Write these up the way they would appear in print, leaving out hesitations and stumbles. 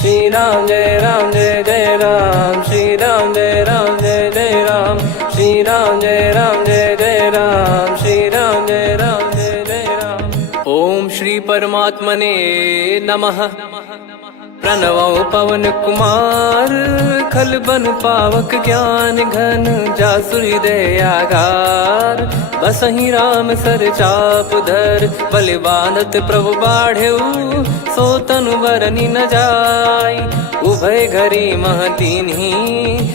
श्री राम जय जय राम, श्री राम जय जय राम, श्री राम जय जय राम, श्री राम जय जय राम। ओम श्री परमात्मने नमः। प्रणवो पवन कुमार, खल बन पावक ज्ञान घन, जासु हृदय आगार। बसहि राम सर चाप धर, बलि बांधत प्रभु बाढ़ेऊ, सो तनु बरनि न जाय। उभय घरी महतीन्ही,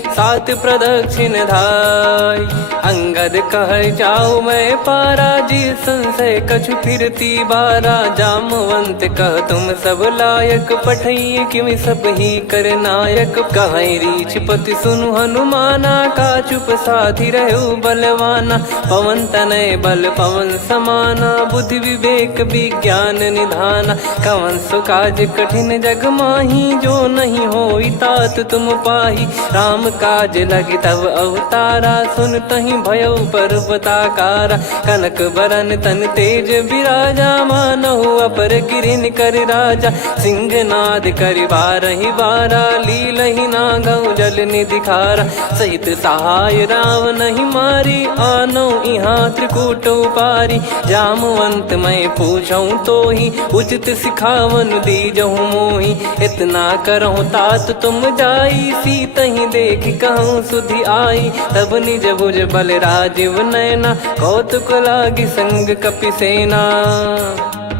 सात प्रदक्षिण धाय। अंगद कह जाऊ मैं पारा, जी संशय कछु फिरती बारा। जामवंत कह तुम सब लायक, पठई किमि सब ही कर नायक। कहीं रीछ पति सुनु हनुमाना, का चुप साधि रहु बलवाना। पवन तनय बल पवन समाना, बुद्धि विवेक विज्ञान निधाना। कवन सो काज कठिन जग माही, जो नहीं होई तात तुम पाही। राम काज लगी तब अवतारा, सुन तहि भयउ पर्वताकारा। कनक बरन तन तेज बिराजा, मानहु अपर गिरिन कर राजा। सिंहनाद करि बारहि बारा, लीलहि नागौ जल निधि खारा। सहित सहाय राम नहीं मारी, आनो इहाँ त्रिकूट उपारी। जामवंत मैं पूछऊँ तोहि, उचित सिखावन दीजहु मोहि। इतना करहु तात तुम जाई, सीतहि देख कहूँ सुधि आई। तब निज भुज बल राजीव नयना, कौतुक लागी संग कपिसेना।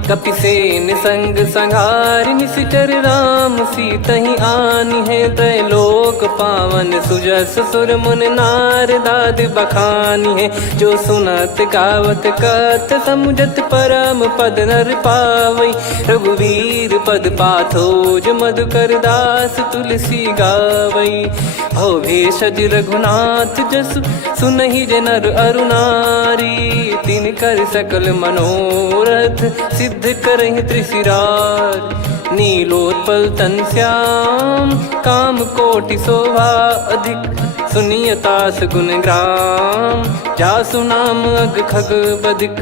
कपिसेन संग संघारि, निशिचर राम सीतहि आनी है। त्रैलोक पावन सुजस सुर मुन नार, दाद बखानी है। जो सुनत गावत कथ, समुझत परम पद नर पावई। रघुवीर पद पाथोज, मधुकर दास तुलसी गावई। भव भेषज रघुनाथ जसु, सुनहि जे नर अरु नारी। तिन कर सकल मनोरथ, सिद्ध करहि त्रिशिरार। नीलोत्पल तन श्याम, काम कोटि शोभा अधिक। सुनियतास गुण ग्राम, जासु नाम अग खग बदिक।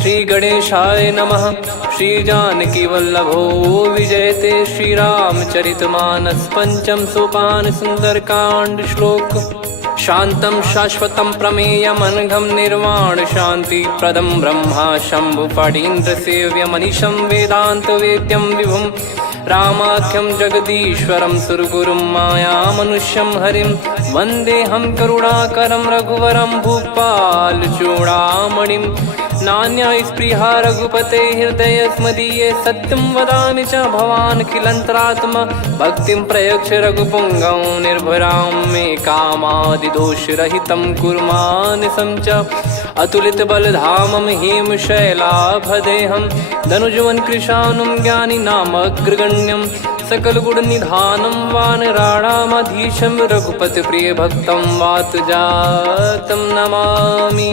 श्री गणेशाय नमः। श्री जानकी वल्लभो विजयते, श्री रामचरित मानस। पंचम सोपान सुंदर कांड श्लोक। शांतं शाश्वतं प्रमेयमनघं, निर्वाण शांति प्रदं ब्रह्मा शंभु फणीन्द्र सेव्यमनिशं। वेदांत वेद्यं विभुं रामाख्यं जगदीश्वरं, सुरगुरुं माया मनुष्यं हरिं। वन्देऽहं करुणाकरं रघुवरं, भूपाल चूडामणिं। नान्या स्पृहा रघुपते हृदय स्मदीये, सत्यं वदामि च भवान् खिलन्तरात्मा। भक्तिं प्रयच्छ रघुपुङ्गं, निर्भरां मे कामादिदोषरहितं कुर्मानिसं च। अतुलित बलधामं हेमशैलाभदेहं, धनुजवन कृशानुं ज्ञानी नामग्रगण्यं। सकल गुण निधानं वानराणामधीशं, रघुपति प्रिय भक्तं वातजातं नमामि।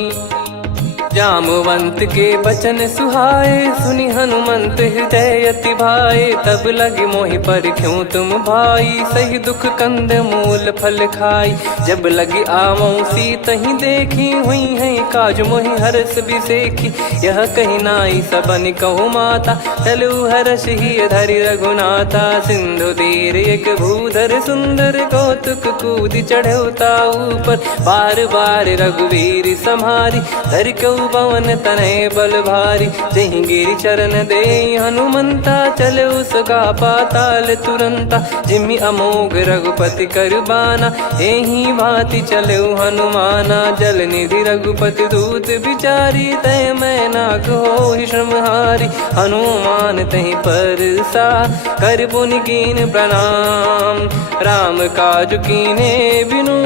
जामवंत के बचन सुहाए, सुनि हनुमंत हृदय अति भाए। तब लगे मोहि पर क्यों तुम भाई, सही दुख कंद मूल फल खाई। जब लगे आवऊं सीतहि देखी, हुई है काज मोहि हरस बिसेखी। यह कही नाई सबन कहु माता, चलु हरष ही धरि रघुनाथा। सिंधु तीर एक भूधर सुंदर, कौतुक कूद चढ़ौता ऊपर। बार बार रघुवीर सम्हारी, धर कऊ पवन तनय बल भारी। जहि गिरि चरण दे हनुमंता, चले उसका पाताल तुरंता। जिमि अमोघ रघुपति कर बाना, एहि भांति चले हनुमाना। जल निधि रघुपति दूत बिचारी, तय मैं नाग होहि श्रमहारी। हनुमान तहि परसा, कर पुनि कीन प्रणाम। राम काज कीने बिनु,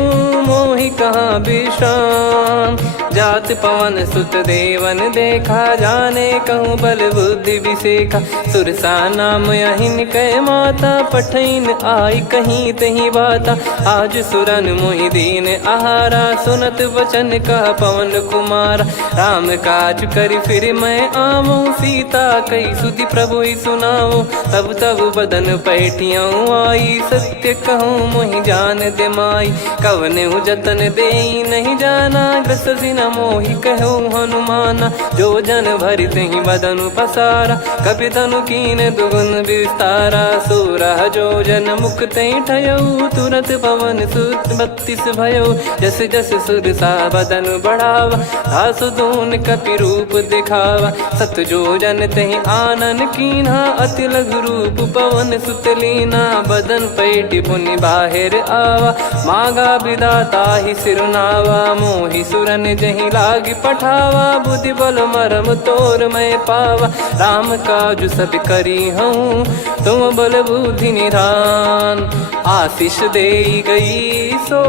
मोहि कहाँ विश्राम। जात पवन सुत देवन देखा, जाने कहूँ बल बुद्धि विसेखा। सुरसा नाम अहिन कै माता, पठैन आई कहीं तही बाता। आज सुरन मोहि दीन आहारा, सुनत वचन कह पवन कुमारा। राम काज करि फिर मैं आवऊं, सीता कई सुधि प्रभु ही सुनाओ। तब तब बदन पैठियाँ आई, सत्य कहूँ मोहि जान दे माई। कवने जतन दे नहीं जाना, ग्रसि न मोहि कहो हनुमाना। जो जन भरि तेहि बदनु पसारा, कपि तनु कीन दुगुन विस्तारा। सोरह जो जन मुख तेहि ठयऊ, तुरत पवन सुत 32 भयऊ। जस जस सुरसा बदन बढ़ावा, आसु दून कपि रूप दिखावा। सत जो जन तेहि आनन कीन्हा, अति लघु रूप पवन सुत लीना। बदन पैटि पुनि बाहिर आवा, मागा विधाता ही सिरुनावा। मोहि सुरन जहि लागी पठावा, बुद्धि बल मरम तोर मैं पावा। राम काजु सब करी हूँ, तुम बल बुद्धि निधान। आशीष देई गई सो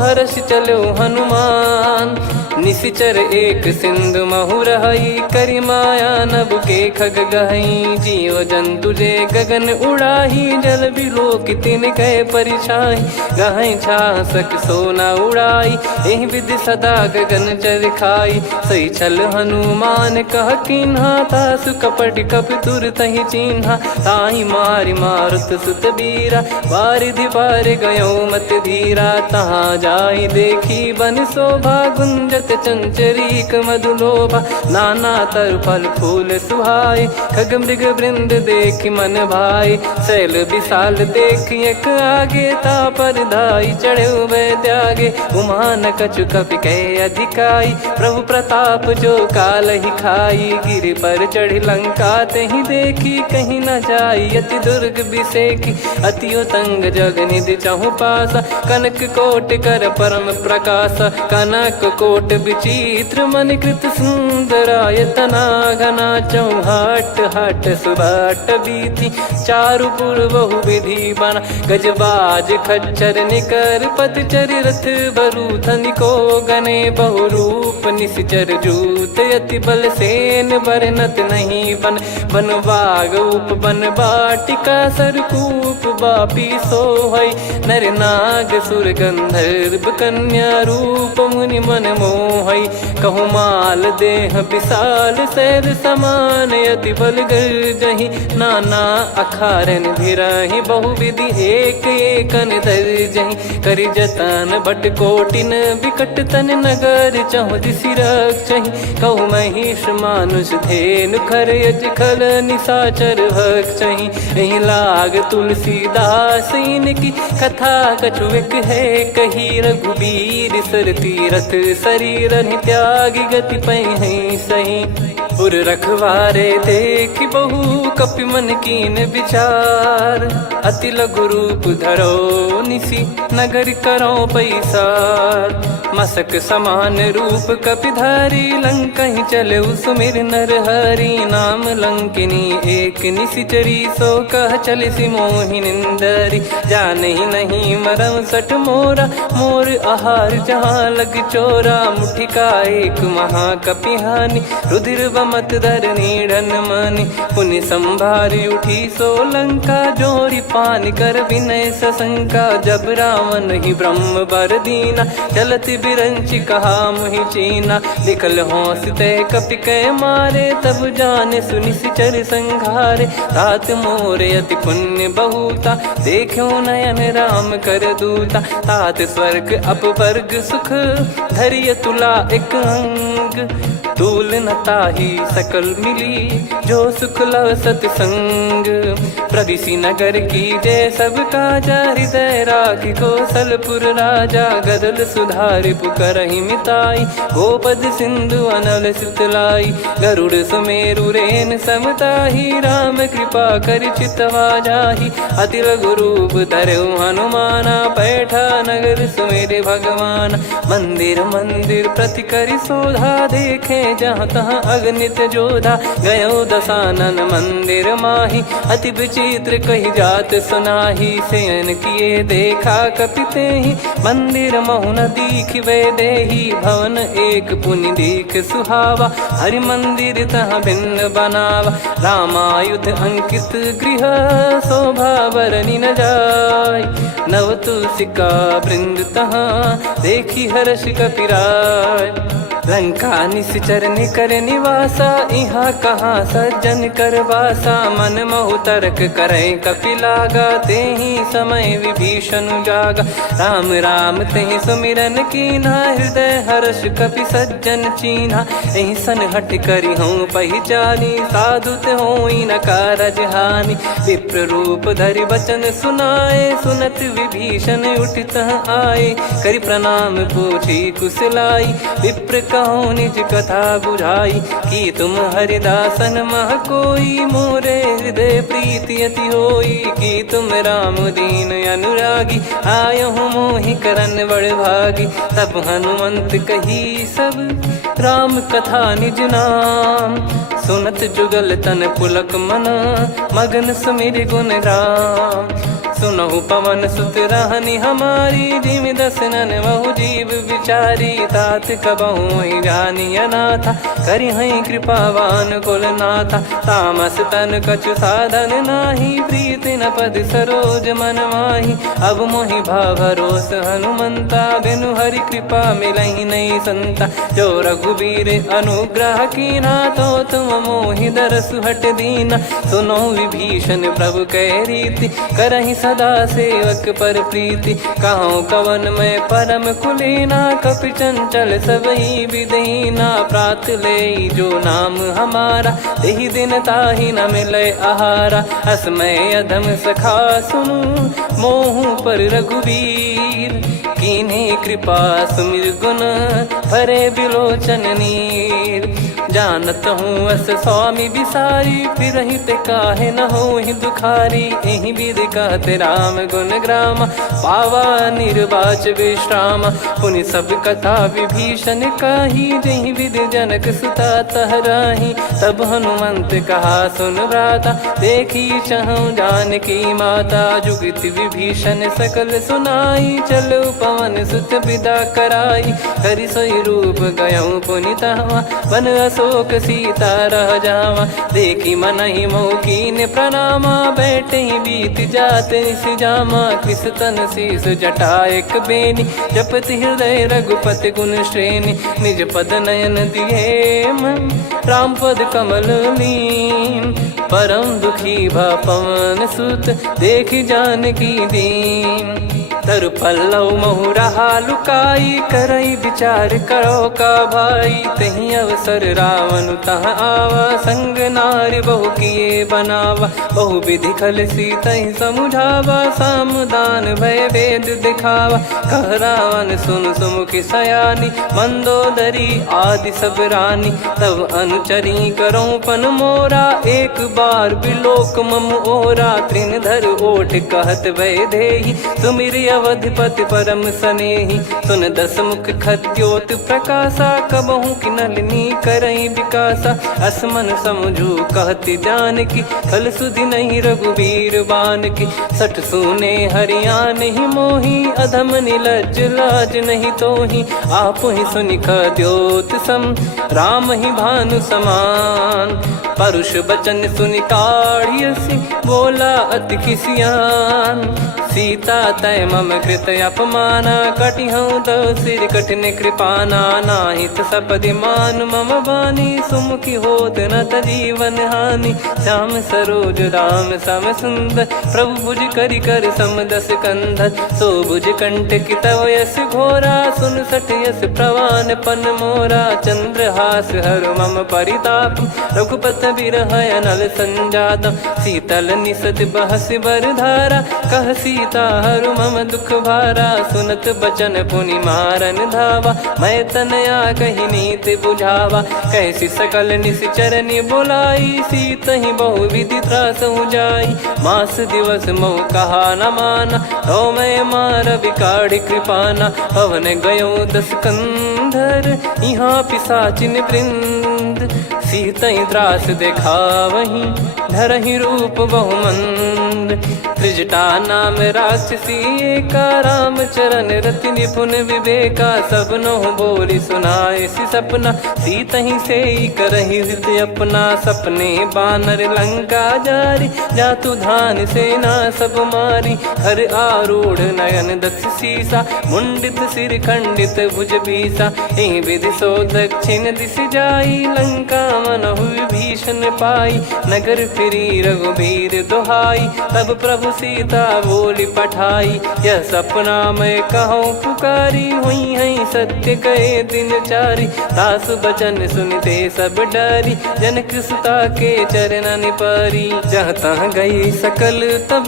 हर्ष चलो हनुमान। निशिचर एक सिंधु महु रहई, करी माया नभ के खग गहई। जीव जंतु जे गगन उड़ाही, जल बिलोक तिन कह परिछाई। गहई छासक सोना उड़ाई, एहि विधि सदा गगन चर खाई। सही छल हनुमान कह कीन्हा, तासु कपट कप तुर तहि चिन्हा। ताहि मारि मारुत सुत बीरा, वारिधि पार गयो मत धीरा। तहाँ जाई देखी बन शोभा, गुंजत चंचरीक मधुलोभा। नाना तर फल फूल सुहाए, खग मृग वृंद देख मन भाई। शैल विशाल देख एक आगे, तापर धाई चढ़े वै त्यागे। उमान कछु कपि कह अधिकाई, प्रभु प्रताप जो काल ही खाई। गिर पर चढ़ी लंका तेहि देखी, कहीं न जाई अति दुर्ग बिसेकी। अति उतंग जग निधि चहु पासा, कनक कोट कर परम प्रकाश। कनक कोट विचित्र मन कृत सुंदरायतना। घना चौहाट हाट सुबाट बीती, चारु पुर बहु विधि बना। गजबाज खच्चर निकर पतचर, रथ बरु धनिको गने। बहु रूप निशिचर जूत, अति बल सेन बरनत नहीं बन। बन बाग उप बन बाटिका, सरकूप बापी सोहई। नर नाग सुर गंधर्व कन्या, रूप मुनि मन मोहई। कहु माल देह विशाल, शैल समान अति बल गर्जहि। नाना अखारन भिरहि, बहु विधि एक एकन दर्जहि। करि जतन बट कोटिन, बिकट तन नगर चहु दिसि रक्षहि। कहु महिष मानुष धेनु, खर यज खल निशाचर भक्षहि। एहि लाग तुलसीदास इनकी, कथा कछु एक है कही। रघुबीर सर तीरथ शरीर, त्यागी गति पै सही। पुर रखवारे देख बहु, कपि मन कीन विचार। अति लघु रूप धरो निसी, नगर करो पैसार। मसक समान रूप कपि धारी, लंकहि चले सुमिर नर हरि। नाम लंकिनी एक निशिचरी, सो कह चलिसि मोहि निंदरी। जानहि नहीं मरम सठ मोरा, मोर आहार जहाँ लग चोरा। मुठिका एक महाकपिहानि, रुधिर बमत धरनी ढन मानि। पुनि संभारी उठी सो लंका, जोरी पान कर विनय सशंका। जब रावण ही ब्रह्म बर दीना, चलत बिरंचि कहा मुहि चीना। लिखल होंस ते कपि कै मारे, तब जाने सुनि सिचर संघारे। तात मोरे अति पुण्य बहुता, देखो नयन राम कर दूता। तात स्वर्ग अपवर्ग सुख, धरिय तुला एक अंग। तूल न ताहि सकल मिली, जो सुख लव सतसंग। प्रविशि नगर की जय सब काजा, हृदय राखि कौशलपुर राजा। गदल सुधारि पुकरहि मिताई, गोपद सिंधु अनल सितलाई। गरुड़ सुमेरु रेन समताहि, राम कृपा करि चितवा जाहि। अति लघु रूप धरऊ हनुमाना, पैठा नगर सुमेरे भगवान। मंदिर मंदिर प्रति करि शोधा, देखे जहाँ तहाँ अगणित जोधा। गयो दशानन मंदिर माही, अति विचित्र कही जात सुनाही। शयन किए देखा कपि तेहि, मंदिर महु न दीख वे देही। भवन एक पुनि दीख सुहावा, हरि मंदिर तहाँ भिन्न बनावा। रामायुध अंकित गृह, शोभा बरनि न जाय। नव तुलसी का वृंद तहाँ, देखी हर्ष कपिराय। लंका निश्चर निकर निवासा, इहाँ कहाँ सज्जन कर वासा। मन महु तर्क करे कपिलागा, तेहि समय विभीषण जागा। राम राम तेहि सुमिरन कीन्हा, हृदय हर्ष कपि सज्जन चीन्हा। एहि सन हट करि हूँ पहिचानी, साधु ते होई न कारज हानि। विप्र रूप धरि वचन सुनाए, सुनत विभीषण उठित आए। करि प्रणाम पूछी कुशलाई, विप्र कहो निज कथा बुझाई। कि तुम हरिदासन मह कोई, मोरे हृदय प्रीति अति होई। कि तुम राम दीन अनुरागी, आयहु मोहि करन बड़ भागी। तब हनुमंत कही सब राम कथा निज नाम, सुनत जुगल तन पुलक मना, मगन सुमिर गुण राम। सुनहु पवन सुत रहनी हमारी, जिमि दसनन महु जीव विचारी। तात कबहु ही जानी अनाथा, करि हई कृपावान कुल नाथा। तामस तन कछु साधन नाही, प्रीति न पद सरोज मन माही। अब मोहि भाव भरोस हनुमंता, बिनु हरि कृपा मिलहि नहीं संता। जो रघुबीर अनुग्रह कीन्हा, तो तुम मोहि दरसु हट दीना। सुनो विभीषण प्रभु कह रीति, करहि सदा सेवक पर प्रीति। कहूँ कवन में परम कुलीना, कपि चंचल सबही विदहीना। प्रात ले जो नाम हमारा, तेहि दिन ताहि न मिले आहारा। असमय अधम सखा सुनु, मोहु पर रघुवीर। कीन्ही कृपा सुमिर गुण, भरे बिलोचन नीर। जानत हूँ अस स्वामी बिसारी, फिरहि ते काहे न होहि दुखारी। एहि विधि कहते राम गुण ग्राम, पावा निर्वाच विश्राम। पुनि सब कथा विभीषण काही, जहि विधि जनक सुता तहराही। तब हनुमंत कहा सुन भ्राता, देखी चहु जानकी माता। जुगति विभीषण सकल सुनाई, चलो पवन सुत विदा कराई। करि सोई रूप गयऊँ पुनि तहवा, वन अशोक सीता रह जावा। देखी मनहि मोह कीन्ह प्रणामा, बैठे ही बीत जात निस जामा। कृस तन शीस जटा एक बेनी, जपति हृदय रघुपति गुण श्रेणी। निज पद नयन दिए मन, राम पद कमल लीन। परम दुखी भा पवन सुत, देखि जानकी दीन। तरु पल्लव महु रहा लुकाई, करई विचार करो का भाई। तहि अवसर रावण तह आवा, संग नारी बहु किए बनावा। बहु विधि खल सीतहि समुझावा, सामदान भय वेद दिखावा। कह रावण सुन सुमुखि सयानी, मंदोदरी आदि सब रानी। तब अनुचरी करो पन मोरा, एक बार बिलोक मम ओरा। तृण धर ओठ कहत भय देहि, सुमिर अवधिपति परम सनेहि। सुन दस मुख खद्योत प्रकाशा, कबहु कि नलिनी करई विकासा। असमन समझू कहति जानकी, खल सुधि नहीं रघुवीर बानकी। सठ सुने हरियाण ही मोही, अधम निलज्ज लाज नहीं तोही। आप ही सुनि खद्योत सम, राम ही भानु समान। परुष बचन सुनि काढ़ियसि, बोला अति किसियान। सीता तय मम कृत अपमाना, कटिहऊँ तव सिर कठिन कृपाना। नाहित सपदि मान मम बानी, सुमुखी होत न जीवन हानि। श्याम सरोज राम सम सुंदर, प्रभु भुज करि कर सम दस कंधर। सो भुज कंठ की तव यस घोरा, सुन सठ यस प्रवान पन मोरा। चंद्रहास हर मम परिताप, रघुपत बिरह अनल संजात। शीतल निसत बहस बर धारा, कह सीता हरु मम दुख भारा। सुनत बचन पुनि मारन धावा, मैं तनया कहि नीति बुझावा। कैसी सकल निश्चरनि बुलाई, सीतहि बहु विधि त्रासहु जाई। मास दिवस मोह कहा न माना, तो मैं मार बिकाढ़ि कृपाना। पवन गयो दस कंधर, यहाँ पिशाचिन वृंद। मंद, सीतई त्रास देखावहीं धरहि रूप बहुमंद। त्रिजटा नाम राक्षसी एका, राम चरण रति निपुण विवेका। सबनो बोली सुनाए सि सपना, सीतहि से करहि हृद अपना। सपने बानर लंका जारी, जातु धान सेना सब मारी। हर आरूढ़ नयन दक्ष सीसा, मुंडित सिर खंडित भुज बीसा। एहि विधि सो दक्षिण दिश जाई, लंका मनहु विभीषण पाई। नगर फिरी रघुबीर दुहाई, तब प्रभु सीता बोली पठाई। यह सपना मैं कहूँ पुकारी, हुई है सत्य कहे दिन चारी। दास बचन सुनते सब डरी, जनक सुता के चरण परी। जहाँ तहाँ गई सकल तब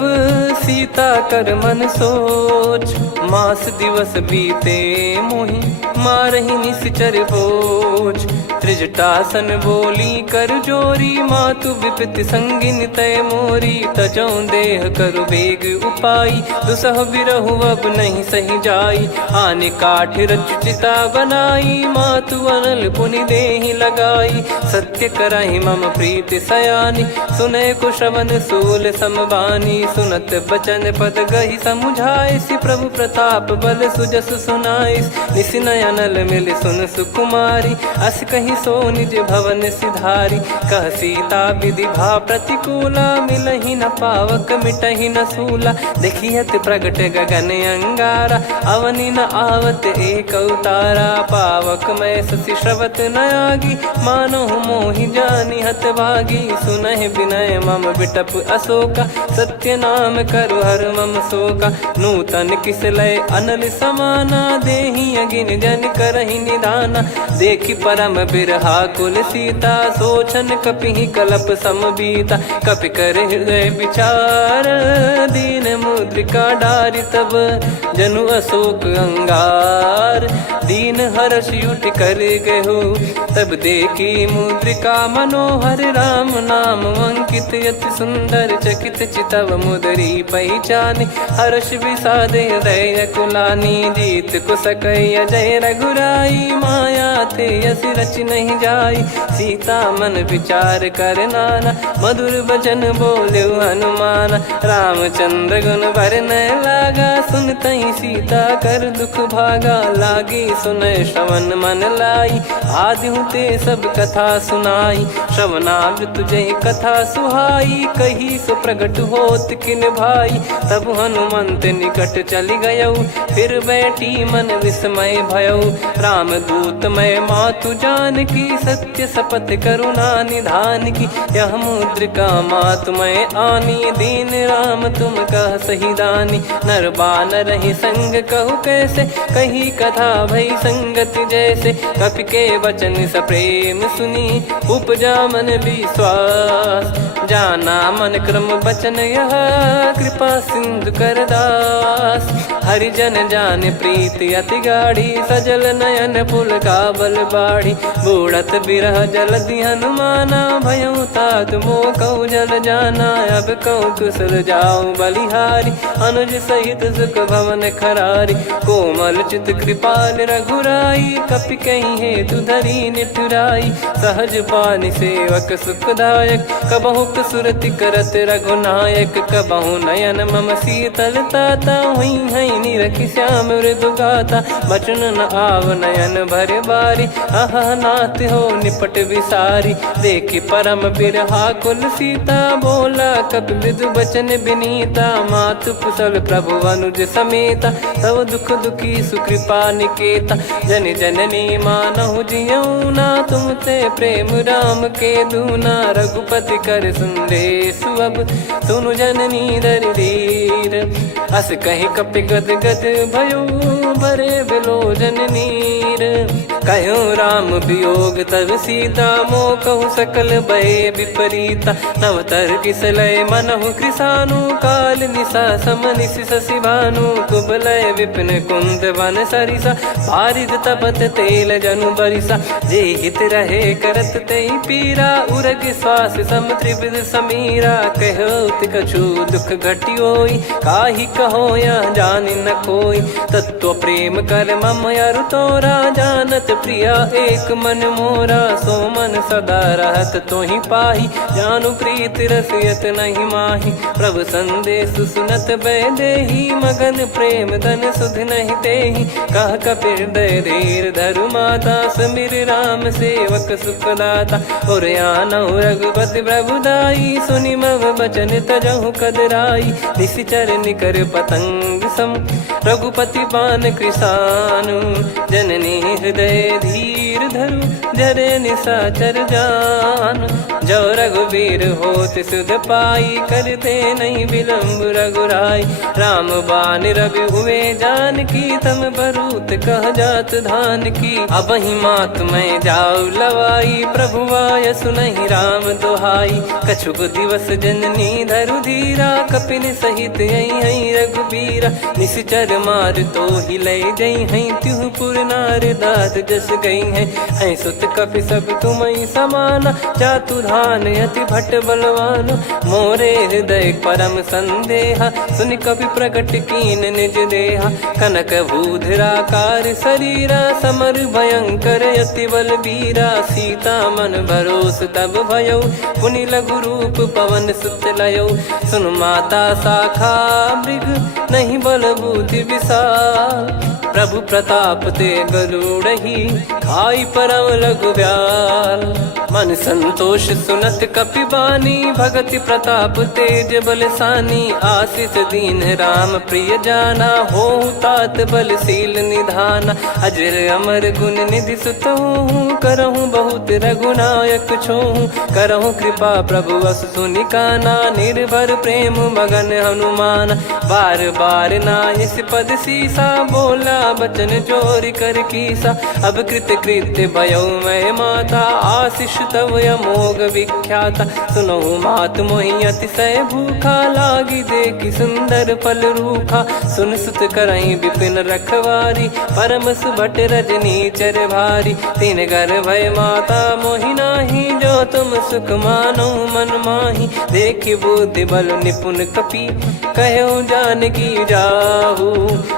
सीता कर मन सोच। मास दिवस बीते मोहि मारहि निश्चर बोझ। त्रिजटासन बोली कर जोरी, मातु विपत्ति संगिन तय मोरी। तजौ देह करु बेग उपाई, दुसह बिरहु अब नहीं सही जाई। आने काठ रचिता बनाई, मातु अनल पुनि देहि लगाई। सत्य करहि मम प्रीति सयानी, सुनय को श्रवण सूल समबानी। सुनत बचन पद गहि समुझाए, सि प्रभु प्रताप बल सुजस सुनाइस। निस नयनल मिल सुन सुकुमारी, अस कहि सो निज भवन सिधारी। कह सीता विधि भा प्रतिकूला, मिलहि न पावक मिटहि न सूला। देखियत प्रगट गगन अंगारा, अवनि न आवत एक अवतारा। पावक मैं शशि श्रवत न आगी, मानो मोहि जानि हत भागी। सुनहि विनय मम बिटप अशोका, सत्य नाम करु हर मम शोका। नूतन किस लय अनल समाना, देहि अगिन जन करहि निदाना। देखि परम बिरहा कुल सीता, सोचन कपिहि कलप समबीता। कपि कर हृदय विचार, दीन मुद्रिका डारि तब जनु अशोक अंगार। दीन हर्ष उठ कर गहु, तब देखी मुद्रिका मनोहर। राम नाम अंकित अति सुंदर, चकित चितव मुदरी पहचान। हर्ष विषाद हृदय कुलानी, जीत को सकय जय रघुराई। माया थे यस रच नहीं जाई, सीता मन विचार कर नाना। मधुर बचन बोले हनुमान, रामचंद्र गुण बरनै लागा। सुनतहि सीता कर दुख भागा, लागी सुनय श्रवण मन लाई। आदि ते सब कथा सुनाई, श्रवणामृत जय कथा सुहाई। कही सो प्रगट होत किन भाई, तब हनुमंत निकट चली गयौ। फिर बैठी मन विस्मय भयौ, राम दूत मैं मातु जानकी। सत्य शपथ करुणा निधान की, यह मुद्रिका मातु मैं आनी। दीन राम तुम कह सही दानी, नर बानर ही संग कहु कैसे। कही कथा भई संगति जैसे, कपि के वचन सप्रेम सुनी। उपजा मन विश्वास, जाना मन क्रम बचन यह। कृपा सिंधु कर दास, हरिजन जान प्रीति अति गाढ़ी। सजल नयन पुल का बल बाढ़ी, बूढ़त बिरह जल दी हनुमाना। भयउ तात मोह कहु जल जाना, अब कहु कुशल जाऊं बलिहारी। अनुज सहित सुख भवन खरारी, कोमल चित कृपाल रघुराई। कपि कहीं हेतु धरी निठुराई, सहज पानि सेवक सुखदायक। कबहु सुरति करत रघुनायक, कबहु नयन मम शीतल ताता। हुई है निरखि श्याम मृदु गाता, बचन न आव नयन भर बारी। आहा नाथ हो निपट विसारी, देखि परम बिरहा कुल सीता। बोला कपि मृदु बचन बिनीता, मातु कुशल प्रभु अनुज समेता। तव दुख दुखी सुकृपा निकेता, जन जननी मानहु जियऊ ना। तुम ते प्रेम राम के दूना, रघुपति कर संदेश अब सुनु जननी दर धीर। अस कहि कपि गद गद भयो, भरे बिलोचन नीर। कहो राम वियोग तब सीता, मोह कहु सकल भय विपरीता। नवतर किसलय मनहु कृसानु, काल निशा समनिशि शशि भानु। कुबलय विपिन कुंद वन सरिसा, पारिद तपत तेल जनु बरिसा। जे हित रहे करत तेहि पीरा, उरग श्वास सम त्रिविध समीरा। कहो कछु दुख घटियोई, काहि कहो या जान न कोई। तत्व प्रेम कर मम अरु तोरा, जानत प्रिया एक मन मोरा। सो मन सदा रहत तो ही पाही, जानु प्रीत रसियत नहीं माही। प्रभु संदेश सुनत बैदेही, मगन प्रेम धन सुध नहीं तेही। कह कपिर दय धीर धरु माता, समिर राम सेवक सुखदाता। और आनौ रघुपति प्रभुदाई, सुनि मव बचन तजहु कदराई। निशिचर निकर पतंग सम, रघुपति पान कृसानु। जननी हृदय धीर धरु, जरे निशाचर जान। जो रघुवीर होत सुध पाई, करते नहीं विलम्ब रघुराई। राम बान रवि हुए जानकी, तम बरूत कह जात धान की। अब ही मात मैं जाऊ लवाई, प्रभु आय सुनहि राम दोहाई। कछुक दिवस जननी धरु धीरा, कपिन सहित यही रघुबीरा। निशिचर मार तो ही ले जई हैं, त्युह पुर नार दाद जस गई हैं। सुत कपि सब तुमहि समाना, जातु धान अति भट बलवान। मोरे हृदय परम संदेहा, सुनि कपि प्रकट कीन निज देहा। कनक भूधराकार शरीरा, समर भयंकर अति बलबीरा। सीता मन भरोस तब भयउ, पुनि लघु रूप पवन सुत लयउ। सुन माता शाखा मृग, नहीं बल बुद्धि विशाल। प्रभु प्रताप ते गरुड़ही, खाई परम लघु ब्याल। मन संतोष सुनत कपि बानी, भगति प्रताप तेज बलसानी। आशीष दीन राम प्रिय जाना, होहु तात बलशील निधाना। अजर अमर गुण निधि सुतहु, करहु बहुत रघुनायक छोहु। करहु कृपा प्रभु अस सुनि काना, निर्भर प्रेम मगन हनुमान। बार बार नायस पद सीसा, बोला बचन चोरी कर कीसा। अब कृत कृत्य भयउ मैं माता, आशीष तव अमोघ विख्याता। सुनहु मात मोहि अतिशय भूखा, लागी देखि सुंदर फल रूखा। सुन सुत करहि विपिन रखवारी, परम सुभट रजनी चर भारी। तीन घर भय माता मोहि नाही, जो तुम सुख मानो मन माही। देखि बुद्धि बल निपुण कपि, कहु जानकी जाहु।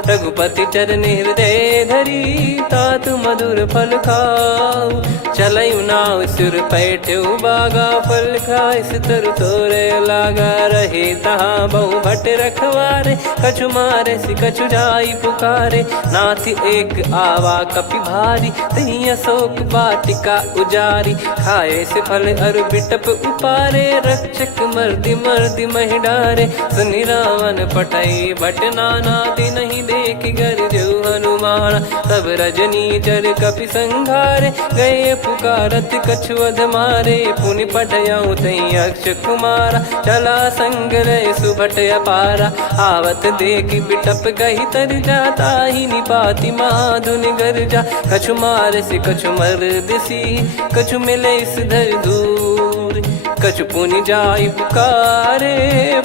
रघुपति चरण हृदय धरी, तात मधुर फल खाऊ। चलयु नाव सुर पैठ्यु बागा, फल खाइस तरु तोरे लागा। रहे तहाँ बहु भट रखवारे, कछु मारे सि कछु जाई पुकारे। नाथ एक आवा कपि भारी, तही अशोक वाटिका उजारी। खाए से फल अरु बिटप उपारे, रक्षक मर्दि मर्दि महि डारे। सुनि रावण पटई भट नाना, तिनहि देखि गरजउ हनुमान। तब रजनी चर कपि संघारे, गए पुकारत कछु अध मारे। पुनि पठयउ तई अक्ष कुमारा, चला संग रहे सुभट अपारा। आवत देखि बिटप गही तर जाता, ही निपाति महाधुनि गर्जा। कछु मार से कछु मर्दिसी, कछु मिले इस धर दूर। कछु पुनि जाई पुकारे,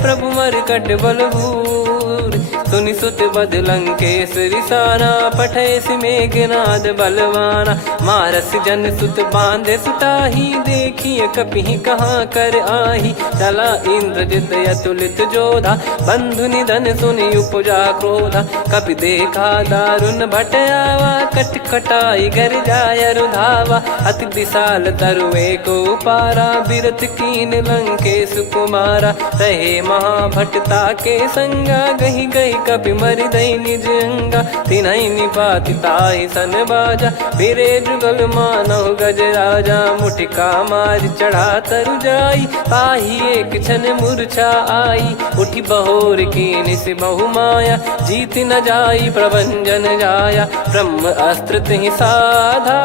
प्रभु मरकट बलभूर। सुनि सुत बद लंकेश्वरी साना, पठय मेघनाद बलवाना। मारस जन सुत बांधे सुताही, देखिए कपि कहाँ कर आही। चला इंद्रजित अतुलित जोधा, बंधु निधन सुनि उपजा क्रोधा। कपि देखा दारुण भट आवा, कट कटाई गर जाय रुधावा। अति विशाल तरुए को पारा, बिरत कीन लंकेश कुमारा। रहे महाभटता के संगा, गही गही कपि मरि दई निज अंगा। तिन्हि निपाति ताहि सन बाजा, फिरे जुगल मानव गज राजा। मुटिका मार चढ़ा तरु जाई, ताहि एक क्षण मूर्छा आई। उठि बहोर कीन से बहु माया, जीत न जाई प्रभंजन जाया। ब्रह्म अस्त्र तिहि साधा,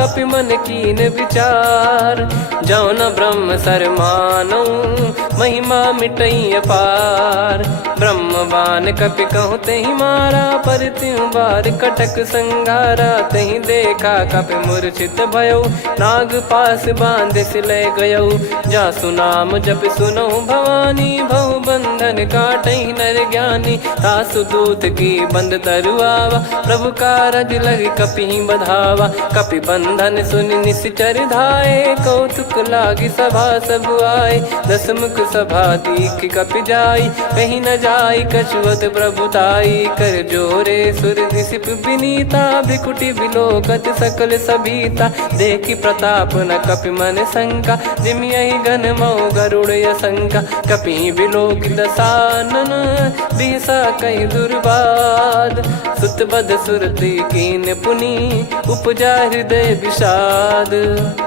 कपि मन कीन विचार। जौ न ब्रह्म सर मानौ, महिमा मिटई अपार। ब्रह्म बान कपि कहु तहि मारा, पर त्यों बार कटक संगारा। तहि देखा कपि मूर्छित भयउ, नाग पास बांध सिले गयउ। जासु नाम जप सुनहु भवानी, भव बंधन काटहि नर ज्ञानी। तासु दूत की बंद तरुआवा, प्रभु कारज लग कपि बधावा। कपि बंधन सुनि निश्चर धाये, कौतुक लागी सभा सब आए। दस मुख सभा दीख कपि जाई, कहीं न जाई कछुवत प्रभुताई। कर जोरे सुर दिसिप विनीता, भ्रिकुटि बिलोकत सकल सबीता। देखि प्रताप न कपि मन शंका, जिमियहि गन मऊ गरुड़ असंका। कपि बिलोक दसानन, बिहसा कहि दुर्वाद। सुत बध सुरति कीन पुनि, उपजा हृदय विषाद।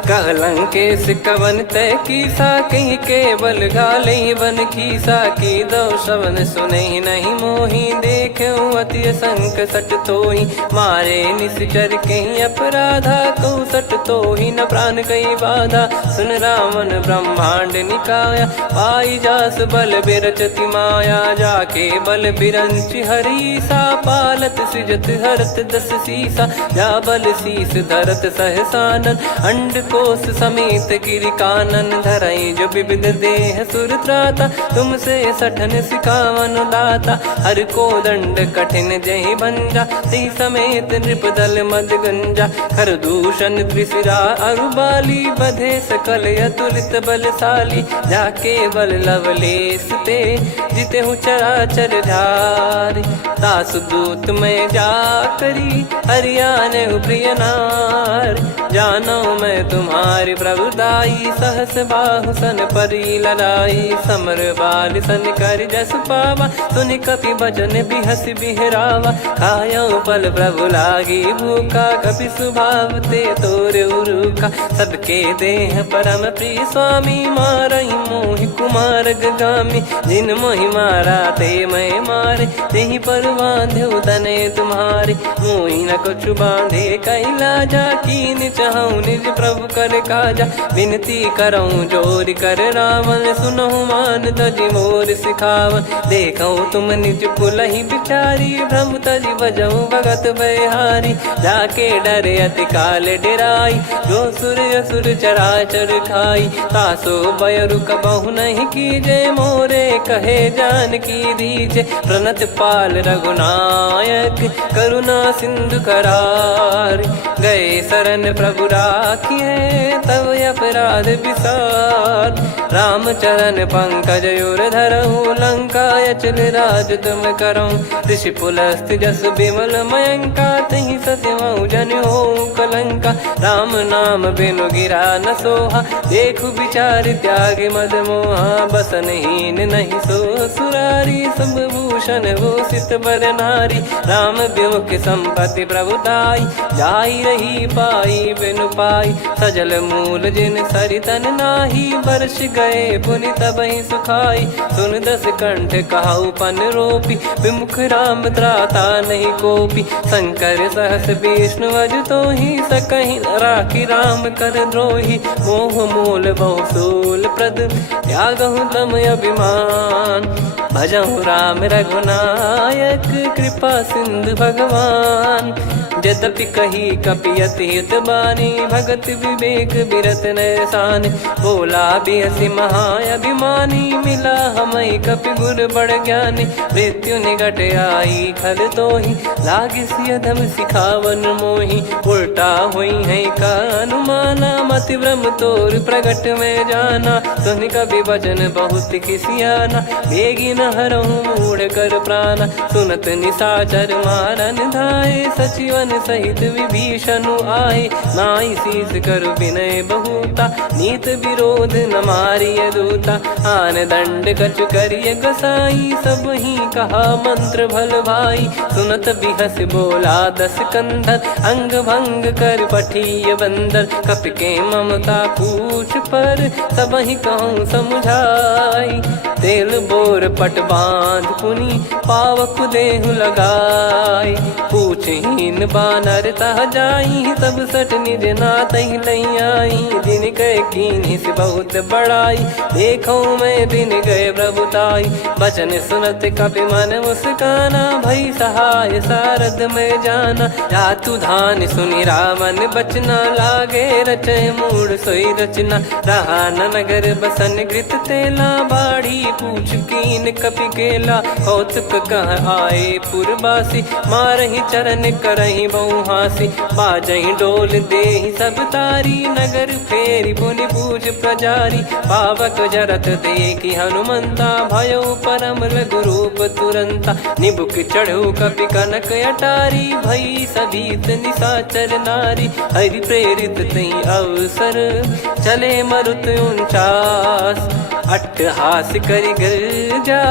कहलंकेश कवन तय कीसा, कहीं केवल गाले बन खीसा। की दो श्रवण सुने नहीं मोही, देखे अति संक सट तोही। मारे निश्चर कहीं अपराधा, कहूँ सट तोही न प्राण कहीं बाधा। सुन रावण ब्रह्मांड निकाया, पाई जास बल बिरचति माया। जाके बल बिरंच हरीसा, पालत सृजत हरत दस सीसा। जा बल शीस धरत सहसानन, अंड कोश समेत गिरि कानन। धरई जो विविध देह सुर त्राता, तुमसे सठन सिखावन दाता। हर को दंड कठिन जहि भंजा, ती समेत नृप दल मद गंजा। खर दूषण त्रिशिरा अरुबाली, बधे सकल अतुलित बलशाली। जाके बल लवलेश ते, जिते हूँ चराचर धारी। दास दूत में जा करी, हरियाने प्रिय नार। जानो मैं तुम्हारी प्रभुताई, सहस बाहु सन परी लड़ाई। समर बाल सन कर जस पावा, सुनि कपि भजन बिहस बिहरावा। खायो पल प्रभु लागी भूखा, कपि स्वभाव ते तोर उरुखा। सबके देह परम प्रिय स्वामी, मारई मोहि कुमार गगामी। जिन मोहि मारा ते मैं मारे, तेहि पर बांधो तने तुम्हारे। मोहि न कुछ बांधे कैलाजा, कीन चाहूँ निज प्रभु कर काजा। विनती करऊँ जोर कर रावण, सुनहु मान तजि मोर सिखावन। देखऊँ तुम निज पुलहि बिचारी, भ्रम तजि बजऊँ भगत बहारी। जाके डरे अति काल डेराई, जो सुर असुर चराचर खाई। तासो बयरु कबहु नहीं कीजे, मोरे कहे जान की दीजे। प्रणत पाल रघुनायक, करुणा सिंधु करार। गए शरण प्रभु राखिए, तब अपराध विसार। राम चरण पंकज उर धरऊँ, लंका अचल राज तुम करऊँ। ऋषि पुलस्त जस विमल मयंका, तहि सत्यमऊ जन हो कलंका। राम नाम बिनु गिरा न सोहा, देखु विचार त्याग मद मोहा। बसनहीन नहीं सो सुरारी, सब भूषण भूषित बर नारी। राम विमुख संपत्ति प्रभुताई, जाई रही पाई बिनु पाई। सजल मूल जिन सरितन नाही, वर्ष गए पुनि तबहि सुखाई। सुन दस कंठ कहाऊ पन रोपी, विमुख राम त्राता नहीं कोपी। शंकर सहस विष्णु अज तोहि, सकहि न राखी राम कर द्रोही। मोह मूल बहु सूल प्रद, त्यागहु तम अभिमान। भजहु राम रघुनायक, कृपा सिंधु भगवान। यद्यपि कही कपियति हित बानी, भगत विवेक बिरत नैसान। बोला बिहसि महाअभिमानी, मिला हमई कपि गुर बड़ ज्ञानी। मृत्यु निकट आई खल तोहि, लागिसि अधम सिखावन मोहि। उल्टा हुई है का अनुमाना, मति भ्रम तोर प्रगट में जाना। सुन कवि वचन बहुत खिसियाना, बेगी न हरहु मूढ़ कर प्राणा। सुनत निशाचर मारन धाये, सचिवन सहित विभीषणु आए। नाई शीस कर विनय बहुता, नीत विरोध न मारिय दूता। आन दंड कछु करिय गसाई, सब ही कहा मंत्र भल भाई। सुनत बिहस बोला दस कंधर, अंग भंग कर पठिय बंदर। कपि के ममता पूछ पर, सब ही कहूँ समुझाई। तेल बोर पट बांध पुनि, पावक देहु लगाई। पूछहीन बानर तह जाई, सब सट निज नातहि लई आई। दिन गए कीन्ही से बहुत बड़ाई, देखो मैं दिन गए प्रभुताई। बचन सुनत कपि मन मुस्काना, भई सहाय सारद में जाना। जातु धान सुनि रावण बचना, लागे रचय मूढ़ सोई रचना। रहा न नगर बसन घृत तेला, बाढ़ी पूछ कीन कपि केला कौतुक कह आए पुरबासी मारही चरण करही बहु हासी बाजही डोल देहि सब तारी नगर फेरी पुनि पूज प्रजारी पावक जरत देखी हनुमंता भयो परम लघु रूप तुरंता निबुक चढ़ू कपि कनक अटारी भई सभीत निशाचर नारी हरि प्रेरित तई अवसर चले मरुत 49 अट्टहास करि गिरजा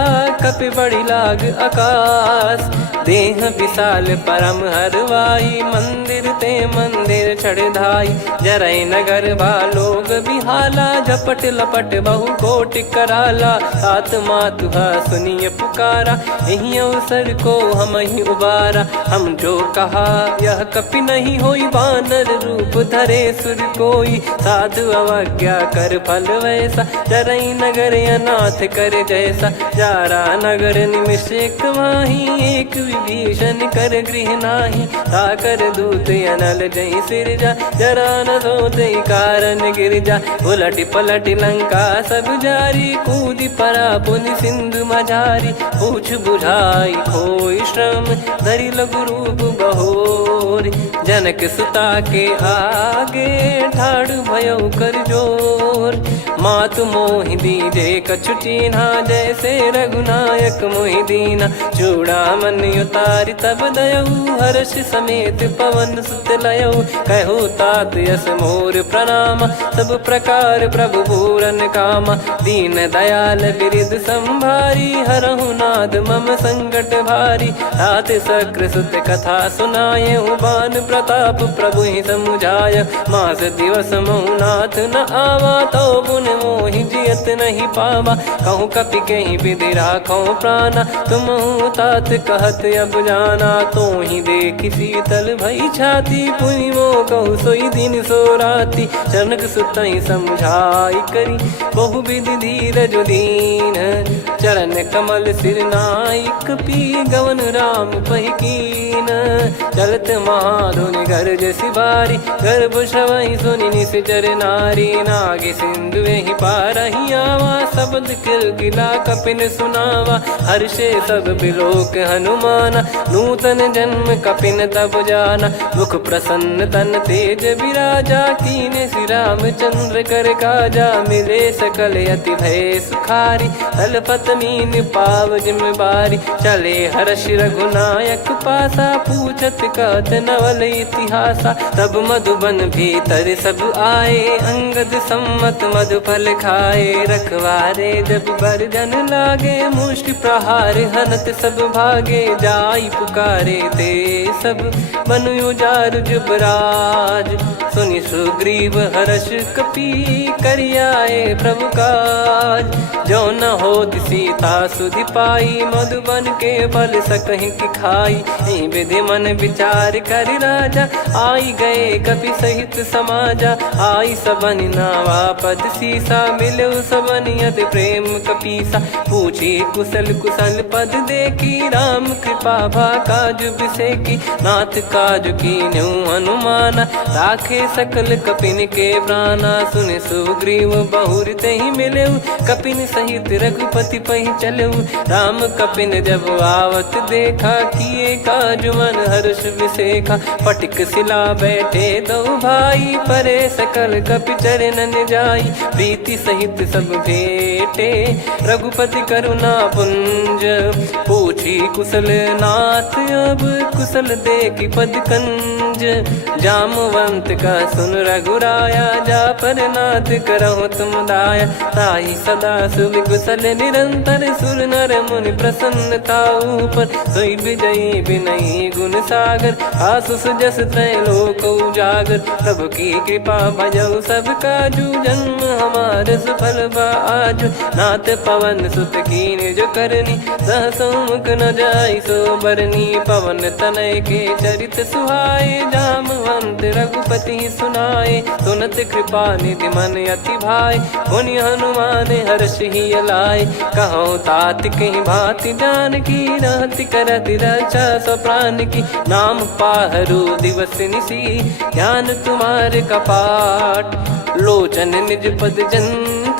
कपि बड़ी लाग आकाश देह विशाल परम हरवाई मंदिर ते मंदिर चढ़ाई जरई नगर बालोग बिहाला झपट लपट बहु कोट कराला सात मातुहा सुनिय पुकारा यही अवसर को हम ही उबारा हम जो कहा यह कपि नहीं होई बानर रूप धरे सुर कोई साधु अवज्ञा कर फल वैसा जरई नगर अनाथ कर जैसा जारा नगर निमिष एक माही एक विभीषण कर गृह नाही ताकर दूत अनल जय सिरजा जरा न सोते कारण गिरजा उलट पलट लंका सब जारी कूदी परा पुनि सिंधु मझारी पूछ बुझाई खोई श्रम धरि लघु रूप बहोरी जनक सुता के आगे ठाड़ भयो कर जोर मातु मोहि दीजे कछु चीन्हा जैसे रघुनायक मोहि दीना चूड़ामन उतारि तब दयऊ हर्ष समेत पवन सुत लयऊ कहु तात यस मोर प्रणाम सब प्रकार प्रभु पूरन कामा दीन दयाल बिरिद संभारी हरहु नाद मम संकट भारी तात सक्र सुत कथा सुनाये बान प्रताप प्रभु ही समुझाय मास दिवस महु नाथ न आवा तो पुन मोहि जियत नहीं पावा कहूँ कपि कहीं विधि राखो प्राणा तुम तात कहत अब जाना तो ही देख शीतल भई छाती पुनि मो कहु सोई दिन सो राती जनक सुतई समझाई करी बहु विधि धीरज दीन चरण कमल सिर नाइक पी गवन राम पहिकीन चलत महाधुनि गर्ज सिबारी गर्भ श्रवहि सुनि निश्चर नारी नागे सिंधु ही पारही आवा शब्द किलकिला कपिन सुनावा हर्षे सब बिलोक हनुमाना नूतन जन्म कपिन तब जाना मुख प्रसन्न तन तेज विराजा कीने श्री रामचंद्र कर काजा मिले सकल अति भय सुखारी तलपत मीन पाव जिम्मेवारी चले हर्ष रघुनायक पासा पूछत कहत नवल इतिहासा तब मधुबन भीतर सब आए अंगद सम्मत मधुफल खाए रखवारे जब बरजन लागे मुष्टि प्रहार हनत सब भागे जाई पुकारे ते सब मनु उजार जुबराज सुनि सुग्रीव हर्ष कपि करियाए प्रभु काज जो न हो सीता सुधि पाई मधुबन के फल सकहि की खाई विधि मन विचार कर राजा आई गए कपि सहित समाजा आई सबन नावा पद सीसा मिलो सबनियत प्रेम कपीसा पूछी कुशल कुशल पद देखी राम कृपा भा काज बिसेकी नाथ काज की न्यू हनुमाना राखे सकल कपिन के प्राणा सुन सुग्रीव बहुर ते ही मिले कपिन सहित रघुपति पहि चले राम कपिन जब आवत देखा किए काज मन हर्ष विसेखा पटिक सिला बैठे दो भाई परे सकल कपि चरणन जाई प्रीति सहित सब भेटे रघुपति करुणा पुंज पूछी कुशल नाथ अब कुशल देखी पद कंज जामवंत का सुन रघुराया जा पर नाथ करहु तुम दाया ताई सदा सुभि कुशल निरंतर सुर नर मुनि प्रसन्नता ऊपर सोई विजयी विनयी गुण सागर आसु सुजस त्रैलोक उजागर प्रभु की कृपा भजऊ सब काजू जन्म हमार सफल बाजू नाथ पवन सुत कीन जो करनी सहसो मुख न जाई सो बरनी पवन तनय के चरित सुहाए जामवंत रघुपति सुनाए सुनत कृपा निधि मन अति भाई पुनि हनुमान हर्ष ही लाए कहो तात कहीं भांति जान की रहति करति रक्षा सो प्राण की नाम पाहरू दिवस निसी ध्यान तुम्हारे कपाट लोचन निज पद जन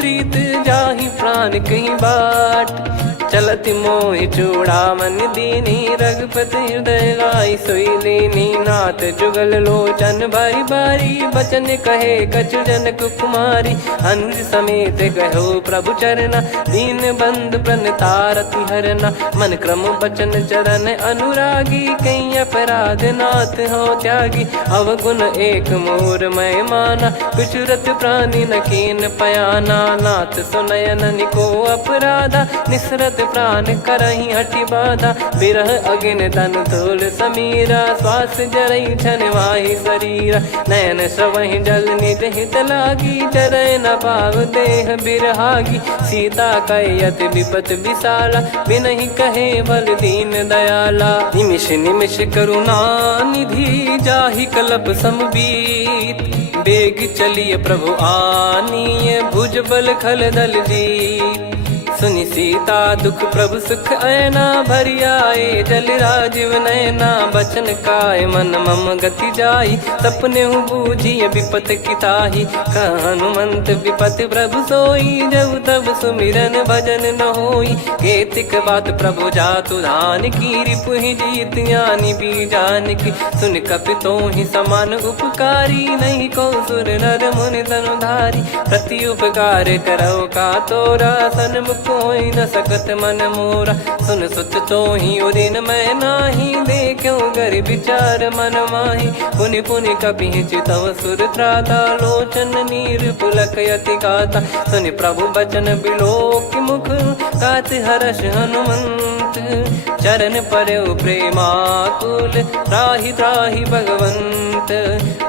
प्रीत जाहि प्राण कहीं बाट। चलत मोहि चूड़ामन दीनी रघुपति हृदय लाई सोई लीनी। नाथ जुगल लोचन बारी बारी बचन कहे कछु जनक कुमारी। हंस समेत गहो प्रभु चरना दीन बंद प्रणतारति हरना। मन क्रम बचन चरण अनुरागी कहीं अपराध नाथ हो त्यागी। अवगुण एक मोर मैं माना विचुरत प्राणी न कीन पयाना। नाथ सुनयन निको अपराधा निसरत प्राण करही हटि बाधा। बिरह अगिन तन तोल समीरा श्वास जरई छन वाहि शरीरा। नयन सवहि जल निज हित लागी चरय न पाव देह बिरहागी। सीता कयत विपत विशाला बिनहि कहे बल दीन दयाला। निमिष निमिष करुणा निधि जाहि कलप समबीत। बेग चलिए प्रभु आनीय भुज बल खल दल जीत। सुनि सीता दुख प्रभु सुख ऐना भरि आए जल राजीव नैना। बचन काय मन मम गति जाई सपने बूझी विपत किताही। हनुमंत विपत प्रभु सोई जब तब सुमिरन भजन न होई। केतिक बात प्रभु जातु धान की रिपुहि जीत ज्ञानी बीजान की। सुन कपितो ही समान उपकारी नहीं को सुर नर मुनि तनुधारी। प्रति उपकार करो का तोरा सन्मुख कोई न सकत मन मोरा। सुन सुत तो ही उदिन मैं नाही देखो गर विचार मन माही। पुनि पुनि कपि चितव सुर त्राता लोचन नीर पुलक यति गाता। सुनि प्रभु बचन बिलोक मुख गात हर्ष हनुमंत। चरण परयो प्रेमाकुल त्राहि त्राहि भगवंत।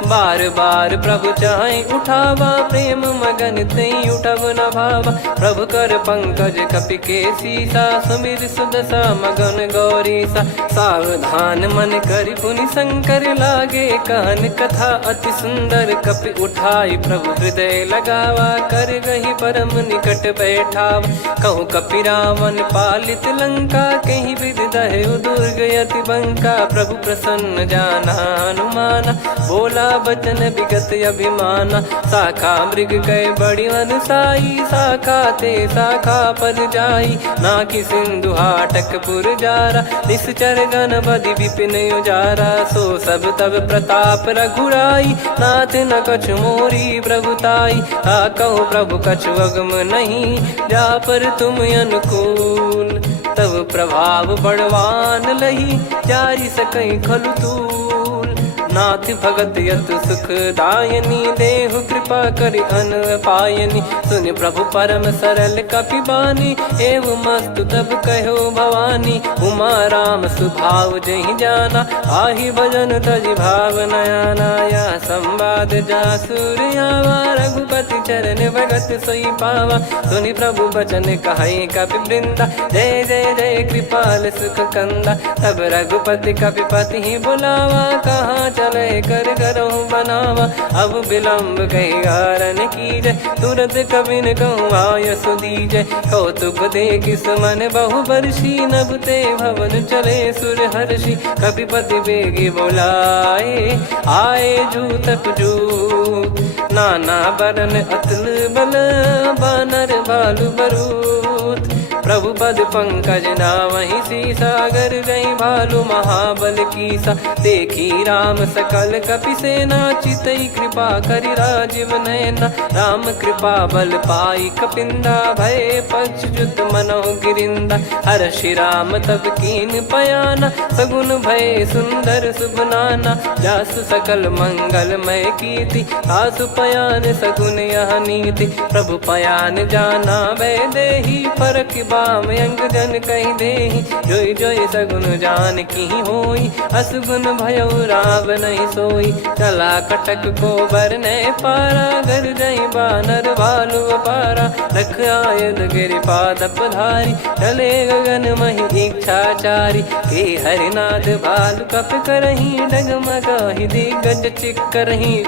बार बार प्रभु चाहि उठावा प्रेम मगन तई उठब न भावा। प्रभु कर पंकज कपि के सीसा सुमिर सुदशा मगन गौरीसा। सावधान मन करि पुनि शंकर लागे कहन कथा अति सुंदर। कपि उठाई प्रभु हृदय लगावा कर गही परम निकट बैठावा। कहूँ कपि रावण पालित लंका कहीं विधि दहु दुर्ग यति बंका। प्रभु प्रसन्न जाना हनुमाना बोला बचन विगत अभिमाना। शाखा मृग गए बड़ी अनुसाई शाखा ते शाखा पर जाई। ना कि सिंधु हाटक पुर जारा निश्चर गण बदि विपिन उजारा। सो सब तब प्रताप रघुराई नाथ न कछु मोरी प्रभुताई। कहूँ प्रभु कछु अगम नहीं जा पर तुम अनुकूल। तब प्रभाव बड़वान लही जारी सकई खलु तूल। नाथ भगत यत सुख दायनी देहु कृपा करि अन पायनी। सुन प्रभु परम सरल कपि बानी एवं मस्तु तब कहो भवानी। उमा राम सुभाव जहि जाना आहि भजन तजि भाव नयाना। या संवाद जासुर आवा रघुपति चरण भगत सोई पावा। सुनि प्रभु बचन कहै कपि वृंदा जय जय जय कृपाल सुख कंदा। तब रघुपति कपि पति बुलावा कहाँ चले कर करहु बनावा। अब विलम्ब कही कारण कीजय तुरत कबिन कहूँ आयस दीजय। कौतुक देख सुमन बहु बरसी नभ ते भवन चले सुर हर्षि। कपिपति बेगी बोलाए आए जूतक जूत। नाना बरन अतुल बल बानर बालु बरूत। प्रभु पद पंकज नावहि सीसागर गई भालु महाबल कीसा। देखी राम सकल कपि सेना चितई कृपा करि राजीव नयना। राम कृपा बल पाई कपिंदा भय पक्ष जुत मनो गिरिंदा। हर्षि राम तब कीन पयाना सगुन भय सुंदर शुभ नाना। जासु सकल मंगलमय कीर्ति आसु पयान सगुन यह नीति। प्रभु पयान जाना वै देहि फरक बाम अंग जन कहीं देहि। जोई जोई सगुन जान की होई असगुन भयो राव नहीं सोई। चला कटक को बरने पारा घर जई बानर भालु पारा। रख आयद गिरि पाद पधारी चले गगन मही इच्छाचारी। के हरिनाथ भालु कप करही डगमगाहि दिग्गज चिक्करही।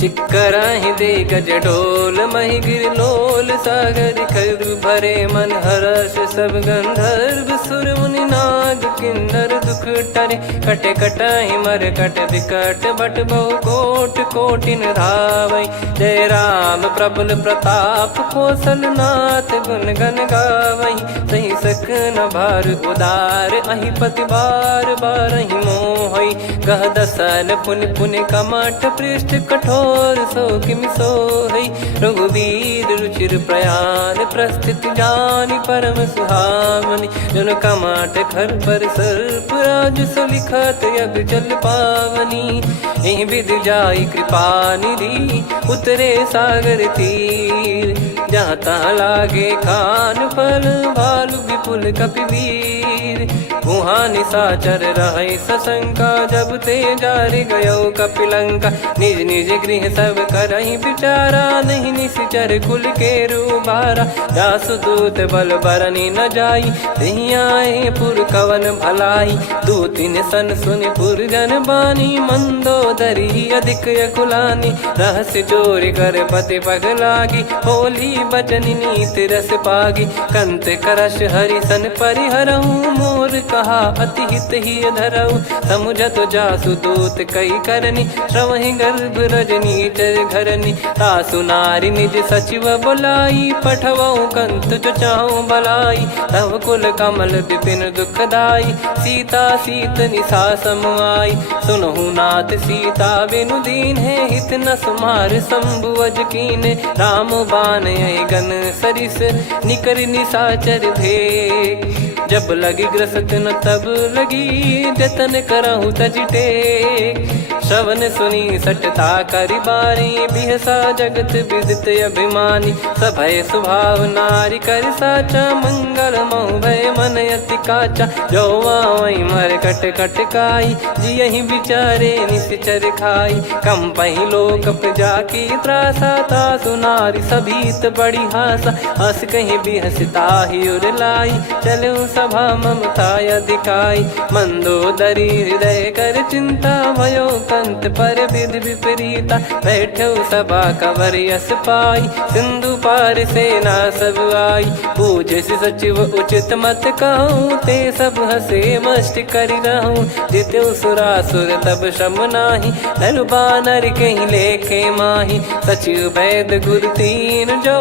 चिक्कराहि दे गज डोल महि गिर लोल सागर खर भरे मन हर्ष सब गंधर्व सुर मुनि नार। नाग किन्नर दुख टरे, कटे कटहि मर कट विकट बट बहु कोट कोटिन धावै। जय राम प्रबल प्रताप कौशलनाथ गुण गण गावै। सही सकन भार उदार अहि पति बार बारहि मोहै। गह दसन पुन पुन कमठ पृष्ठ कठोर सो किमि सोहै। रघुवीर रुचिर प्रयाण प्रस्थित जानि परम सुहावनि। जन कमठ खर पर सर्प राज सलिखत यग जल पावनी। एहि विधि जाई कृपा निधि उतरे सागर तीर। जहाँ तहाँ लागे खान फल भालु विपुल कपिवीर। वहाँ निशाचर रहै सशंका जब ते जारि गयो कपिलंका। निज निज गृह सब करहि विचारा नहीं निश्चर कुल के रूबारा। जासु दूत बल बरनि न जाई तेहि आए पुर कवन भलाई। दूतिन सन सुनि पुर जन बानी मंदोदरी अधिक यकुलानी। रहस्य चोरी कर पति पगलागी होली बचन नीति रस पागी। कंत करश हरिसन परिहरहु मोर कहा अति हित ही धरऊ। समुझत जासु दूत कई करनी श्रवहि गर्भ रजनी चर घरनी। तासु नारी निज सचिव बुलाई पठवऊ कंत जो चाहूं बलाई। तव कुल कमल विपिन दुखदाई सीता सीत निशा समाई। सुनहु नाथ सीता बिनु दीन है हित न सुमार शंभु अज कीने। राम बाण गन सरिस निकर निशाचर भेग। जब लगी ग्रसत न तब लगी जतन करहु तज टेक। श्रवण सुनी सटता करि बारी बिहसा जगत विदित अभिमानी। सभय स्वभाव नारी कर साचा मंगल मऊ भय मन अति काचा। जो आवै मर कट कट काई जियहि विचारे निश्चर खाई। कम पहि लोक जाकी त्रासा तासु नारी सभीत बड़ी हासा। हस कहीं बिहसता ही उर लाई चलऊ सभा ममता अधिकाई। मंदोदरी हृदय कर चिंता भयो कंत पर विधि विपरीता। बैठो सभा कवर यस पाई सिंधु पार सेना सब आई। पूज्य सचिव उचित मत कहूँ ते सब हसे मष्ट करि रहूँ। जित्यु सुरासुर तब श्रम नाही नर बानर कहीं लेखे माही। सचिव वैद गुरु तीन जो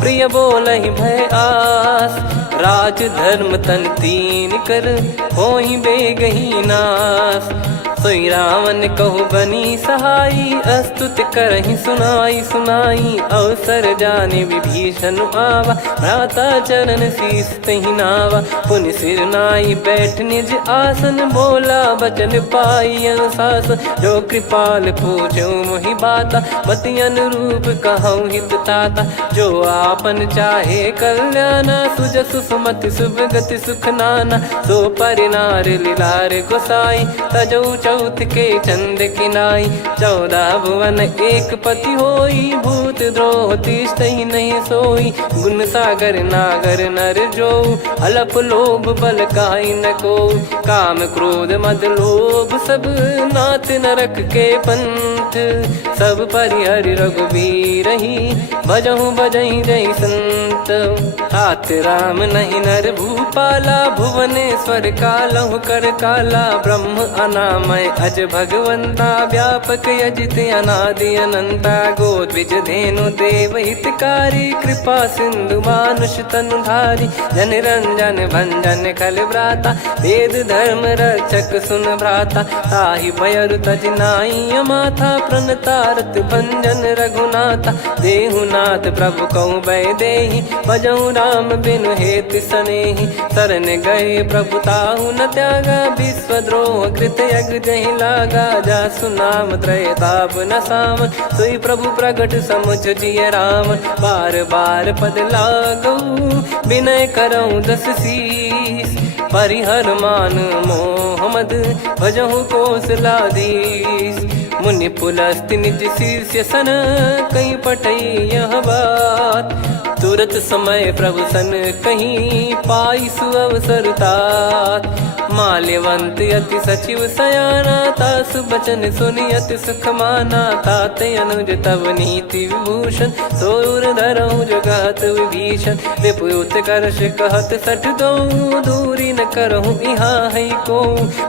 प्रिय बोलहि भय आस। राज धर्म तन तीन कर होई बेगही नास। सोई रावण कहु बनी सहाई अस्तुत करहि सुनाई सुनाई। अवसर जाने विभीषण आवा भ्राता चरण शीस तहि नावा। पुनि सिर नाई बैठ निज आसन बोला बचन पाई अनुशासन। जो कृपाल पूछो मोहि बाता मति अनुरूप कहूँ हित ताता। जो आपन चाहे कल्याणा सुजसु सुमति सुभगति सुख नाना। सो परिनार लीलार गोसाई तजौ चौथ के चंद किनाई। 14 भुवन एक पति होई भूत द्रोह तिष्ठहि नहीं सोई। गुण सागर नागर नर जो अलप लोभ बल काई न को। काम क्रोध मद लोभ सब नाथ नरक के पंथ। सब परिहरि रघुबीर ही भजहु भजहि जय संत। तात राम नहीं नर भूपाला भुवनेश्वर कालहु कर काला। ब्रह्म अनामय अज भगवंता व्यापक यजित अनादि अनंता। गोद्विज धेनु देव हितकारी कृपा सिंधु मानुष तनुधारी। जन रंजन भंजन खल भ्राता वेद धर्म रक्षक सुन भ्राता। ताहि भयरु तज नाई माथा प्रणतारत भंजन रघुनाथा। देहुनाथ प्रभु कहु भय देहि भजहु राम बिनु हेतु सनेहि। शरण गए प्रभु ताहु न त्यागा विश्वद्रोह कृत यज्ञ जहि लागा। जासु नाम त्रय ताप न सावन सोई प्रभु प्रगट समुझ जिय राम। बार बार पद लागऊ विनय करऊँ 10 शीस। परिहर मान मोह मद भजहु कौशलाधीश। मुनि पुलस्त्य निज शिष्य सन कहीं पठई यह बात। तुरत समय प्रभु सन कहीं पाई सुअवसर तात। माल्यवंत अति सचिव सयाना तासु बचन सुनि अति सुख माना। ताते अनुज तव नीति विभूषण सोर धरऊ जगत विभीषण। विपुत करश कहत सठ दो दूरी न करहु यहाँ है को।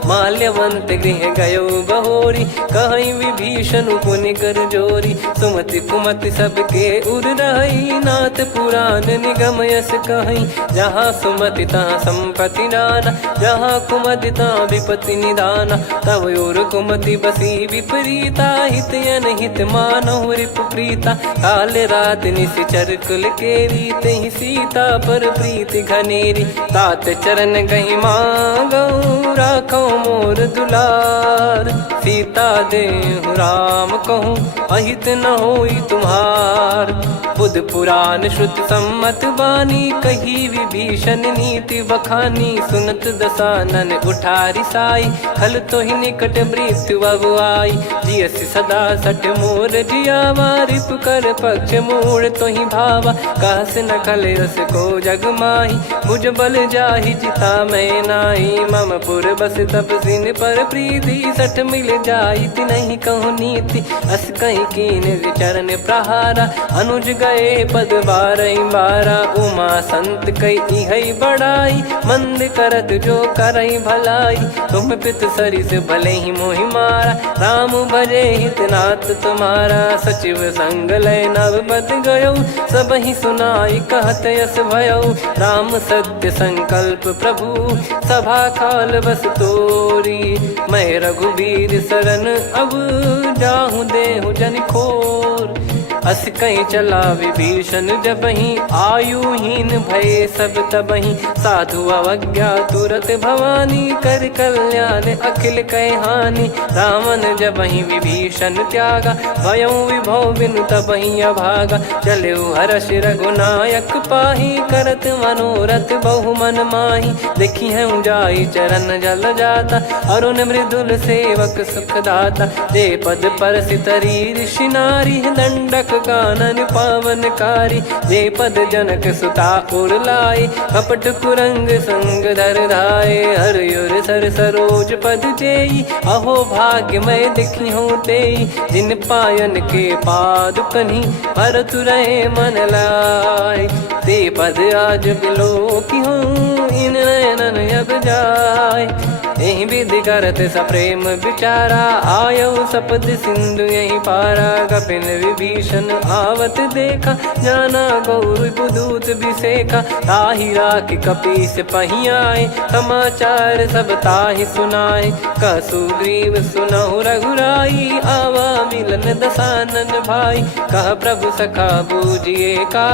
माल्यवंत गृह गयो बहोरी, कहीं विभीषण पुनि कर जोरी। सुमति कुमति सबके उर रही, नाथ पुराण निगम यस कहीं। जहाँ सुमति तहाँ संपत्ति नाना, जहाँ कुमति तहाँ विपत्ति निदाना। तब और कुमति बसी विपरीता, हित अनहित मानहु रिपु प्रीता। काल रात निश्चर कुल केरी, तहि सीता पर प्रीति घनेरी। तात चरण गही मांगऊ, राखो मोर दुलार। सीता देहु राम कहूँ, अहित न होई तुम्हार। बुध पुराण श्रुत सम्मत बानी, कही विभीषण नीति बखानी। सुनत दसानन उठारी साई, खल तो ही निकट मृत्यु अब आई। जियसि सदा सठ मोर जियावा, रिप कर पक्ष मूड़ तो ही भावा। कहस न खल रस को जग माही, मुझ बल जाहि जिता मैं नाई। मम पुर बस तपसिन पर प्रीति, सठ मिल जाई नहीं कहूँ नीति। अस कहीं कीन चरण प्रहारा, अनुज गए पद बारई बारा। उमा संत कई है बड़ाई, मंद करत जो करई भलाई। तुम पित सरिस भले ही मोहि मारा, राम भजे हित नाथ तुम्हारा। सचिव संग लय नव बद गयो, सब ही सुनाई कहत यस भयो। राम सत्य संकल्प प्रभु, सभा काल बस तोरी। मैं रघुबीर शरण अब, जाहूँ देहु जन खोर। अस कहीं चला विभीषण जबहि, आयुहीन भय सब तबहि। साधु अवज्ञा तुरत भवानी, कर कल्याण अखिल कह हानि। रावण जबहि विभीषण त्यागा, भयउ विभव बिनु तबहि अभागा। चलऊ हर्ष रघुनायक पाही, करत मनोरथ बहु मन माही। देखी है जाई चरण जल जाता, अरुण मृदुल सेवक सुखदाता। जे पद पर सितरी ऋषि नारी, दंडक कानन पावनकारी। जे पद जनक सुता उर लाए, कपट कुरंग संग धर धाये। हरियुर सर सरोज पद जेई, अहो भाग्य मैं दिखी हूँ तेई। जिन पायन के पाद कन्ही, भरत रहे मन लाए। ते पद आज बिलो की हूँ, इन नयनन अब जाय। यही विधि करत सप्रेम विचारा, आयऊ सपद सिंधु यही पारा। कपिन विभीषण आवत देखा, जाना गौर बुदूत बिसेखा। ताहि राख कपीस पही आए, समाचार सब ताहि सुनाए। कह सुग्रीव सुनहु रघुराई, आवा मिलन दसानन भाई। कह प्रभु सखा बूझिए का,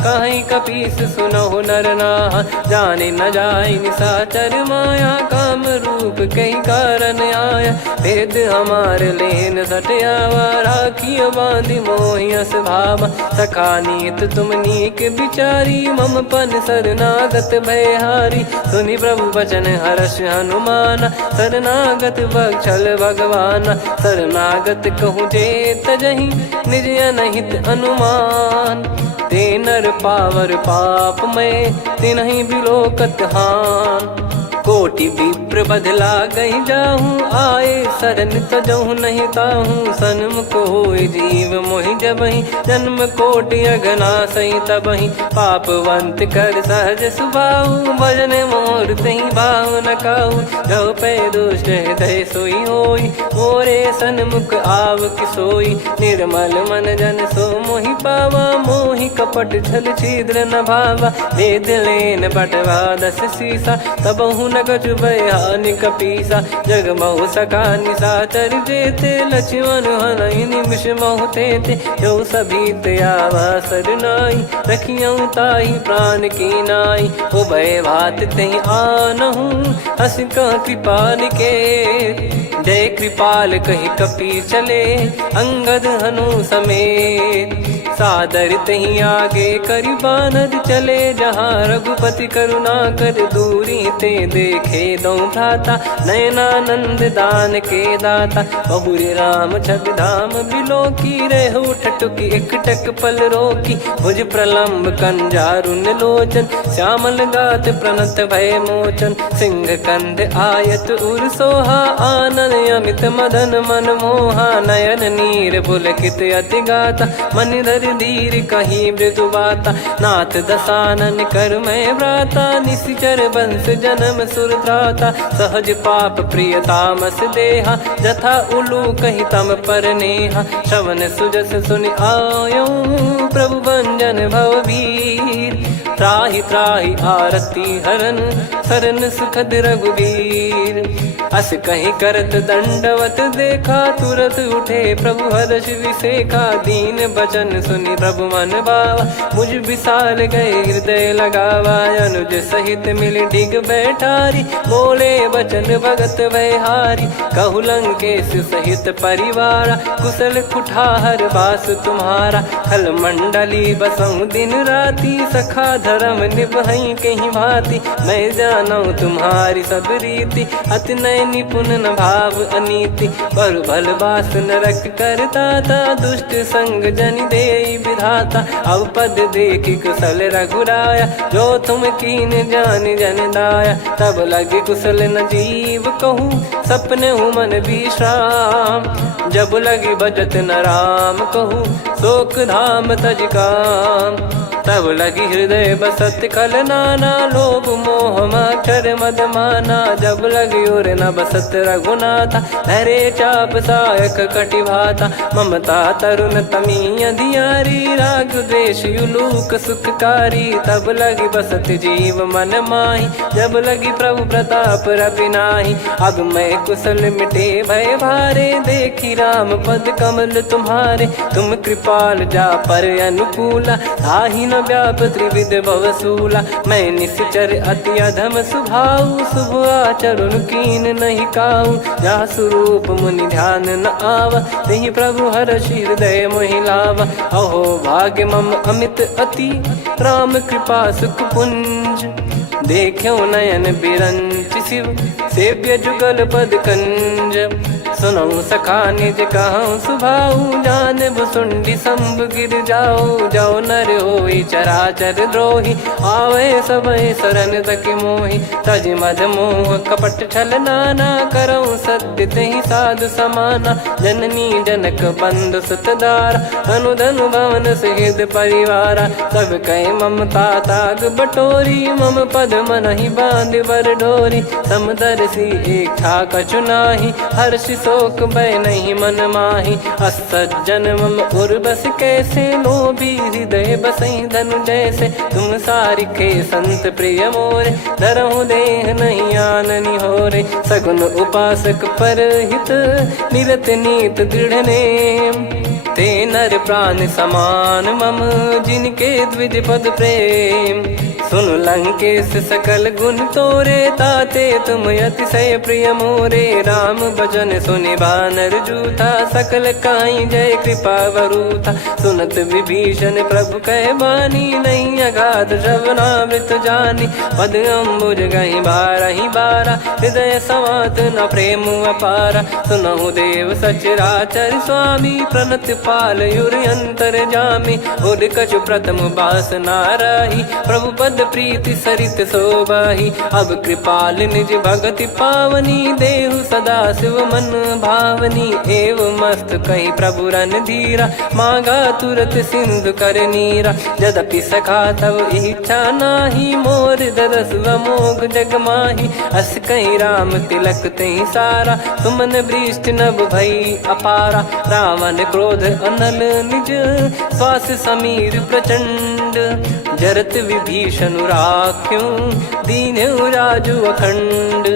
कहीं कपीस सुनहु नर नाहा। जाने न जाय निशाचर माया, काम रूप कई कारण आया। भेद हमार लेन सटयावा, राखियो बांधि मोहियस भावा। सखा नीत तुम नीक बिचारी, मम पन शरणागत भयहारी। सुनि प्रभु वचन हर्ष हनुमाना, शरणागत बक्षल भगवाना। शरणागत कहूँ जे तजहि, निज अनहित अनुमान। ते नर पावर पाप में, तिन्हि बिलोकत हान। कोटि विप्र बदला गई जाहूँ, आए शरण तजहु नहीं ताहूँ। सन्मुख होय जीव मोहि जबहि, जन्म कोटि अगना सही तबहि। पापवंत कर सहज सुभाऊ, भजन मोर तहि भाव न काहू। जो पै दुष्ट हृदय सोई होई, मोरे सन्मुख आव किसोई। निर्मल मन जन सो मोहि पावा, मोहि कपट छल छिद्र न भावा। वेद लेन बटवा दस सीसा, तबहु न कछु भयानि कपीसा। जग महु सखा निशाचर जेते, लक्ष्मण हनहि निमिष महु तेते। जो सभी त्यावा सरनाई, रखियऊ ताहि प्राण की नाई। उभय भात तहि आनहु, हस कह कृपाल के। जय कृपाल कहि कपी चले, अंगद हनु समेत। सादर तही आगे करि बानर चले, जहाँ रघुपति करुणा कर दूरी ते देखे दो भ्राता। नयनानंद दान के दाता, बहुरी राम छग धाम बिलो की। रेहु ठटुकी एकटक पल रोकी, भुज प्रलम्ब कंजारुन लोचन। श्यामल गात प्रणत भय मोचन, सिंह कंध आयत उर सोहा। आनन अमित मदन मन मोहा, नयन नीर पुलकित अति गाता। मनिधर कर धीर कहीं मृदु बाता, नाथ दसानन कर मैं व्राता, निशिचर बंस जन्म सुर त्राता, सहज पाप प्रिय तामस देहा, जथा उलू कही तम पर नेहा, श्रवण सुजस सुनि आयो प्रभु भंजन भववीर, त्राहि त्राहि आरती हरन सरन सुखद रघुवीर, अस कहीं करत दंडवत देखा, तुरत उठे प्रभु हर्ष विसेखा, दीन बचन सुनि प्रभु मन भावा, मुझ विशाल गए हृदय लगावा, अनुज सहित मिल डिग बैठारी, बोले बचन भगत वैहारी, कहु लंकेश सहित परिवारा, कुशल कुठार बास तुम्हारा, खल मंडली बसऊं दिन राती, सखा धर्म निभई कहीं भांति, मैं जानू तुम्हारी सब रीति, अति नय निपुण न भाव अनीति, पर भल बास नरक करता था, दुष्ट संग जन दे विधाता, अब पद देखी कुशल रघुराया, जो तुम कीन जान जन दाया, तब लगे कुशल न जीव कहूँ, सपने हूँ मन विश्राम, जब लगी बजत न राम कहूँ, शोक धाम तज काम, तब लगी हृदय बसत खल नाना, लोभ मोह मक्षर मद माना, जब लगी और न बसत रघुनाथा, धरे चाप सायक कटि भाता, ममता तरुण तमी अधियारी, राग द्वेष युलूक सुखकारी, तब लगी बसत जीव मन माही, जब लगी प्रभु प्रताप रवि नाही, अब मैं कुशल मिटे भय भारे, देखी राम पद कमल तुम्हारे, तुम कृपाल जा पर अनुकूला, ताहि न व्याप त्रिविध भवसूला, मैं निश्चर अति अधम सुभाऊ, शुभ आचरण कीन नहीं काऊ, जा स्वरूप मुनि ध्यान न आवा, तेहि प्रभु हर्ष हृदय मोहि लावा, अहो भाग्य मम अमित अति, राम कृपा सुख पुंज, देखो नयन बिरंच शिव, सेव्य जुगल पद कंज, सुनऊ सखा निज कहूँ सुभाऊ, जान भुसुंडी संभ गिर जाओ, जाओ नर होई चराचर द्रोही, आवे सबय शरण तक मोहि, तज मद मोह कपट छल नाना, करऊँ सत्य तेहि साधु समाना, जननी जनक बंधु सुतदारा, अनु धनु भवन सहित परिवारा, सब कहे ममता ताग बटोरी, मम पद मनहि बांध बर डोरी, समदर्शी इच्छा कछु नाही, हर्ष शोक भय नहीं मन माही, असज्जन मम उर्वश कैसे, लोभी हृदय बसई धनु जैसे, तुम सारिखे संत प्रिय मोरे, धरहु देह नहीं आननि होरे, सगुन उपासक पर हित, निरत नीत दृढ़ नेम, ते नर प्राण समान मम, जिनके द्विज पद प्रेम, सुन लंकेश सकल गुण तोरे, ताते तुम अतिशय प्रिय मोरे, राम भजन सुनि बानर जूथा, सकल काई जय कृपा वरूथा, सुनत विभीषण प्रभु कह बानी, नहीं अगाध श्रवणामृत जानी, पद अम्बुज गहि बारहि बारा, हृदय समात न प्रेम अपारा, सुनहु देव सचराचर स्वामी, प्रणत पाल युर अंतर जामी, उद कछु प्रथम बास नाराही, प्रभु पद प्रीति सरित शोभाही, अब कृपाल निज भगति पावनी, देहु सदा शिव मन भावनी, एव मस्त कही प्रभु रन धीरा, मांगा तुरत सिंधु कर नीरा, यद्यपि सखा तब इच्छा नाही, मोर दरस अमोघ जग माही, अस कहीं राम तिलक तहि सारा, सुमन वृष्ट नभ भई अपारा, रावण क्रोध अनल निज, श्वास समीर प्रचंड, जरत विभीषण राख्यों, दीन्हु राजु अखंड,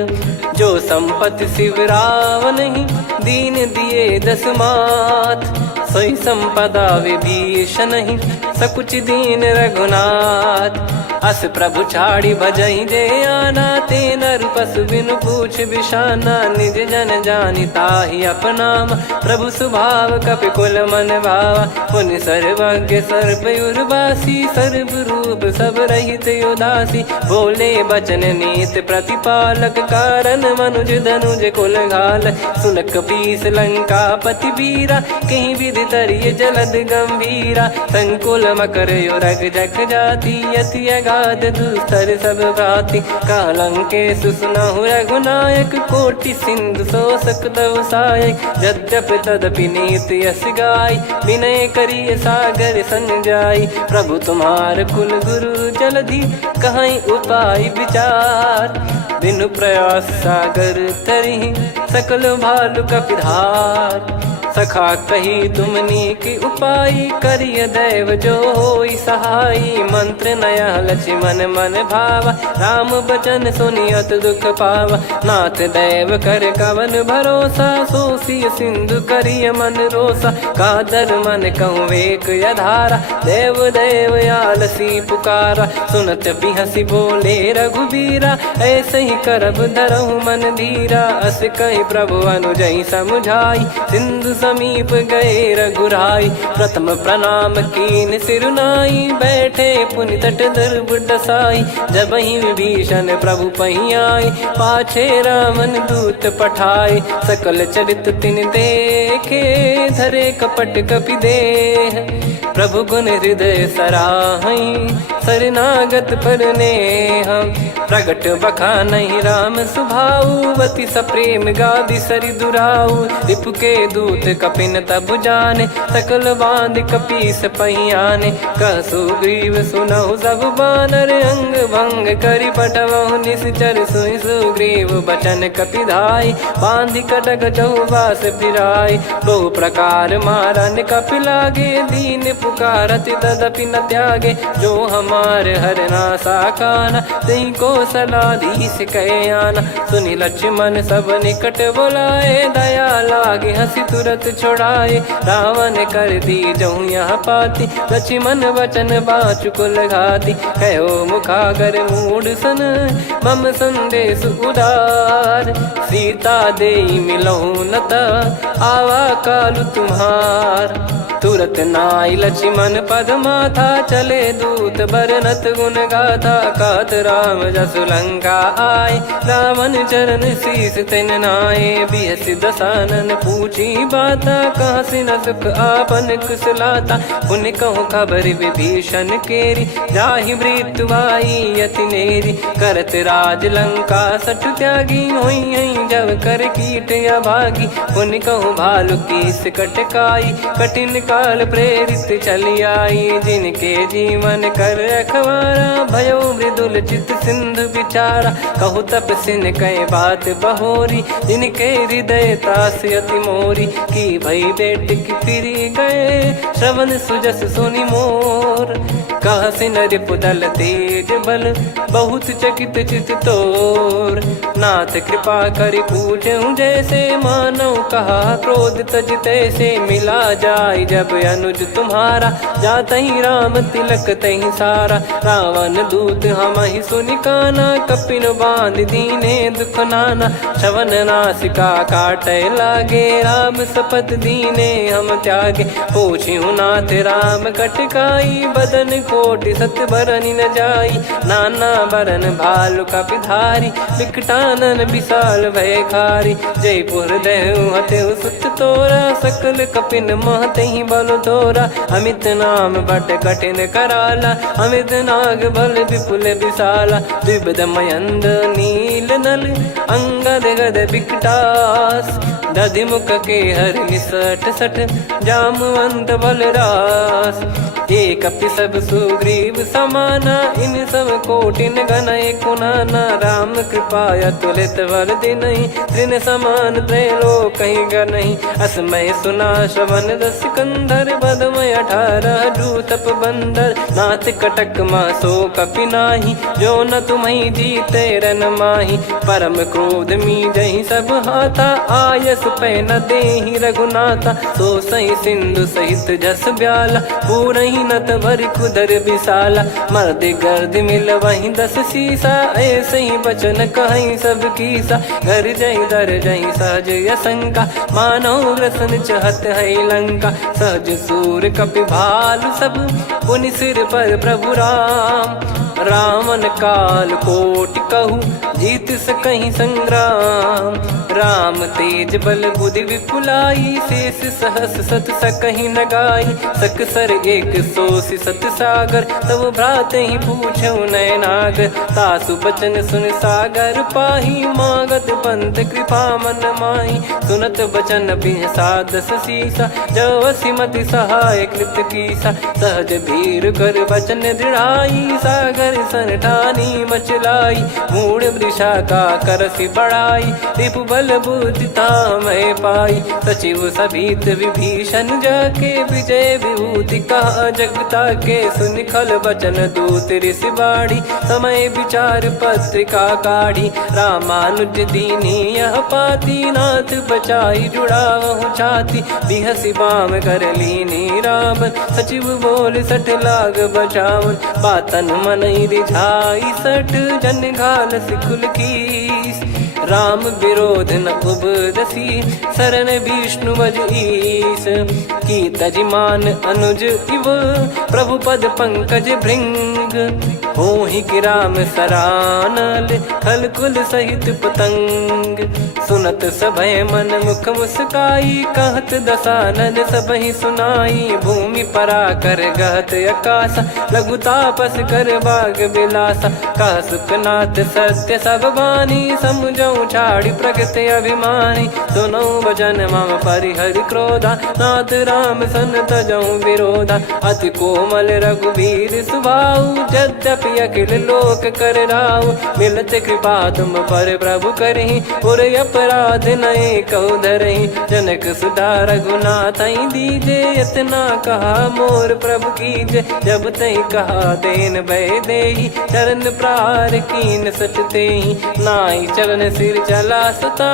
जो संपत्ति शिव रावण ही, दीन दिए दस मात, सोई संपदा विभीषण ही, सकुच दीन रघुनाथ, अस प्रभु छाड़ी भजई जे आना, ते नर पशु बिनु पूछ बिशाना, निज जन जानि ताहि अपनाम, प्रभु स्वभाव कपि कुल मन भावा, मुनि सर्वज्ञ सर्वयुर्वासी, सर्व रूप सब रहित उदासी, बोले बचन नीत प्रतिपालक, कारण मनुज धनुज कुल घाल, सुन कपीस लंका पति वीरा, कहीं विधि तरिय जलद गंभीरा, संकुल मकर युरग जख जाति, यति गाद दुस्तर सब भांति कालंके सुसुनाहु रघुनायक कोटि सिंधु शोषक तव सहायक यद्यपि तदपि नीत यस गाय विनय करिय सागर सन जाई प्रभु तुम्हार कुल गुरु जलधि कहीं उपाय विचार बिनु प्रयास सागर तरिहि सकल भालु कपिधार सखा कही तुमनी की उपाय करिय दैव जो होई सहाई मंत्र नया लक्ष्मण मन भावा राम बचन सुनियत दुख पावा नाथ दैव कर कवन भरोसा सोसिय सिंधु करिय मन रोसा कादर मन कहूँ वेक यधारा देव देव आलसी पुकारा सुनत बिहसी बोले रघुबीरा ऐसे ही करब धरहु मन धीरा अस कही प्रभु अनुजई समुझाई सिंधु समीप गए रघुराई प्रथम प्रणाम कीन सिरुनाई बैठे पुनि तट दर्भ डसाई जब ही विभीषण प्रभु पही आए पाछे रामन दूत पठाए सकल चरित तिन देखे धरे कपट कपि देह प्रभु गुण हृदय सराहई शरणागत पर नेह प्रगट बखानहि राम सुभाऊ वति सप्रेम गादि सरि दुराऊ रिपु के दूत कपिन तब जाने सकल बांध कपीस पहियाने कह सुग्रीव सुनहु सब बानर अंग भंग करि पटवहु निश्चर सुनि सुग्रीव बचन कपिधाई बांधि कटक चहुबास फिराई बहु प्रकार मारन कपि लागे दीन पुकारति तदपि न त्यागे जो हमार हरना साकाना तई को सलाधीश कहे आना सुनि लक्ष्मण सब निकट बुलाए दया लागे हंसी तुरत छोड़ाए रावण कर दी जहूँ यहाँ पाती लक्ष्मण वचन बाचु कुल घाती कहो मुखागर मूड सन मम संदेश उदार सीता देई मिलहु नता आवा कालु तुम्हार तुरत नाई लक्ष्मण पद माथा चले दूत बरनत गुण गाथा कात राम जसु लंका आए रावण चरण शीस तिन नाये बिहसि दसानन पूछी बाता कहाँ से न सुख आपन कुशलाता पुन कहूँ खबर विभीषण केरी जाहि मृत्यु आई यति नेरी करत राज लंका सठ त्यागी होई जब कर कीट अभागी पुन कहूँ भालु कीस कटकाई कठिन काल प्रेरित चली आई जिनके जीवन कर रखवारा भयो मृदुल चित सिंधु विचारा कहु तप सिन कई बात बहोरी जिनके हृदय तास अति मोरी की भई बेट की फिरी गए श्रवण सुजस सुनि मोर कह सिन रिपुदल तेज बल बहुत चकित चित तोर नाथ कृपा करि पूछूं जैसे मानव कहा क्रोध तज तैसे मिला जाय जब अनुज तुम्हारा जात ही राम तिलक तही सारा रावण दूत हम ही सुनि काना कपिन बांध दीने दुख नाना श्रवण नासिका काटे लागे राम सपत दीने हम त्यागे पूछ्यू नाथ राम कटकाई बदन कोटि सत बरनि न जाई नाना बरन भालु कपिधारी विकटानन विशाल भय खारी जयपुर देहु हतेउ सुत तोरा सकल कपिन महतहि बल तोरा अमित नाम बट कठिन कराला अमित नाग बल विपुल विशाला द्विपद मयंद नील नल अंगद गद विकटास दधि मुख के हर निसठ सठ जामवंत बलरास एक अपि सब सुग्रीव समाना इन सब कोटिन गनय कुनाना राम कृपा अतुलित बल दिनहि त्रिन समान त्रैलोक कहीं गनहि असमय सुना श्रवण दस कंधर बदमय 18 जूतप बंदर नाथ कटक मासो कपि नाही जो न तुम्हि जीते रन माही परम क्रोध मी जहि सब हाथा आयस पै न देहि रघुनाथा सो सही सिंधु सहित जस ब्याला पूरहि नत भरि कुदर विशाला मर्द गर्द मिल वहीं 10 सीसा ऐसे ही बचन कहीं सब कीसा घर जहि दर जहि सहज यसंका मानव रसन चहत है लंका सहज सूर कपि भालु सब पुनि सिर पर प्रभु राम रावण काल कोटि कहु जीत सकहीं संग्राम। राम तेज बल बुद्धि विपुलाई, शेष सहस सत सकहीं न गाई। सकसर एक सोसी सत सागर, तब भ्रात ही पूछो नयनागर। तासु बचन सुन सागर पाही, मागत पंथ कृपा मन माही। सुनत बचन बिहसादस सीसा, जव सिमति सहाय कृत कीसा। सहज भीर कर बचन दृढ़ाई, सागर सन ठानी मचलाई। मूढ़ वृषा का करसि बढ़ाई, रिपु बल बुद्धि तामय पाई। सचिव सभीत विभीषण जाके, विजय विभूति कहा जगता के। सुनि खल बचन दूत ऋषि बाड़ी, समय विचार पत्रिका काढ़ी। रामानुज दीनी यह पाती, नाथ बचाई जुड़ावहु छाती। बिहसि बाम कर लीनी रावण, सचिव बोल सठ लाग बचावन। बातन मनई रिझाई सठ, जन घाल सिकुल कीस। राम विरोध न उपदसी, शरण विष्णु बज ईस। की तजिमान अनुज इव, प्रभु पद पंकज भृंग। होहि कि राम सरानल, खल कुल सहित पतंग। सुनत सभय मन मुख मुस्काई, कहत दसानन सबहि सुनाई। भूमि परा कर गहत आकाशा, लघु तापस कर बाग बिलासा। कह सुखनाथ सत्य सब बानी, समुझौ छाड़ी प्रगति अभिमानी। सुनो भजन मम परिहरि क्रोधा, नाथ राम सन तजौ विरोधा। अति कोमल रघुवीर सुभाऊ, यद्यपि अखिल लोक कर राऊ। मिलत कृपा तुम पर प्रभु करहि, पुर अपराध नए कौ धरहि। जनक सुधा रघुनाथ दीजे, इतना कहा मोर प्रभु कीजे। जब तई कहा देन भय देहि, चरण प्रार कीन सट तेहि। नाई चरण सिर चला सता,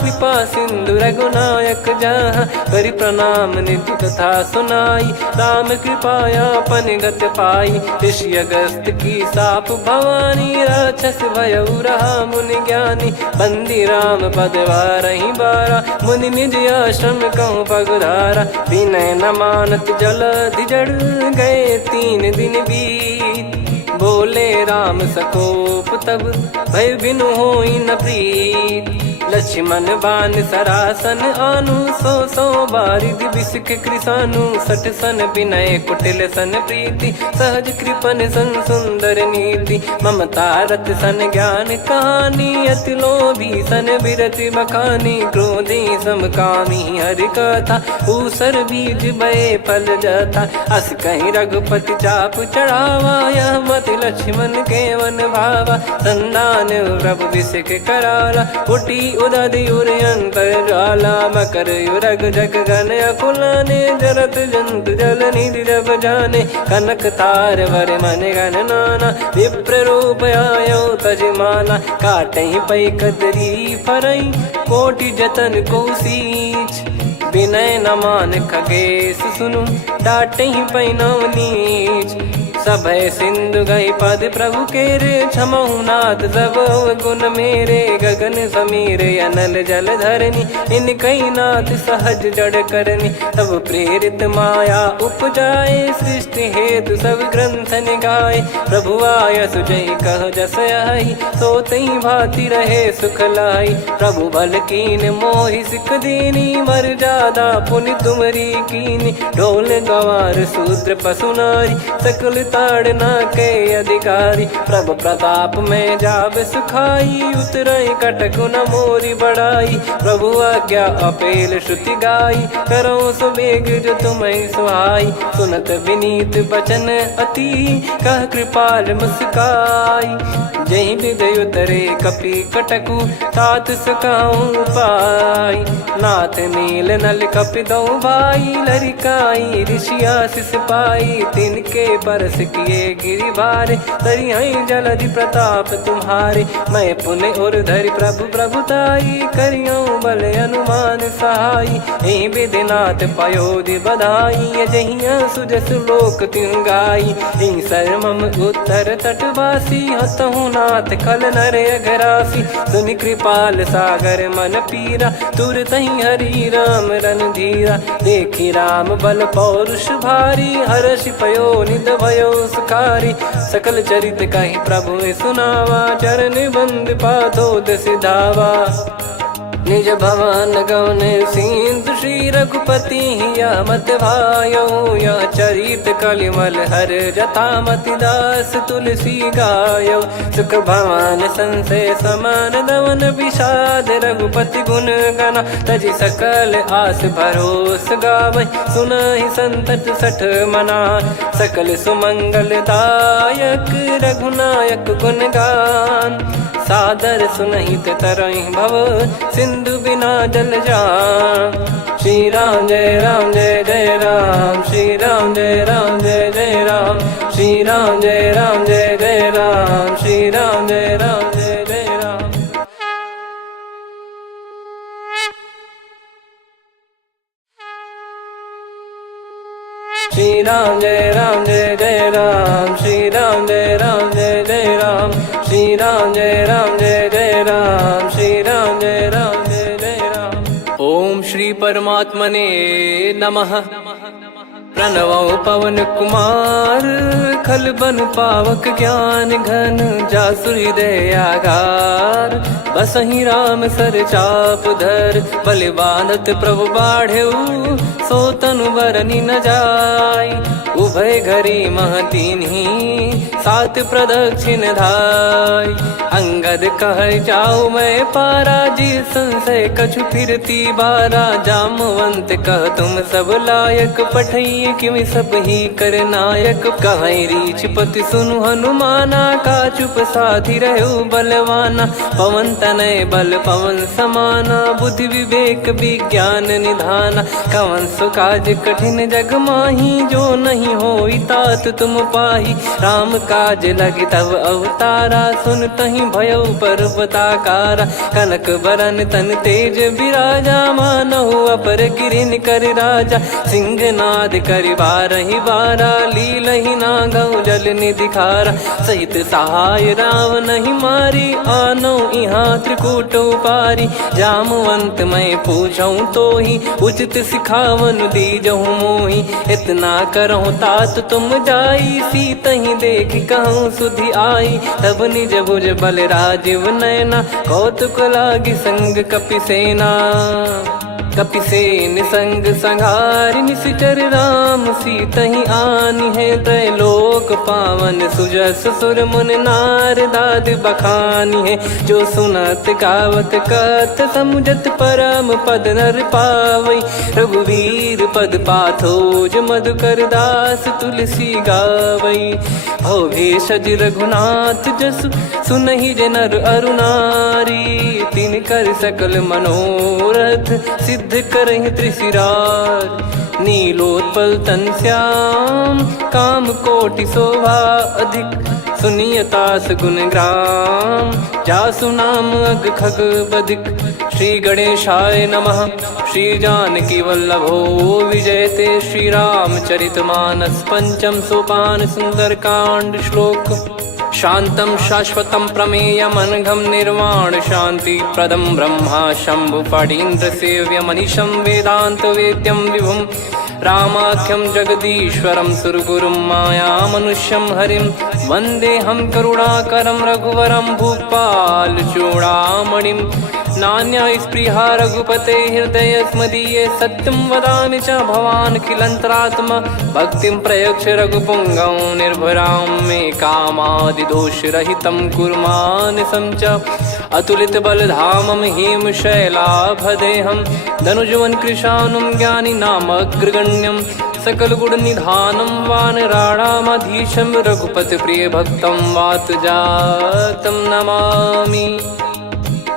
कृपा सिंधु रघुनायक जहाँ। करि प्रणाम निधि कथा सुनाई, राम कृपाया पन गत पाई। ऋषि अगस्त की साप भवानी, राक्षस भयउ रहा मुनि ज्ञानी। बंदी राम पद वारहि बारा, मुनि निज आश्रम कहूँ पगुधारा। विनय न मानत जलधि जड़, गए 3 दिन बीत। बोले राम सकोप तब, भय बिनु होई न प्रीत। लक्ष्मण बान सरासन आनु, 100 बारिधि बिसक कृसानु। 60 सन विनय कुटिल सन प्रीति, सहज कृपन सन सुंदर नीति। ममता रत सन ज्ञान कहानी, अति लोभी सन बिरति बखानी। क्रोधी समकामी हरि कथा, ऊसर बीज बये फल जथा। अस कहीं रघुपति चाप चढ़ावा, यह मत लक्ष्मण के वन भावा। संदान प्रभु बिसक कराला, उठी उदधि उर अंतर ज्वाला। मकर युरग जग गण अकुलाने, जरत जंतु जल निधि जब जाने। कनक तार वर मन गण नाना, विप्र रूप आयो तजमाना। काटहि पै कदरी फरई, कोटि जतन को सींच। विनय न मान खगेश सुनु, डांटहि पै नव नीच। सभय सिंधु गई पद प्रभु केरे, क्षमहु नाथ सब गुण मेरे। गगन समीरे अनल जल धरनी, इन कई नाथ सहज जड़ करनी। तब प्रेरित माया उपजाए, सृष्टि हेतु सब ग्रंथ निगाए। प्रभु आय सुजई कह जस आई, सोतई भांति रहे सुख लाई। प्रभु बल कीन मोहि सिख दीनी, मर्यादा पुनि तुमरी कीनी। ढोल गवार शूद्र पशु नारी, सकल ताड़ना के अधिकारी। प्रभु प्रताप में जाब सुखाई, उतरई कटक न मोरी बढ़ाई। प्रभु आज्ञा अपेल श्रुति गाई, करो सुबेग जो तुम्हें सुहाई। सुनत विनीत बचन अति, कह कृपाल मुस्काई। जहि हृदय उतरे कपि कटकु, तात सकाऊं पाई। नाथ नील नल कपि दो भाई, लरिकाई ऋषि आशीष पाई। तिनके परस किए गिरि भारे, तरिहै जलधि प्रताप तुम्हारे। मैं पुन और धरि प्रभु प्रभुताई, करियौ बल अनुमान सहाई। एहि विधिनाथ पयोधि बधाई, जहिया सुजस लोक तिहुँ गाई। एहि सरमम उत्तर तटवासी, हतहु रघुनाथ खल नर अघरासी, सुनि कृपाल सागर मन पीरा, तुरतहि हरि राम रणधीरा। देखि राम बल पौरुष भारी, हर्षि पयो निध भयो सुखारी। सकल चरित कहि प्रभु सुनावा, चरण बंद पादोद सिधावा। निज भवन गौन सिंधु श्री रघुपति हिया मत भायो, यह चरित कलिमल हर जथा मति दास तुलसी गायो। सुख भवन संशय समान दवन विषाद, रघुपति गुण गना तजि सकल आस भरोस गावै। सुनहि संतत सठ मना, सकल सुमंगल दायक रघुनायक गुण गान। सादर सुनहित तरहि भव, सिंधु बिना जल जान। श्री राम जय जय राम, श्री राम जय जय राम, श्री राम जय जय राम, श्री राम जय जय राम। श्री राम जय जय राम, श्री राम जय जय राम, श्री राम जय जय राम, श्री राम जय जय राम। ओम श्री परमात्मने नमः। प्रणवो पवन कुमार, खल बन पावक ज्ञान घन, जासु हृदय आगार। बसहि राम सर चाप धर, बलि बांधत प्रभु बाढ़ऊ, सो तनु बरनि न जाय। उभय घरी महतीन्ही, सात प्रदक्षिण धाय। अंगद कह जाऊ मैं पारा, जी संशय कछु फिरती बारा। जामवंत कह तुम सब लायक, पठई किमि सब ही कर नायक। कहै रीछ पति सुनु हनुमाना, का चुप साधि रहु बलवाना। पवन तनय बल पवन समाना, बुद्धि विवेक विज्ञान निधाना। कवन सो काज कठिन जग माही, जो नहीं होई तात तुम पाही। राम काज लगी तब अवतारा, सुन तहि भयउ पर्वताकारा। कनक बरन तन तेज बिराजा, मानहु अपर गिरिन कर राजा। सिंहनाद करि बारहि बारा, लीलहि नागौ जल निधि खारा। सहित सहाय राम नहीं मारी, आनो इहाँ त्रिकूट उपारी। जामवंत मैं पूछऊँ तोहि, उचित सिखावन दीजहु मोहि। इतना करहु तात तुम जाई, सीतहि देख कहूँ सुधि आई। तब निज भुज बल राजीव नयना, कौतुक लागी संग कपिसेना। कपिसेन संग संघारि निशिचर राम, सीतहि आनि है त्रैलोक पावन। सुजस सुर मुन नार दाद बखानी है, जो सुनत गावत कथ समुझत परम पद नर पावै। रघुवीर पद पाथोज मधुकर दास तुलसी गावै। भव भेषज रघुनाथ जसु, सुनहि जे नर अरु नारी। तिन कर सकल मनोरथ, सिद्ध करहि त्रिशिरार। नीलोत्पल तन श्याम, काम कोटि शोभा अधिक। सुनियतास गुण ग्राम, जासु नाम अग खग बधिक। श्री गणेशाय नमः। श्री जानकी वल्लभो विजयते, श्री रामचरित मानस पंचम सोपान सुंदरकांड श्लोक। शांतं शाश्वतं प्रमेयमनघं निर्वाण शांति प्रदं ब्रह्मा शंभु फणीन्द्र सेव्य मनीषं वेदांत वेद्यं विभुं। रामाख्यं जगदीश्वरं सुरगुरुं माया मनुष्यं हरिं। वन्देऽहं करुणाकरं रघुवरं भूपाल चूडामणिं। नान्या स्पृहा रघुपते हृदय स्मदीये, सत्यं वदामि च भवान् खिलन्तरात्मा। भक्तिं प्रयच्छ रघुपुङ्गं निर्भरां मे कामादिदोषरहितं कुर्मानसं च। अतुलित बलधामं हेमशैलाभदेहं, धनुजवन कृशानुं ज्ञानिनामग्रगण्यं। सकल गुण निधानं वानराणामधीशं, रघुपति प्रिय भक्तं वातजातं नमामि।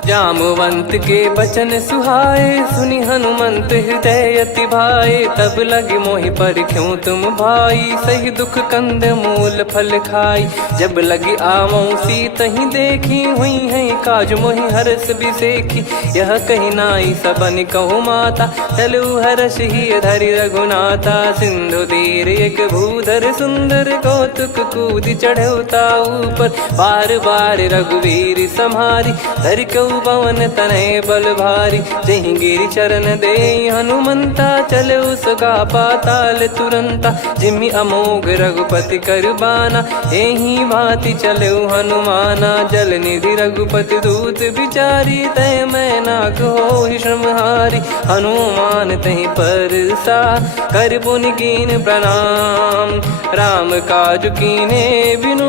जामवंत के बचन सुहाए, सुनि हनुमंत हृदय अति भाए। तब लगे मोहि पर क्यों तुम भाई, सही दुख कंद मूल फल खाई। जब लगी आवऊं सीत ही देखी, हुई है काज मोहि हरस बिसेखी। यह कही नाई सबन कहु माता, चलू हरष ही धरि रघुनाथा। सिंधु तीर एक भूधर सुंदर, कौतुक कूद चढ़ौता ऊपर। बार बार रघुवीर सम्हारी, धरि कहु पवन तनय बल भारी। जहि गिरि चरण दे हनुमंता, चलो सगा पाताल तुरंता। जिमि अमोघ रघुपति कर बाना, एहि भांति चलो हनुमाना। जल निधि रघुपति दूत बिचारी, तय मैं नाग होहि श्रमहारी। हनुमान तहि परसा, कर पुनि कीन प्रणाम। राम काज कीने बिनु,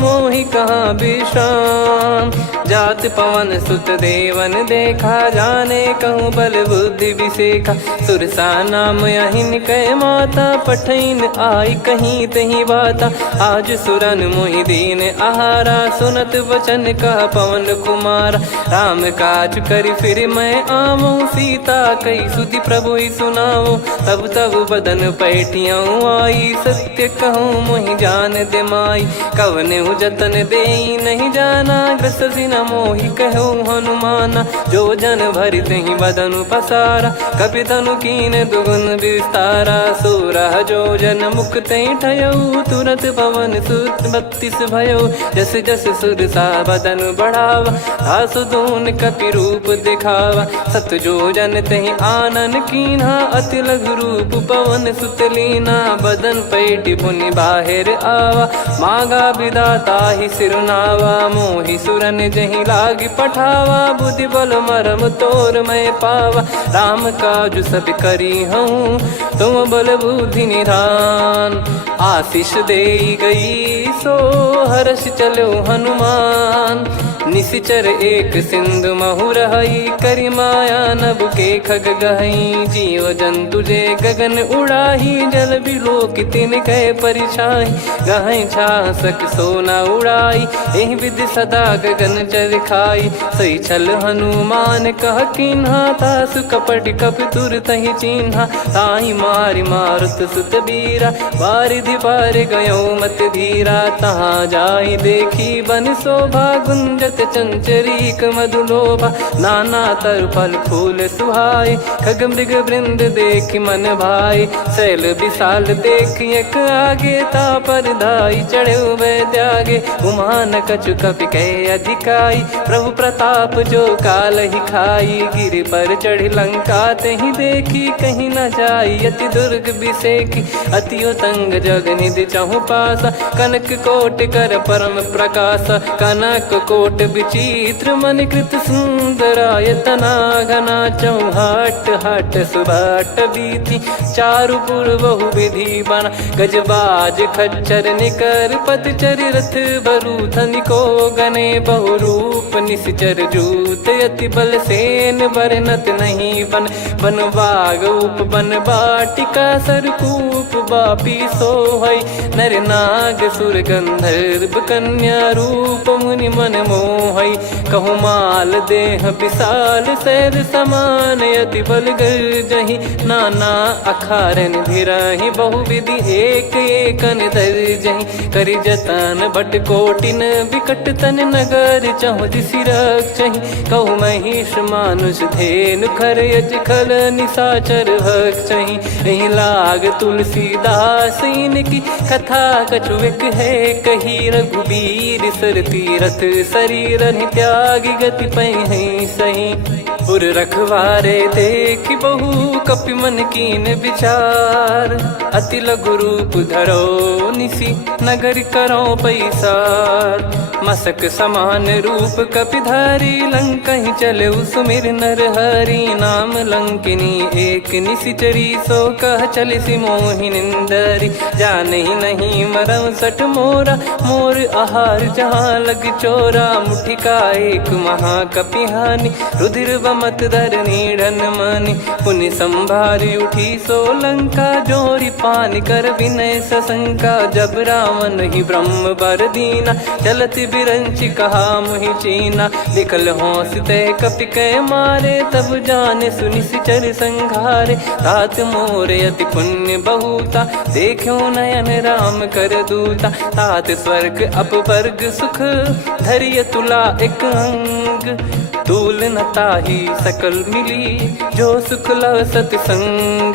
मोहि कहाँ विश्राम। जात पवन सुत देवन देखा, जाने कहूँ बल बुद्धि विसेखा। सुरसा नाम अहिन कै माता, पठैन आई कहीं तहीं बाता। आज सुरन मोहि दीन आहारा, सुनत वचन कह पवन कुमारा। राम काज करि फिर मैं आवऊं, सीता कई सुधि प्रभु ही सुनाओ। तब तब बदन पैठियाँ आई, सत्य कहूँ मोहि जान दे माई। कवने जतन देई नहीं जाना, ग्रसि न मोहि कहूँ हनुमाना। जो जन भरि तहि बदनु पसारा, कपि तनु कीन दुगुन विस्तारा। सोरह जो जन मुख तहि ठयऊ, तुरत पवन सुत 32 भयऊ। जस जस सुरसा बदन बढ़ावा, आसु दून कपि रूप दिखावा। सत जो जन तहि आनन कीन्हा, अति लघु रूप पवन सुत लीना। बदन पैठि पुनि बाहिर आवा, मांगा विधाता ही सिरुनावा। मोहि सुरन जहि लागी पठावा, बुद्धि बल मरम तोर मैं पावा। राम काज सब करी हूँ, तुम बल बुद्धि निधान। आशीष देई गई सो, हर्ष चलो हनुमान। निशिचर एक सिंधु महु रहई, करि माया नभ के खग गहई। जीव जंतु जे गगन उड़ाही, जल बिलोक तिन कह परिछाई। गहई छासक सोना उड़ाई, एहि विधि सदा गगन चर खाई। सही छल हनुमान कह कीन्हा, तासु कपट कपि तुर तहि चिन्हा। ताहि मारि मारुत सुत बीरा, बारिधि पार गयो मत धीरा। तहाँ जाई देखी बन शोभा, गुंजत चंचरीक मधुलोभा। नाना तरु फल फूल सुहाए, खग मृग वृंद देख मन भाई। शैल विशाल देख एक आगे, तापर धाई चढ़े वै त्यागे। उमान कछु कपि कह अधिकाई, प्रभु प्रताप जो काल ही खाई। गिर पर चढ़ी लंका तहि देखी, कहीं न जाई अति दुर्ग बिसेखी। अति उतंग जग निधि चहु पासा, कनक कोट कर परम प्रकाशा। कनक कोट विचित्र मन कृत सुंदरायतना। घना चौहाट हाट सुबाट बीथी, चारु पुर बहु विधि बना। गजबाज खच्चर निकर पतचर, रथ बरु धनिको गने। बहु रूप निश्चर जूत, अति बल सेन बरनत नहीं बन। बन बाग उप बन बाटिका, सरकूप बापी सोहई। नर नाग सुर गंधर्व कन्या, रूप मुनि मन मोहई। कहु माल देह विशाल, शैल समान अति बल गर्जहि। नाना अखारन भिराहि, बहु विधि एक एकन दर्जहि। करि जतन भट कोटिन, विकट तन नगर चहु दिसि रक्षहि। कहु महिष मानुष धेनु, खर यज खल निशाचर भक्षहि। एहि लाग तुलसीदास इनकी, कथा कछु एक है कही। रघुबीर सर तीरथ शरीर, त्यागी गति पै सही। पुर रखवारे देख बहु, कपि मन कीन विचार। अति लघु रूप धरो निसी, नगर करो पैसार। मसक समान रूप कपि धारी, लंकहि चले सुमिर नर हरि। नाम लंकिनी एक निशिचरी, सो कह चलिसि मोहि निंदरी। जानहि नहीं मरम सठ मोरा, मोर आहार जहाँ लग चोरा। मुठिका एक महाकपि हानि, रुधिर बमत धरनी ढन मनि पुनि संभारी उठी सोलंका जोरी पानी कर विनय सशंका जब रावण ही ब्रह्म बर दीना चलत बिरंची कहा मुहि चीना निकल होंस ते कपि कै मारे तब जाने सुनि सिचर संघारे तात मोरे अति पुण्य बहुता देखो नयन राम कर दूता तात स्वर्ग अपवर्ग सुख धरिय तुला एक अंग तूल न ताही सकल मिली जो सुख लव सतसंग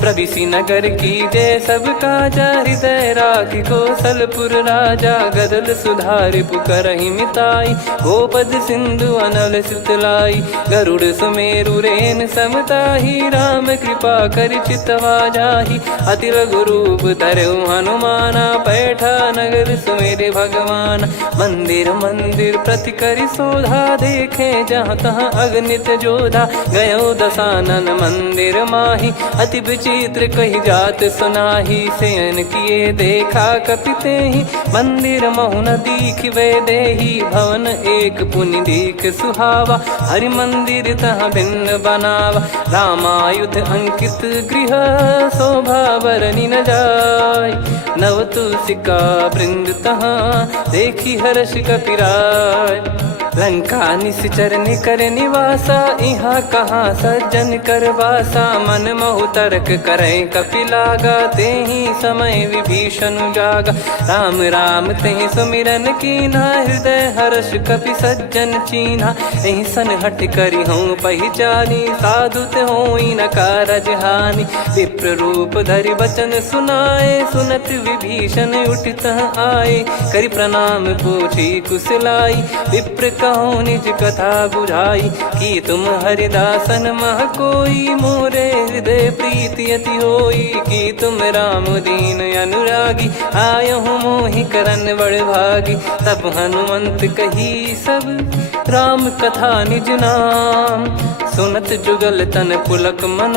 प्रविसी नगर की जय सब काजा हृदय राखी कौशलपुर राजा गदल सुधारि पुकरहि मिताई गोपद सिंधु अनल सितलाई गरुड़ सुमेरु रेन समताही राम कृपा कर चितवा जाही अति लघु रूप धरऊ हनुमाना बैठा नगर सुमेरे भगवान मंदिर मंदिर प्रति करि शोधा देखे जहाँ तहाँ अगणित जोधा गयो दशानन मंदिर माही अति विचित्र कही जात सुनाही सेन किए देखा कपिते ही मंदिर महु न दीख वे देही भवन एक पुनि दीख सुहावा हरि मंदिर तहाँ भिन्न बनावा रामायुध अंकित गृह शोभा बरनी न जाय नव तुलसी का वृंद तहाँ देखी हर्ष कपिराय लंका निश्चर निकर निवासा यहाँ कहाँ सज्जन कर वासा मन महु तर्क करे कपिलागा ते ही समय विभीषण जागा राम राम ते सुमिरन कीना हृदय हर्ष कपि सज्जन चीन्हा यही सन हट करी हूँ पहचानी साधु ते होई न कारज हानि विप्र रूप धरि वचन सुनाए सुनत विभीषण उठित आए करि प्रणाम पूछी कुशलाई विप्र कहो निज कथा बुझाई कि तुम हरिदासन मह कोई मोरे हृदय प्रीति अति होई कि तुम राम दीन अनुरागी आयहु मोहि करन बड़ भागी तब हनुमंत कही सब राम कथा निज नाम सुनत जुगल तन पुलक मन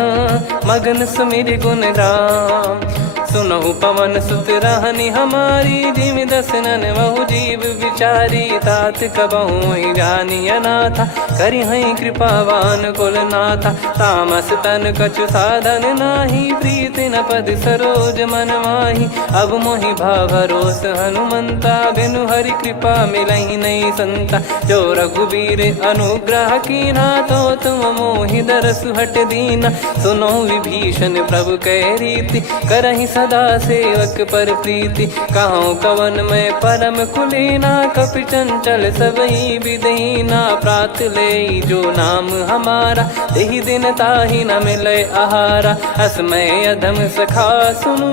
मगन सुमिर गुण राम सुनहु पवन सुत रहनी हमारी जिमि दसनन बहु जीव विचारी तात कबहु ही जानी अनाथा करि हई कृपावान कुल नाथा तामस तन कछु साधन नाही प्रीति न पद सरोज मन माही अब मोहि भाव भरोस हनुमंता बिनु हरि कृपा मिलहि नहीं संता जो रघुबीर अनुग्रह कीना तो तुम मोहि दरस हट दीना सुनो विभीषण प्रभु कह रीति करहि सदा सेवक पर प्रीति कहूँ कवन में परम कुलीना कपि चंचल सबही विदहीना प्रात ले जो नाम हमारा तेहि दिन ताहि न मिले आहारा असमय अधम सखा सुनु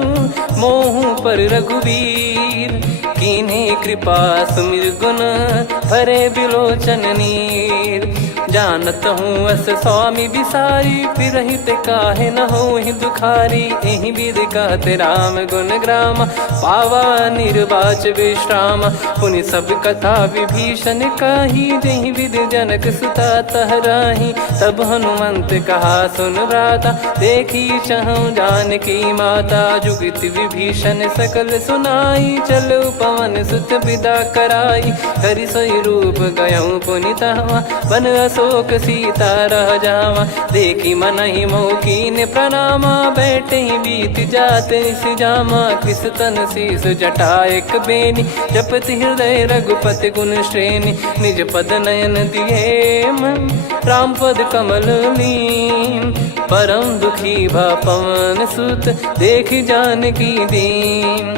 मोहु पर रघुवीर कीन्हे कृपा सुमिर गुण भरे बिलोचन नीर जानत हूँ अस स्वामी बिसारी फिर हित काहे न हो ही दुखारी एहि विध कहते राम गुण ग्राम पावा निर्वाच विश्राम पुनि सब कथा विभीषण काही जहि विध जनक सुता तहराही तब हनुमंत कहा सुन भ्राता देखी चहु जानकी माता जुगित विभीषण सकल सुनाई चलो पवन सुत विदा कराई करि सोई रूप गयऊँ पुनि तहवा बन अशोक सीता रह जावा देखी मन ही मौकीन प्रणामा बैठे ही बीत जाते जामा कृष तन शीस जटा एक बेनी जपति हृदय रघुपति गुण श्रेणी निज पद नयन दिए मन राम पद कमल लीन परम दुखी भा पवन सुत देखी जानकी दीन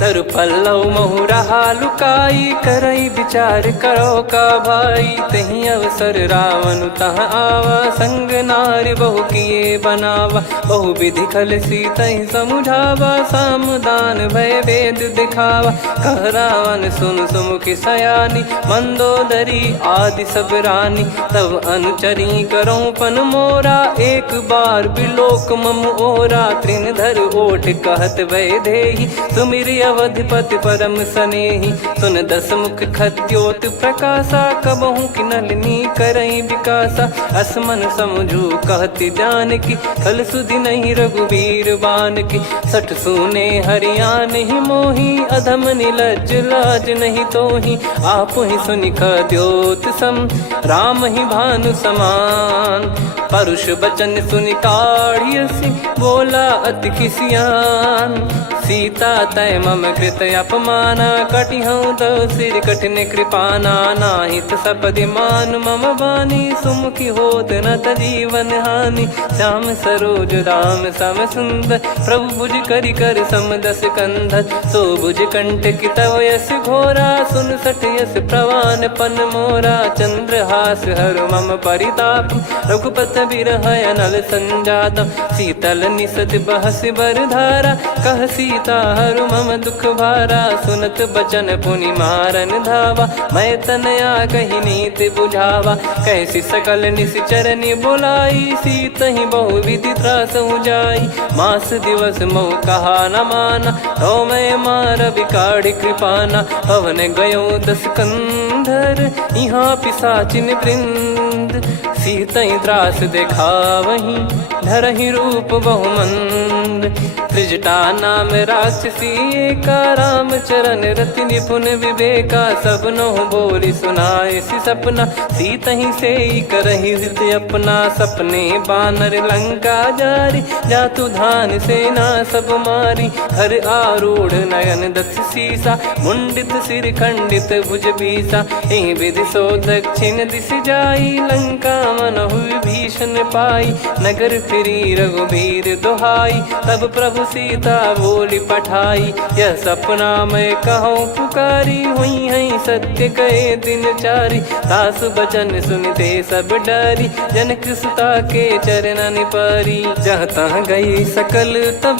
तरु पल्लव महु रहा लुकाई करई विचार करो का भाई तही अवसर रावण तह आवा संग नारी बहु किए बनावा बहु विधि खल सीतहि समुझावा सामदान भय वेद दिखावा कह रावण सुन सुमुखी सयानी मंदोदरी आदि सब रानी तब अनुचरी करो पन मोरा एक बार बिलोक मम ओरा तृण धर ओट कहत वै देहि सुमिर अवधिपति परम सनेही। सुन दस मुख खद्योत प्रकाशा, कबहू की नलिनी करई विकासा। असमन समझू कहती जान की, फल सुधि नहीं रघुबीर बान की। सठ सुने हरियाण ही मोही, अधम निलज लाज नहीं तोही। आप ही सुनि खद्योत सम, राम ही भानु समान। परुष बचन सुनि काढ़ियसि, बोला अति किसियान। सीता तय मम कृत अपमाना, कटिहऊँ तो सिर कठिन कृपाना। नाहित सपदि मान मम बानी, सुमुखी होत न जीवन हानि। श्याम सरोज राम सम सुंदर, प्रभु भुज करि कर सम दस कंधर। सो भुज कंठ की तव यस घोरा, सुन सठ यस प्रवान पन मोरा। चंद्रहास हर मम परिताप, रघुपत बिरह अनल संजात। शीतल निसत बहस बर धारा, कह सीता हरु मम दुख भारा। सुनत बचन पुनि मारन धावा, मैं तनया कही नीति बुझावा। कैसी सकल निश्चरनि बुलाई, सीत ही बहु विधि त्रास जाई। मास दिवस मोह कहा न माना, तो मैं मार बिकाढ़ी कृपाना। पवन गयो दस कंधर, यहाँ पिशाचिन वृंद। सीतहि त्रास देखावहीं, धरहि रूप बहुमंद। त्रिजटा नाम राक्षसी एका, राम चरण रति निपुण विवेका। सबनो बोली सुनाए सि सपना, सीतहि सेई करहि हृद अपना। सपने बानर लंका जारी, जातु धान सेना सब मारी। हर आरूढ़ नयन दस सीसा, मुंडित सिर खंडित भुज बीसा। एहि विधि सो दक्षिण दिश जाई, लंका मनहु भीषण पाई। नगर फिरी रघुबीर दुहाई, तब प्रभु सीता बोली पठाई। यह सपना मैं कहूँ पुकारी, हुई है सत्य कहे दिन चारी। सासु बचन सुनते सब डरी, जनक सुता के चरण परी। जहाँ तहाँ गई सकल तब,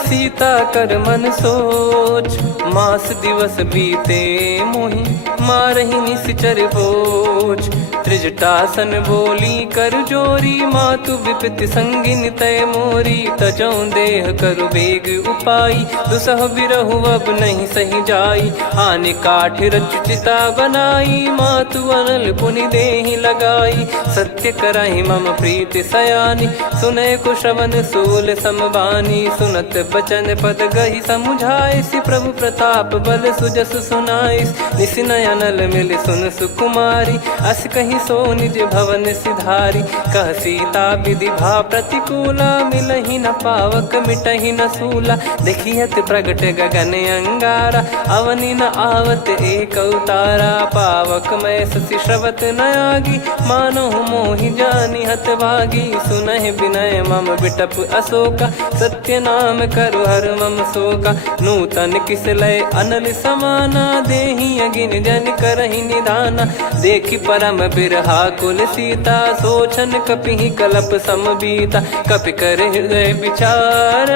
सीता कर मन सोच। मास दिवस बीते मोहि, मारहि निश्चर बोझ। त्रिजटासन बोली कर जोरी, मातु विपति संगिन तय मोरी। तजौ देह करु बेग उपाई, दुसह बिरहु अब नहीं सही जाई। आने काठ रचु चिता बनाई, मातु अनल पुनि देहि लगाई। सत्य करहि मम प्रीति सयानी, सुनय को श्रवण सूल समबानी। सुनत बचन पद गहि समुझाइसि, प्रभु प्रताप बल सुजस सुनाइस। निसिनय अनल मिल सुन सुकुमारी, अस कहि सो निज भवन सिधारी। कह सीता विधि भा प्रतिकूला, मिलहि न पावक मिटहि न सूला। देखियत प्रगट गगन अंगारा, अवनि न आवत एक अवतारा। पावक मैं ससि श्रवत न आगी, मानो मोहि जानि हत भागी। सुनहि विनय मम बिटप अशोका, सत्य नाम करु हर मम शोका। नूतन किस लय अनल समाना, देहि अगिन जन करहि निधाना। देखि परम बिरहा कुल सीता, सोचन कपिहि कलप समबीता। कपि कर हृदय विचार,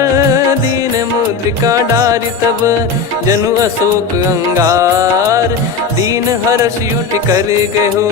दीन मुद्रिका डारि तब। जनु अशोक अंगार, दीन हर्ष उठ कर गहो।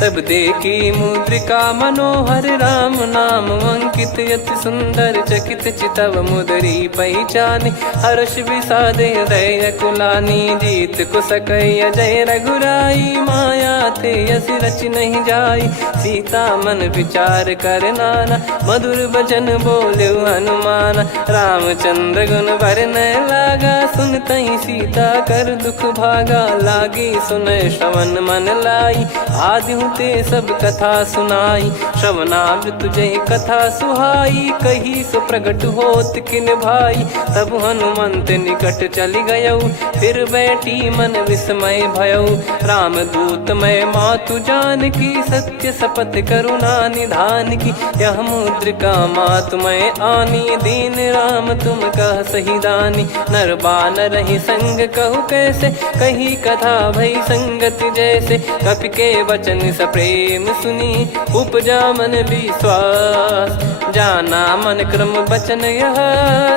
तब देखी मुद्रिका मनोहर, राम नाम अंकित अति सुंदर। चकित चितव मुदरी पहचानी, हर्ष विषाद हृदय कुलानी। जीत को सकय जय रघुराई, माया थे यस रच नहीं जाई। सीता मन विचार कर नाना, मधुर बचन बोले हनुमान। रामचंद्र गुण बरनय लागा, सुनतहि सीता कर दुख भागा। लागी सुनय श्रवण मन लाई, आदिहु ते सब कथा सुनाई। श्रवणाब तुझे कथा सुहाई, कही सो प्रगट होत किन भाई। तब हनुमंत निकट चली गयऊ, फिर बैठी मन विस्मय भयऊ। राम दूत मैं मातु जान की, सत्य शपथ करुणा निधान की। यह मुद्रिका मातु मैं आनी, दीन राम तुम कह सही दानी। नर बानर ही संग कहु कैसे, कही कथा भई संगति जैसे। कपि के वचन सप्रेम सुनी, उपजा मन विश्वास। जाना मन क्रम बचन यह,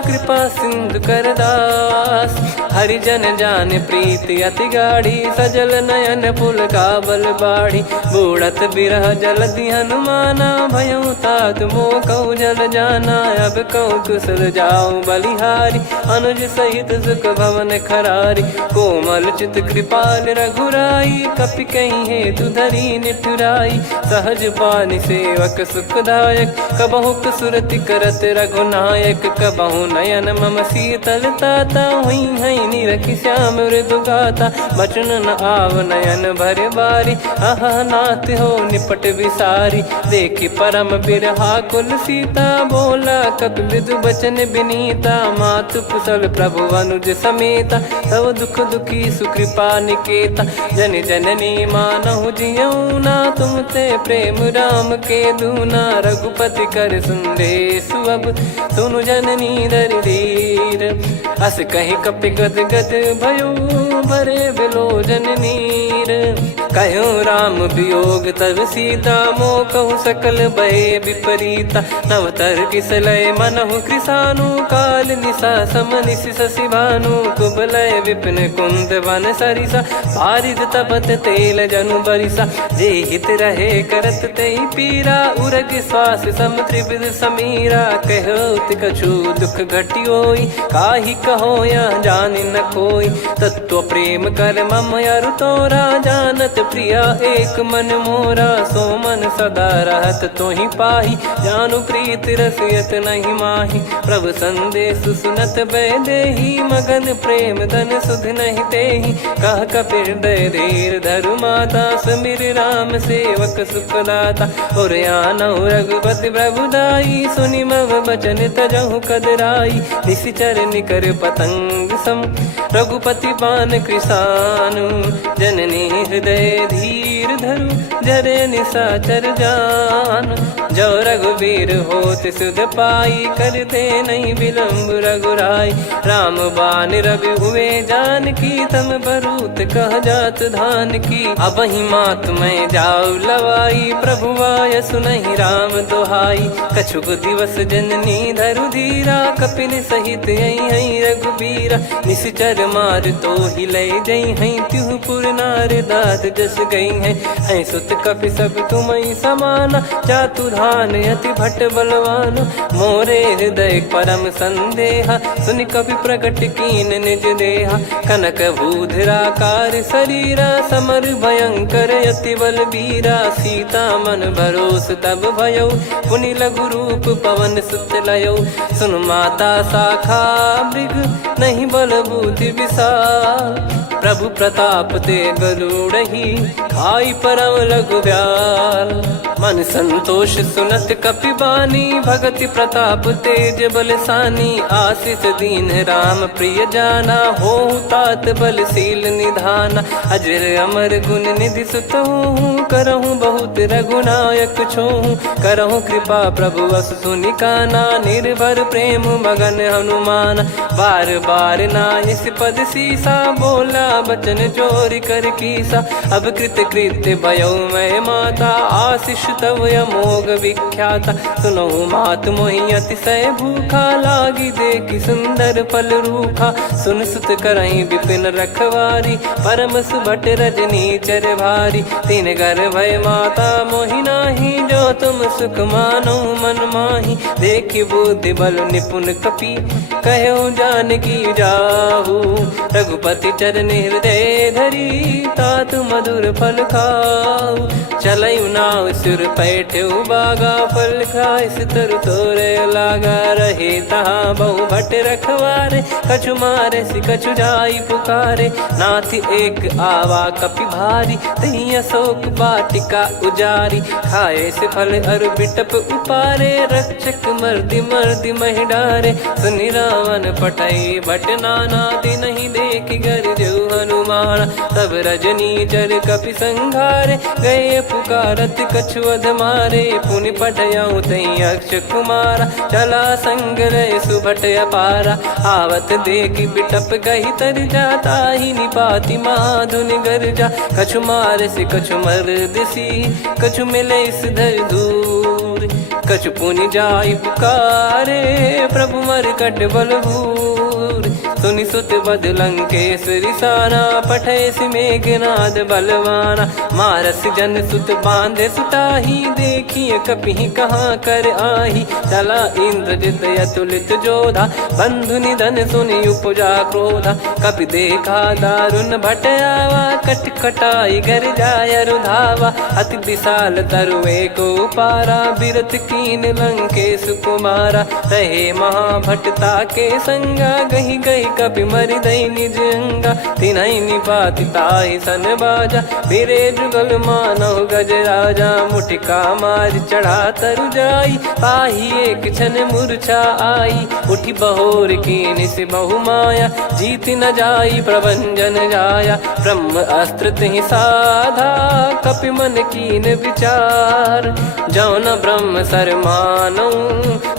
कृपा सिंधु कर दास। हरिजन जान प्रीति अति गाढ़ी, सजल नयन पुल काबल बाढ़ी। बूढ़त बिरह जलधि हनुमाना, भयउ तात मोह कहु जल जाना। अब कहु कुशल जाऊं बलिहारी, अनुज सहित सुख भवन खरारी। कोमल चित कृपाल रघुराई, कपि कहीं हेतु धरी निठुराई। सहज पानि सेवक सुखदायक, कबहु सुरति करत रघुनायक। कबहु नयन मम शीतलता, हुई हई निरखि श्याम मृदु गाता। बचन न आव नयन भर बारी, आहा नाथ हो निपट विसारी। देखि परम बिरहा कुल सीता, बोला कपि मृदु बचन बिनीता। मातु कुशल प्रभु अनुज समेता, तव दुख दुखी सुकृपा निकेता। जन जननी मानहु जियऊ ना, तुम ते प्रेम राम के दूना। रघुपति कर संदेशु अब, सुनु जननी दर धीर। अस कहि कपि गद गद भयो, भरे बिलोचन नीर। कहूँ राम वियोग तब सीता, मोह कहूँ सकल भय विपरीता। नवतर किसलय मनहु कृसानु, काल निशा समनिशि शशि भानु। कुबलय विपिन कुंद वन सरिसा, पारिद तपत तेल जनु बरिसा। जे हित रहे करत तेहि पीरा, उरग श्वास सम त्रिविध समीरा। कहत कछु दुख घटियोई, काहि कहो या जानि न कोई। तत्व प्रेम कर मम अरु तोरा, जानत प्रिया एक मन मोरा। सो मन सदा रहत तोहि पाही, जानु प्रीत रसियत नहीं माही। प्रभु संदेश सुनत बैदेही, मगन प्रेम धन सुध नहीं तेहि। कह कपिर दय धीर धरु माता, सुमिर राम सेवक सुखदाता। और आनहु रघुपति प्रभु दाई, सुनि मव बचन तजहु कदराई। निशिचर निकर पतंग सम, रघुपति पान कृसानु। जननी हृदय धीर धरु, जरे निशाचर जान। जो रघुवीर होत सुध पाई, कर दे नहीं विलम्ब रघुराई। राम बान रवि हुए जानकी, तम बरूत कह जात धान की। अब ही मात मैं जाऊ लवाई, प्रभु आय सुनहि राम दोहाई। कछुक दिवस जननी धरु धीरा, कपिन सहित यही रघुबीरा। निशिचर मार तो ही ले जई हैं, त्यों पुर नार दाद जस गई हैं। सुत कपि सब तुमहि समाना, चातुधान अति भट्ट बलवान। मोरे हृदय परम संदेहा, सुन कपि प्रकट कीन निज देहा। कनक भूधराकार शरीरा, समर भयंकर अति बलबीरा। सीता मन भरोस तब भयउ, पुनि लघु रूप पवन सुत लयउ। सुन माता शाखा मृग, नहीं बल बुद्धि विशाल। प्रभु प्रताप ते गरुड़हि, खाई परम लघु ब्याल। मन संतोष सुनत कपि बानी, भगति प्रताप तेज बलसानी। आशीष दीन राम प्रिय जाना, होहु तात बलशील निधाना। अजर अमर गुण निधि सुतहु, करहु बहुत रघुनायक छोहु। करहु कृपा प्रभु अस सुनि काना, निर्भर प्रेम मगन हनुमान। बार बार नायस पद सीसा, बोला बचन चोरी कर कीसा। अब कृत कृत्य भयो मैं माता, आशीष तव अमोघ विख्याता। सुनहु मात मोहि अतिशय भूखा, लागी देखि सुंदर फल रूखा। सुन सुत करहि विपिन रखवारी, परम सुभट रजनी चर भारी। तीन घर भय माता मोहि नाही, जो तुम सुख मानो मन माही। देखि बुद्धि बल निपुण कपि, कहु जानकी जाहु। रघुपति चरण हृदय धरी, तात मधुर फल खाऊ। चलऊ नाव सुर पैठऊ बागा, फल खाइस तरु तोरे लागा। रहे तहाँ बहु भट रखवारे, कछु मारे सि कछु जाई पुकारे। नाथ एक आवा कपि भारी, तही अशोक वाटिका उजारी। खाए से फल अरु बिटप उपारे, रक्षक मर्दि मर्दि महि डारे। सुनि रावण पटई भट नाना, तिनहि देखि गरजऊ हनुमान। तब रजनी चर कपि संघारे, गए पुकारत कछु अध मारे। पुनि पटयऊ तई अक्ष कुमारा, चला संग रहे सुभट अपारा। आवत देखि बिटप गही तर जाता, ही निपाति माधुन गर्जा। कछु मार से कछु मर्द सी, कछु मिले इस धर दूर। कछु पुनि जाई पुकारे, प्रभु मर कट बलभूर। सुनि सुत बद लंकेश्वरी साना, पठैसि मेघनाद बलवाना। मारस जन सुत बांधे सुताही, देखिए कपिहि कहाँ कर आही। चला इंद्रजित अतुलित जोधा, बंधु निधन सुनि उपजा क्रोधा। कपि देखा दारुण भट आवा, कट कटाई घर जाय रुधावा। अति विशाल तरुए को पारा, बिरत कीन लंकेश कुमारा। रहे महाभटता के संगा, गही गही कपि मरि दई निज अंगा। तिन्है निपाति ताहि सन बाजा, बिरे जुगल मानव गज राजा। मुटिका मार चढ़ा तरु जाई, पाही एक क्षण मूर्छा आई। उठी बहोर कीन से बहु माया, जीत न जाई प्रभंजन जाया। ब्रह्म अस्त्र तिहि साधा, कपि मन कीन विचार। जौ न ब्रह्म सर मानौ,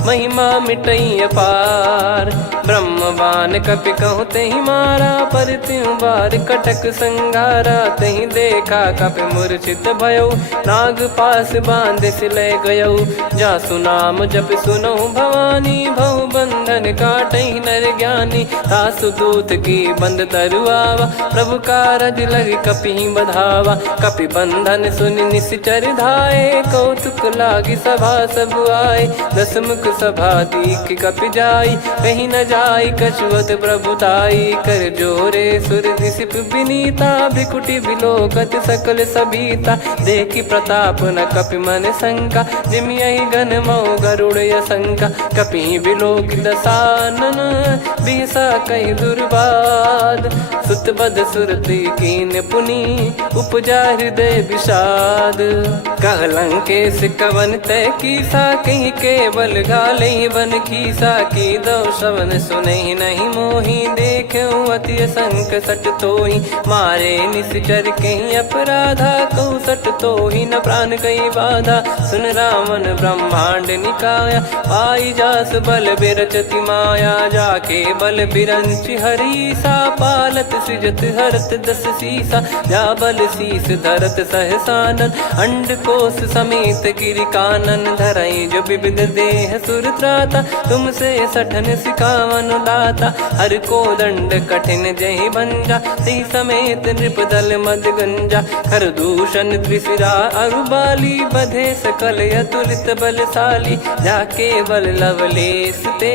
महिमा मिटई अपार। ब्रह्म बान कपि कहु तेहि मारा, पर त्यों बार कटक संगारा। तेहि देखा कपि मूर्छित भयौ, नाग पास बांध सिले गयौ। जासु नाम जप सुनौ भवानी, भव बंधन काटहि नर ज्ञानी। तासु दूत की बंद तरुआवा, प्रभु कारज लग कपि बधावा। कपि बंधन सुनि निश्चर धाये, कौतुक लागी सभा सब आए। दसमुख सभा दीख कपि जाई, कहीं न जाई कछुवत प्रभुताई। कर जोरे सुर दिसिप विनीता, भ्रिकुटि बिलोकत सकल सबीता। देखि प्रताप न कपि मन शंका, जिमियहि घन मऊ गरुड़ असंका। कपि बिलोक दसानन, बिहसा कहि दुर्बाद। सुत बद सुरति कीन पुनि, उपजा हृदय विषाद। कह लंकेश कवन तय कीसा, कहीं केवल घाले बन खीसा। की दो श्रवण सुनहि नहीं मोही, देखऊं अति संक सट तोहि। मारे निश्चर कहीं अपराधा, कहूँ सट तोहि न प्राण कहीं बाधा। सुन रावण ब्रह्मांड निकाया, पाई जास बल बिरचति माया। जाके बल बिरंच हरीसा, पालत सृजत हरत दस सीसा। जा बल शीस धरत सहसानन, अंड कोश समेत गिरि कानन। धरई जो विविध देह सुर त्राता, तुमसे सठन सिखावन दाता। हर को दंड कठिन जहि भंजा, ती समेत नृप दल मद गंजा। कर दूषण त्रिशिरा अरुबाली, बधे सकल अतुलित बलशाली। जाके बल लवलेस ते,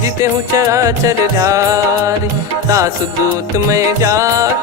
जिते हूँ चराचर झारी। दास दूत में जा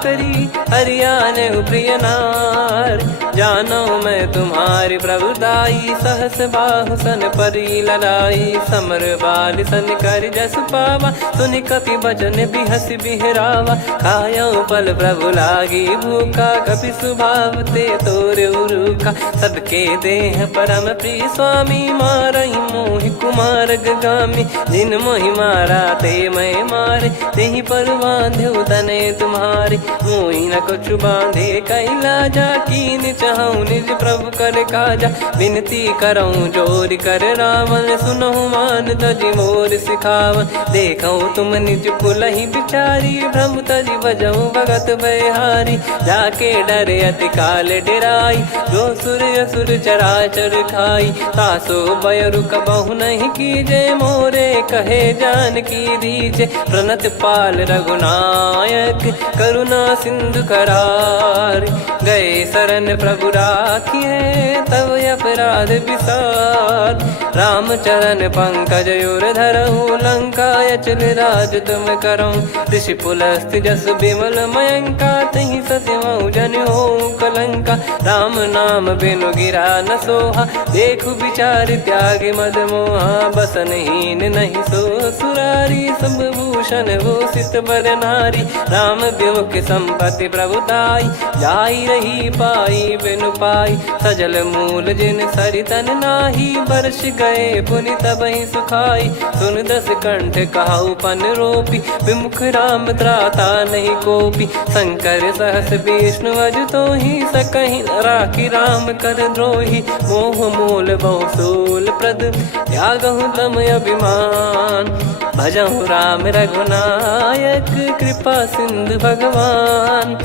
करी, हरियाने प्रिय नार। जानो मैं तुम्हारी प्रभुताई, सहस बाहु सन परी लड़ाई। समर बाल सन कर जस पावा, सुनि कपि बचन बिहस बिहरावा। खायो पल प्रभु लागी भूखा, कपि स्वभाव ते तोर उरुखा। सबके देह परम प्रिय स्वामी, मारहि मोहि कुमार गगामी। जिन मोहि मारा ते मैं मारे, तेहि पर बांधो तने तुम्हारे। मोहि न कछु बांधे कैलाजा, कीन चाहूं निज प्रभु कर काजा। विनती करऊं जोरि कर रावण, सुनहु मान तजि मोर सिखावन। देखऊं तुम निज कुलहि बिचारी, भ्रम तजि बजऊं भगत बयहारी। जाके डरे अति काल डेराई, जो सुर असुर चराचर खाई। तासो बयरु कबहु नहीं कीजे, मोरे कहे जान की दीजे। प्रणत पाल रघुनायक, करुणा सिंधु करार। गए शरण प्रभु राखिए, तब अपराध विसार। राम चरण पंकज उर धरऊं, लंका अचल राज तुम करऊं। ऋषि पुलस्त्य जस विमल मयंका, तहि ससिमऊ जन होऊं कलंका। राम नाम बिनु गिरा न सोहा, देखु विचार त्याग मद मोहा। बसनहीन नहीं सो सुरारी, सब भूषण भूषित बर नारी। राम विमुख संपत्ति प्रभुताई, जाई रही पाई बिनु पाई। सजल मूल जिन सरितन नाही, बरस गए पुनि तबहि सुखाई। सुन दस कंठ कहाऊ पन रोपी, विमुख राम त्राता नहीं कोपी। शंकर सहस विष्णु अज तोहि, सकहि न राखी राम कर द्रोही। मोह मूल बहु सूल प्रद, त्यागहु तम अभिमान। भजहु राम रघुनायक, कृपा सिंधु भगवान।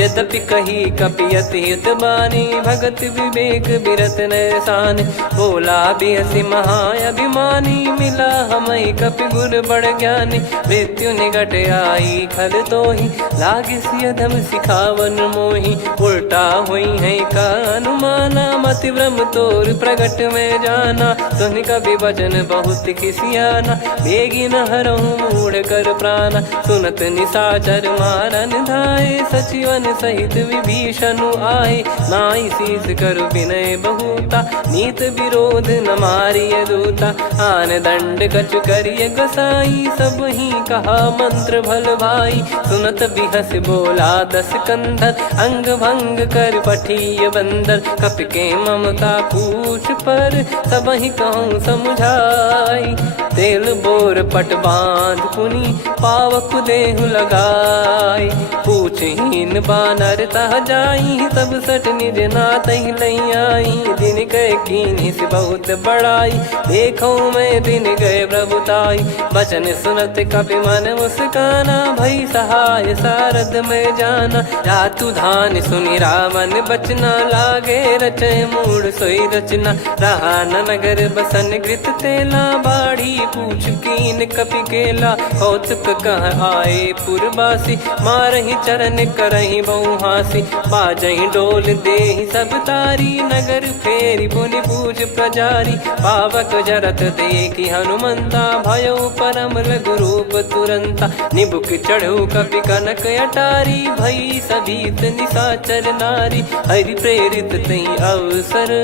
यद्यपि कही कपियत हित बानी भगत विवेक बिरत नैसान बोला बियसि महाअभिमानी मिला हमई कपि गुर बड़ ज्ञानी मृत्यु निकट आई खल तो ही लागिस अधम सिखावन मोही उल्टा हुई है का अनुमाना मति भ्रम तोर प्रगट में जाना सुन कवि वचन बहुत खिसियाना बेगी न हरहु मूढ़ कर प्राण सुनत निशाचर मारन धाये सचिवन सहित विभीषण आए नाई शीस कर विनय बहुता नीत विरोध न मारिय दूता आन दंड कछु करिय गोसाई सब ही कहा मंत्र भल भाई सुनत बिहस बोला दस कंधर अंग भंग कर पठिय बंदर कपि के ममता पूछ पर सब ही कहूँ समझाई तेल बोर पट बांध पुनी पावक देहु लगाई पूछहीन बानर तह जाई तब सट निज नाथ लई आई दिन गए कीनी से बहुत बड़ाई देखो मैं दिन गए प्रभुताई बचन सुनत कपि मन मुस्काना भई सहाय सारद में जाना जातु धान सुनि रामन बचना लागे रचय मूड सोई रचना रहा न नगर बसन कृत तेला बाड़ी पूछ कीन कपि केला कौतुक कह आए पुरबासी मारहि चरण करहि बहुहासी बाजहि डोल देहि सब तारी नगर फेरी पुनि पूज प्रजारी पावक जरत देखि हनुमंता भयो परम लघु रूप तुरंता निबुक चढ़ऊ कपि कनक अटारी भई सभीत निशाचर नारी हरि प्रेरित तई अवसर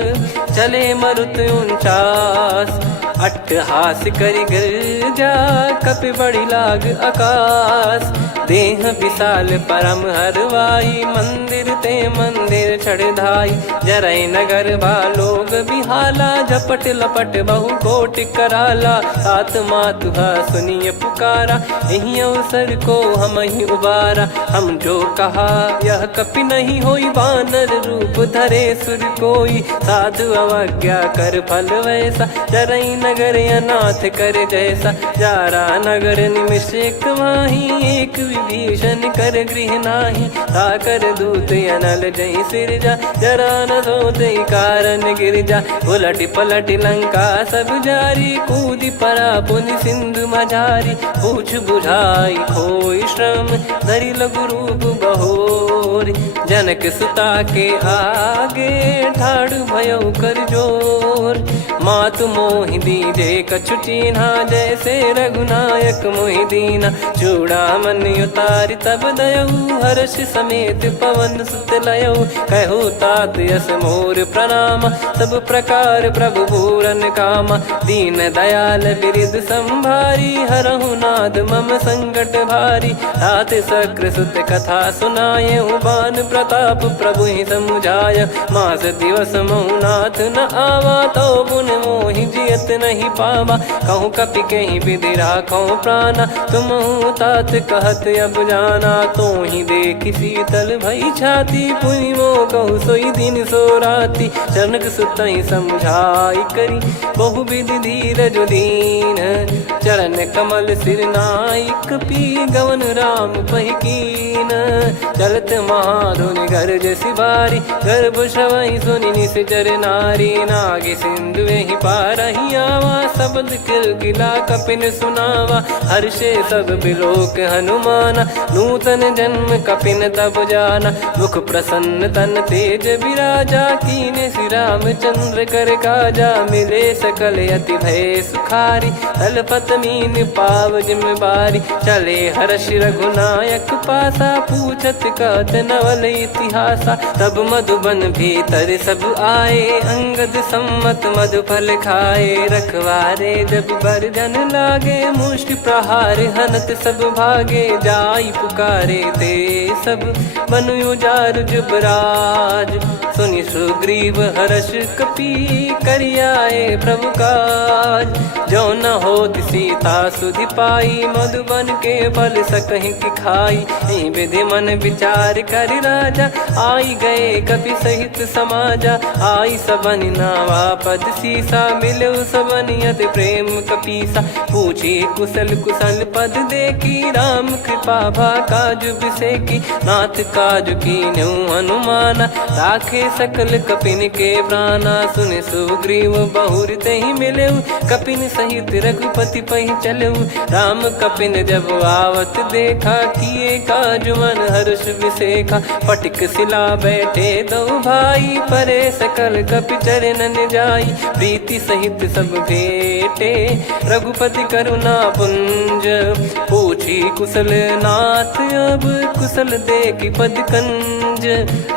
चले मरुत 49 अट्टहास करि गिरजा कपि बड़ी लाग आकाश देह विशाल परम हरवाई मंदिर ते मंदिर चढ़ाई जरई नगर लोग बिहाला झपट लपट बहु कोट कराला सात मातुहा सुनिय पुकारा यही अवसर को हम ही उबारा हम जो कहा यह कपि नहीं होई बानर रूप धरे सुर कोई साधु अवज्ञा कर फल वैसा जरई नगर अनाथ कर जैसा जारा नगर निमिष एक माही एक विभीषण कर गृह नाही ताकर दूत अनल जय सिरजा जरा न सोते कारण गिरजा उलट पलट लंका सब जारी कूदी परा पुनि सिंधु मझारी पूछ बुझाई खोई श्रम धरि लघु रूप बहोरी जनक सुता के आगे ठाड़ भयो कर जोर मातु मोहि दीजे कछु चिन्हा जैसे रघुनायक मोहि दीना चूड़ामन उतारि तब दयऊ हर्ष समेत पवन सुत लयऊ कहु तात यस मोर प्रणाम सब प्रकार प्रभु पूरन कामा दीन दयाल बिरिद संभारी हरहु नाद मम संकट भारी तात सक्र सुत कथा सुनाये बान प्रताप प्रभु ही समुझाय मास दिवस मौनाथ न आवा तो पुन मोहि जियत नहीं पावा कहूँ कपि कहीं विधि राखो प्राणा तुम तात कहत अब जाना तो ही देख शीतल भई छाती पुनि मो कहु सोई दिन सो राती जनक सुतई समझाई करी बहु विधि धीरज दीन चरण कमल सिर नाइक पी गवन राम पहिकीन चलत महाधुनि गर्ज सिबारी गर्भ श्रवई सुनि निश्चर नारी नागे सिंधु ही पारही आवा शब्द किलकिला कपिन सुनावा हर्षे सब बिलोक हनुमाना नूतन जन्म कपिन तब जाना मुख प्रसन्न तन तेज विराजा कीने श्री रामचंद्र कर काजा मिले सकल अति भय सुखारी तलपत मीन पाव जिम्मेवारी चले हर्ष रघुनायक पासा पूछत कहत नवल इतिहासा तब मधुबन भीतर सब आए अंगद सम्मत मधुफल खाए रखवारे जब बरजन लागे मुष्टि प्रहार हनत सब भागे जाई पुकारे ते सब बनु उजार जुबराज सुनि सुग्रीव हर्ष कपि करियाए प्रभु काज जो न होत सीता सुधि पाई मधुबन के फल सकहि की खाई विधि मन विचार कर राजा आई गए कपि सहित समाजा आई सबन नावा पद सीसा मिलो सबन करत प्रेम कपीसा। पूछी कुशल कुशल पद देखी राम कृपा भा काज बिसेकी। नाथ काज कीन्हु हनुमाना राखे सकल कपिन के प्राणा। सुन सुग्रीव बहुर तेहि मिलेउ कपिन सहित रघुपति पहि चलेउ। राम कपिन जब आवत देखा किए काज मन हर्ष विसेखा। फटिक सिला बैठे दो भाई परे सकल कपि चरणन जाई। प्रीति सहित सब भेटे रघुपति करुणा पुंज। पूछी कुशल नाथ अब कुशल देखी पद कंज।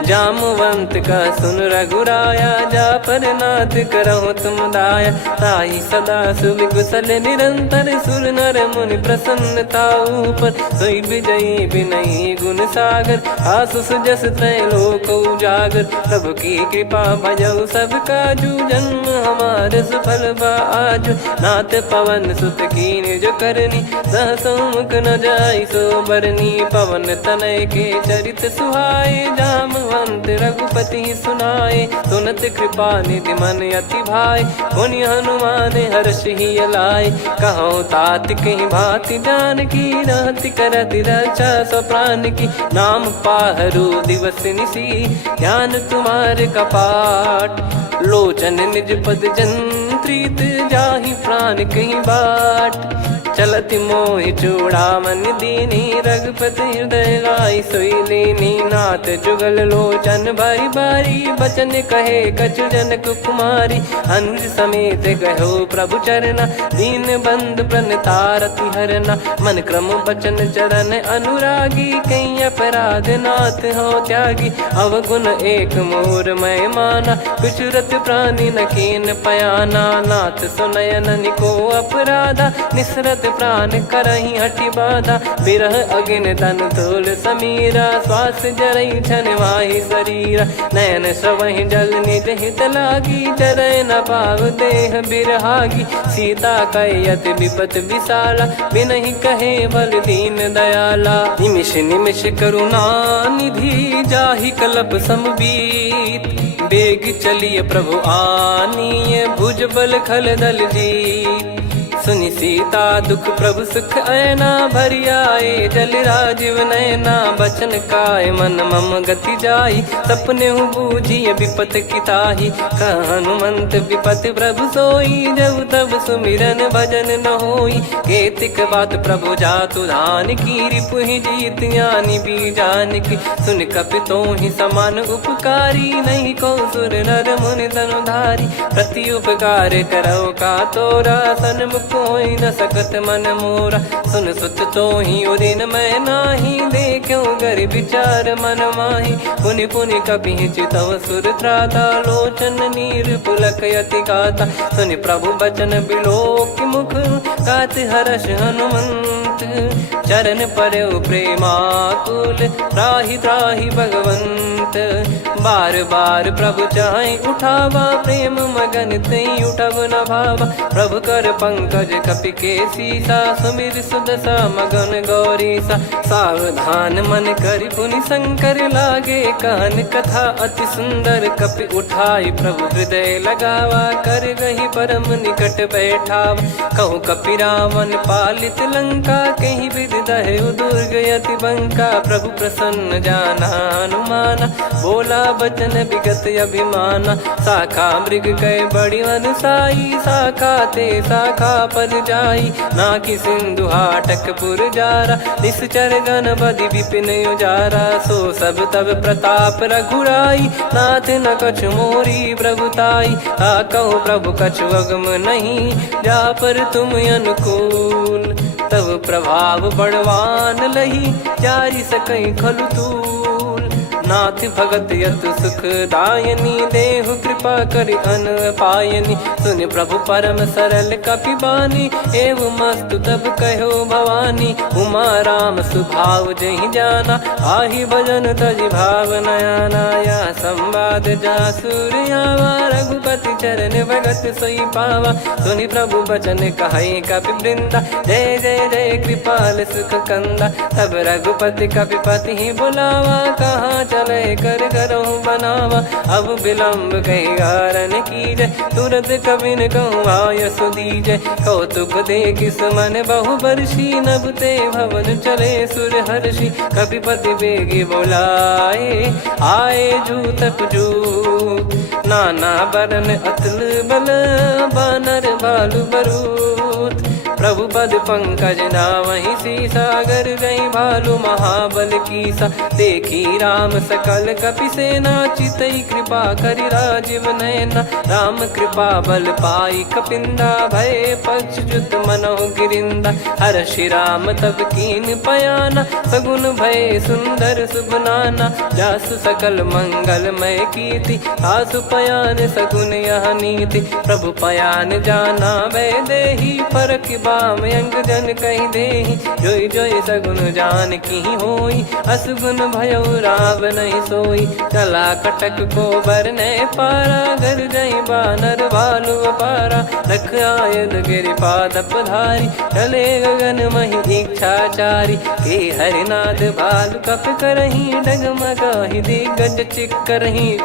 जामवंत का सुन रघुराया जा पर नाथ करहु तुम दाया। ताई सदा सुविकुशल निरंतर सुर नर मुनि प्रसन्नता ऊपर। सोई विजयी विनयी गुण सागर आसु सुजस त्रैलोक उजागर। प्रभु की कृपा भजऊ सब काजू जन्म हमारे सफल बा आजु। नाथ पवन सुत कीन्ह जो करनी सहसो मुख न जाई सो बरनी। पवन तनय के चरित सुहाए जामवंत रघुपति सुनाए। सुनत कृपा निधि मन अति भाई पुनि हनुमान हर्ष ही लाए। कहो तात कहीं भांति जान की रहति करति रक्षा सो प्राण की। नाम पाहरु दिवस निसी ध्यान तुम्हारे कपाट। लोचन निज पद जंत्रित जाहि प्राण कहीं बाट। चलति मोहि चूड़ामन दीनी रघुपति हृदय लाई सोई लीनी। नाथ जुगल लोचन बारी बारी बचन कहे कछु जनक कुमारी। अनुज समेत गहो प्रभु चरना दीन बंद प्रणतारति हरना। मन क्रम बचन चरण अनुरागी कहीं अपराध नाथ हो त्यागी। अवगुण एक मोर मैं माना कुछुरत प्राणी न कीन पयाना। नाथ सुनयन निको अपराधा निसरत प्राण करही हटि बाधा। बिरह अगिन तन तोल समीरा श्वास जरई छन वाहि शरीरा। नयन श्रवहि जल निज हित लागी चरय न पाव देह बिरहागी। सीता कयत विपत विशाला बिनहि कहे बल दीन दयाला। निमिष निमिष करुणा निधि जाहि कलप समबीत। बेग चलिए प्रभु आनीय भुज बल खल दल जीत। सुनि सीता दुख प्रभु सुख ऐना भरि आए। जल राजीव नयना बचन काय मन मम गति जाई। सपने हूँ बूझिए विपत किताही हनुमंत विपत प्रभु सोई। जब तब सुमिरन भजन न होई केतिक बात प्रभु जातु धान की। रिपु ही जीत ज्ञानी बीजान की सुन कपि तो ही समान उपकारी। नहीं को सुर नर मुनि धनुधारी प्रति उपकार करो का तोरा। सन्मुख कोई न सकत मन मोरा सुन सुत तो ही उदिन मैं नाही। देखो गर विचार मन माही पुनि पुनि कपि चितव सुर त्राता। लोचन नीर पुलक यति गाता सुनि प्रभु बचन बिलोक मुख। गात हर्ष हनुमंत चरण परउ प्रेमाकुल। त्राहि त्राहि भगवंत बार बार प्रभु चाहि उठावा। प्रेम मगन तई उठब न भावा। प्रभु कर पंकज कपि के सीसा सुमिर सुदशा मगन गौरीसा। सावधान मन करि पुनि शंकर लागे कहन कथा अति सुंदर। कपि उठाई प्रभु हृदय लगावा कर गही परम निकट बैठावा। कहु कपि रावण पालित लंका कहीं विधि दहु दुर्ग यति बंका। प्रभु प्रसन्न जाना हनुमाना बोला बचन विगत अभिमाना। शाखा मृग कय बड़ी अनुसाई शाखा ते शाखा पर जाई। नाकि सिंधु हाटक पुर जारा निश्चर गण बदि विपिन उजारा। सो सब तब प्रताप रघुराई नाथ न कछु मोरी प्रभुताई। कहो प्रभु कछु अगम नहीं जा पर तुम अनुकूल। तब प्रभाव बड़वान लही जारी सकई खलु तूल। नाथ भगत यतु सुख दायनी देहु कृपा करि अन पायनी। सुन प्रभु परम सरल कपि बानी एवं मस्तु तब कहो भवानी। उमा राम सुभाव जहि जाना आहि भजन तजि भाव नयाना। या संवाद जासुर आवा रघुपति चरण भगत सोई पावा। सुनि प्रभु बचन कहै कपि वृंदा जय जय जय कृपाल सुख कंदा। तब रघुपति कपिपति बुलावा कहाँ चले कर करहु बनावा। अब विलम्ब कही कारण कीजय, तुरत कबिन कहूँ आयस दीजय। कौतुक देखिस मन बहु बरसी, नभ ते भवन चले सुर हर्षि। कपिपति बेगी बोलाए, आए जूतक जूत। नाना बरन अतुल बल, बानर भालु बरूत। प्रभु पद पंकज नावहि सीसा, गर गई भालु महाबल कीसा। देखी राम सकल कपि सेना, चितई कृपा करि राजीव नयना। राम कृपा बल पाई कपिंदा, भय पक्ष जुत मनोह गिरिंदा। हर्षि राम तब कीन पयाना, सगुन भय सुंदर शुभ नाना। जासु सकल मंगलमय कीर्ति, आसु पयान सगुन यह नीति। प्रभु पयान जाना वै देहि, फरक बाम अंग जन कहि देहि। जोई जोई सगुन जान की होई, असगुन भयो राव नहीं सोई। चला कटक को बरने पारा, घर जई बानर भालु अपारा। रख आयद गिरिपाद पधारी, चले गगन महि इच्छाचारी। के हरिनाथ भालु कप करही, डगमगाहि दिग्गज चिक्करही।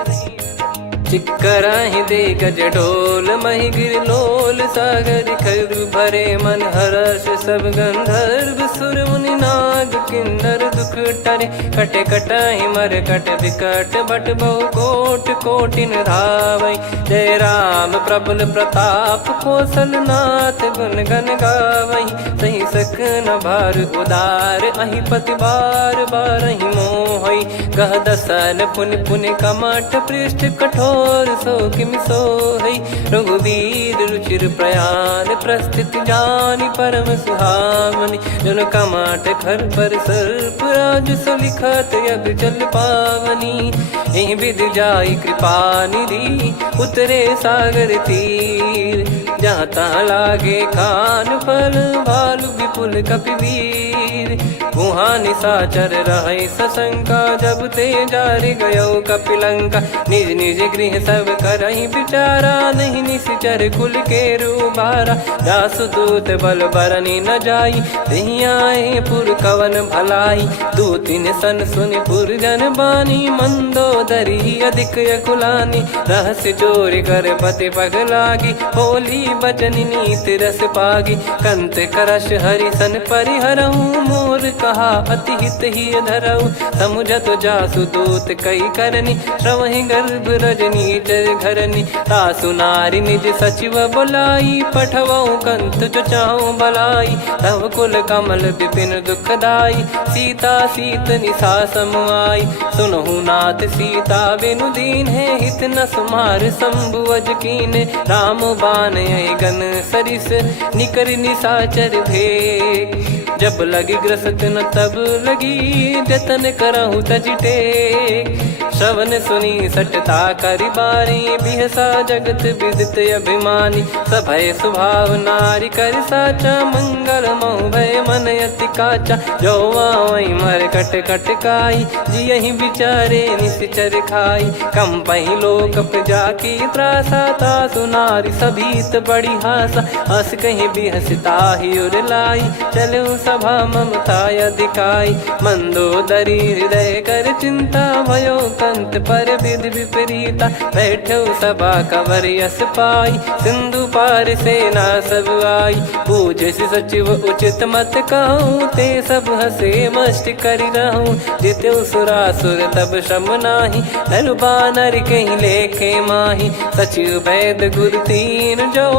चिक्कराहि दे गज ढोल, महि गिर लोल। सागर खर भरे मन हर्ष, सब गंधर्व सुर मुनि नाग किन्नर दुख टरे। कटे कटाहि मर कट विकट, बट बहु कोट कोटिन धावै। जय राम प्रबल प्रताप, कौशल नाथ गुण गन गावै। सही सकन भार उदार, अहि पति बार बारहि मोहै। गह दसन पुन पुन कमठ, पृष्ठ कठोर सो किमि सोहै। रघुवीर रुचिर प्रयाण, प्रस्थित जानि परम सुहावनि। जन कमाट खर पर सर्प, राज सलिखत यग जल पावनी। एहि विधि जाई कृपा निधि, उतरे सागर तीर। जहाँ तहाँ लागे खान फल, भालु विपुल कपिवीर। गुहा निशाचर रहै सशंका, जब ते जारि गयो कपिलंका। निज निज गृह सब करहि विचारा, नहीं निश्चर कुल के रूबारा। जासुदूत बल बरनि न जाई, तेहि आए पुर कवन भलाई। दूतिन सन सुनि पुर जन बानी, मंदोदरी अधिक यकुलानी। रहस्य चोरी कर पति पग लागी, होली बचन नीत रस पागी। कंत करश हरिसन परिहरहु, मोर कहा अति हित ही धरऊ। समुझत जासुदूत कई करनी, श्रवहि गर्भ रजनी चर घरनी। तासु नारी निज सचिव बोलाई, पठवऊ कंत जो चाहूं बलाई। तव कुल कमल विपिन दुखदाई, सीता सीत निशा समाई। सुनहु नाथ सीता बिनु दीन है, हित न सुमार शंभु अज कीने। राम बान गन सरिस, निकर निशाचर भेग। जब लगी ग्रसत न तब लगी, जतन करहु तज टेक। श्रवण सुनी सटता करि बारी, बिहसा जगत विदित अभिमानी। सभय स्वभाव नारी कर साचा, मंगल महु भय मन अति काचा। जो आवै मर कट कट काई, जियहि विचारे निश्चर खाई। कम पहि लोक जाकी त्रासा, तासु नारी सभीत बड़ी हासा। हस कहीं बिहसता ही उर लाई, चलऊ सभा ममता अधिकाई। मंदोदरी हृदय कर चिंता, भयो कंत पर विधि विपरीता। बैठो सभा कवर यस पाई, सिंधु पार सेना सब आई। पूज्य सचिव उचित मत कहूँ, ते सब हसे मस्त करि रहूं। जित्यु सुरासुर तब श्रम नाही, नर बानर कहीं लेखे माही। सचिव वैद गुरु तीन जो,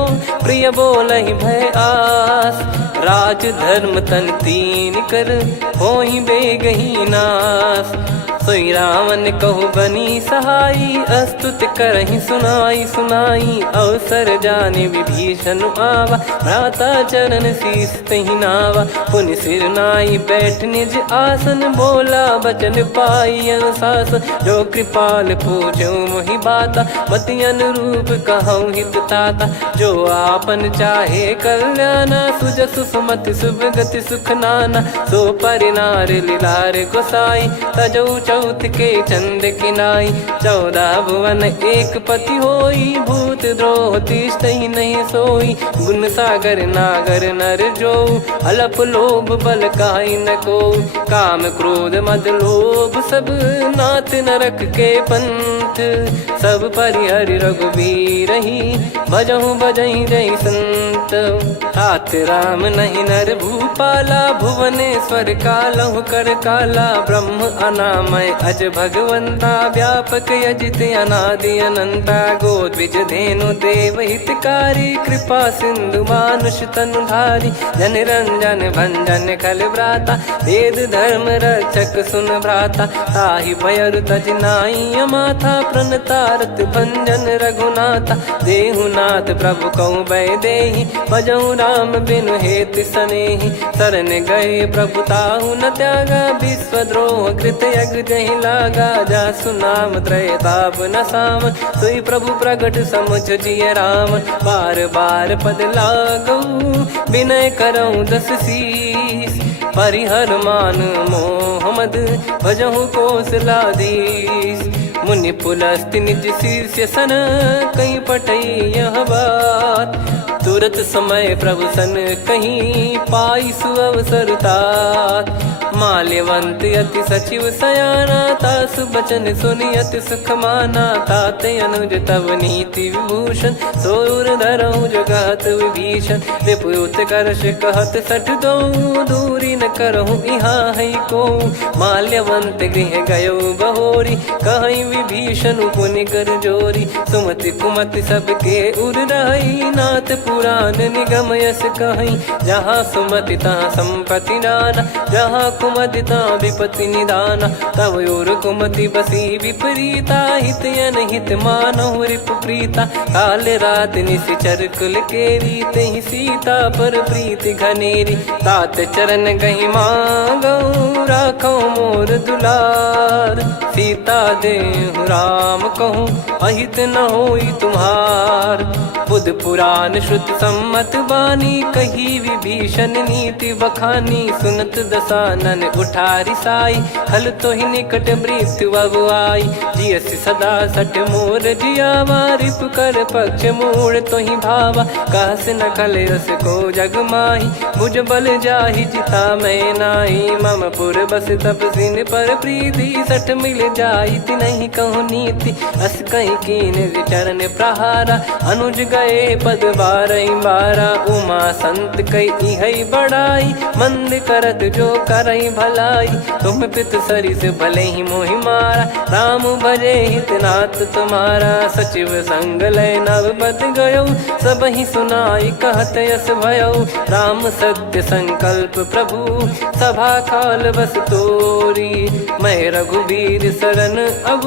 प्रिय बोलहि भय आस। राज धर्म तन तीन कर, होहि बेगहि नास। सोई रावण कहु बनी सहाई, अस्तुत करहि सुनाई सुनाई। अवसर जाने विभीषण आवा, भ्राता चरण शीस तहि नावा। पुनि सिर नाई बैठ निज आसन, बोला बचन पाई अनुशासन। जो कृपाल पूछो मोहि बाता, मति अनुरूप कहूँ हित ताता। जो आपन चाहे कल्याणा, सुजसु सुमति शुभ गति सुख नाना। सो परिनार लीलार गोसाई, तजौ चौथ के चंद किनाई 14 भुवन एक पति होई भूत द्रोह तिष्ठ ही नहीं सोई गुण सागर नागर नर जो अलप लोभ बल काई न को काम क्रोध मद लोभ सब नाथ नरक के पंथ सब परिहरि रघुबीर ही भजहु भजहि जय संत तात राम नहीं नर भूपाला भुवनेश्वर कालहु कर काला ब्रह्म अनामय अज भगवंता व्यापक यजित अनादि अनंता गोद्विज धेनु देव हितकारी कृपा सिंधु मानुष तनुधारी जन रंजन भंजन खल भ्राता वेद धर्म रक्षक सुन भ्राता ताहि भयर तज नाई माथा प्रणतारत भंजन रघुनाथा देहुनाथ प्रभु कहु बै देहि भजहु राम बिनु हेत सनेहि शरण गए प्रभु ताहु न त्यागा विश्वद्रोह कृत यज्ञ जहि लागा जासु नाम त्रय ताप न साम सोई प्रभु प्रगट समुझ जिय राम बार बार पद लागऊ विनय करऊँ दस शीस परिहर मान मोह मद भजहु कौशलाधीश मुनि पुलस्ति निज शीर्ष सन कहीं पटई यह बात तुरत समय प्रभु सन कहीं पाई सुअवसर तात माल्यवंत अति सचिव सयाना तासु बचन सुनि अति सुख माना ताते अनुज तव नीति विभूषण सोर धरहु जगत विभीषण रिपुत करश कहत सठ दो दूरी न करहु इहाँ है को माल्यवंत गृह गयो बहोरी कहीं विभीषण पुनि कर जोरी सुमति कुमति सबके उर रही नाथ पुराण निगम यस कहीं जहाँ सुमति तहाँ संपत्ति नाना जहाँ कुमति तहाँ विपत्ति निदाना तव और कुमति बसी विपरीता हित अनहित मानहु रिप प्रीता काल रात निशिचर कुल केरी तेहि सीता पर प्रीति घनेरी तात चरण गहि मांगऊ राखो मोर दुलार सीता देहु राम कहूँ अहित न होई तुम्हार बुध पुराण श्रुत सम्मत वाणी कही विभीषण नीति बखानी सुनत दसानन उठारी साई खल तो ही निकट मृत्यु अब आई जियसि सदा सट मोर जियावा रिप कर पक्ष मूड़ तो ही भावा कहस न खल रस को जग माही मुझ बल जाहि जिता मैं नाही मम पुर बस तपसिन पर प्रीति सठ मिल जाई नहीं कहूँ नीति अस कहीं कीन विचरण प्रहारा अनुज गए पद बारा उमा संत कई है बड़ाई मंद करत जो करई भलाई तुम पित सरिस भले ही मोहि मारा राम भजे हितनाथ तुम्हारा सचिव संग लय नवपत गयो सब ही सुनाई कहत यस भयो राम सत्य संकल्प प्रभु सभा काल बस तोरी मैं रघुबीर शरण अब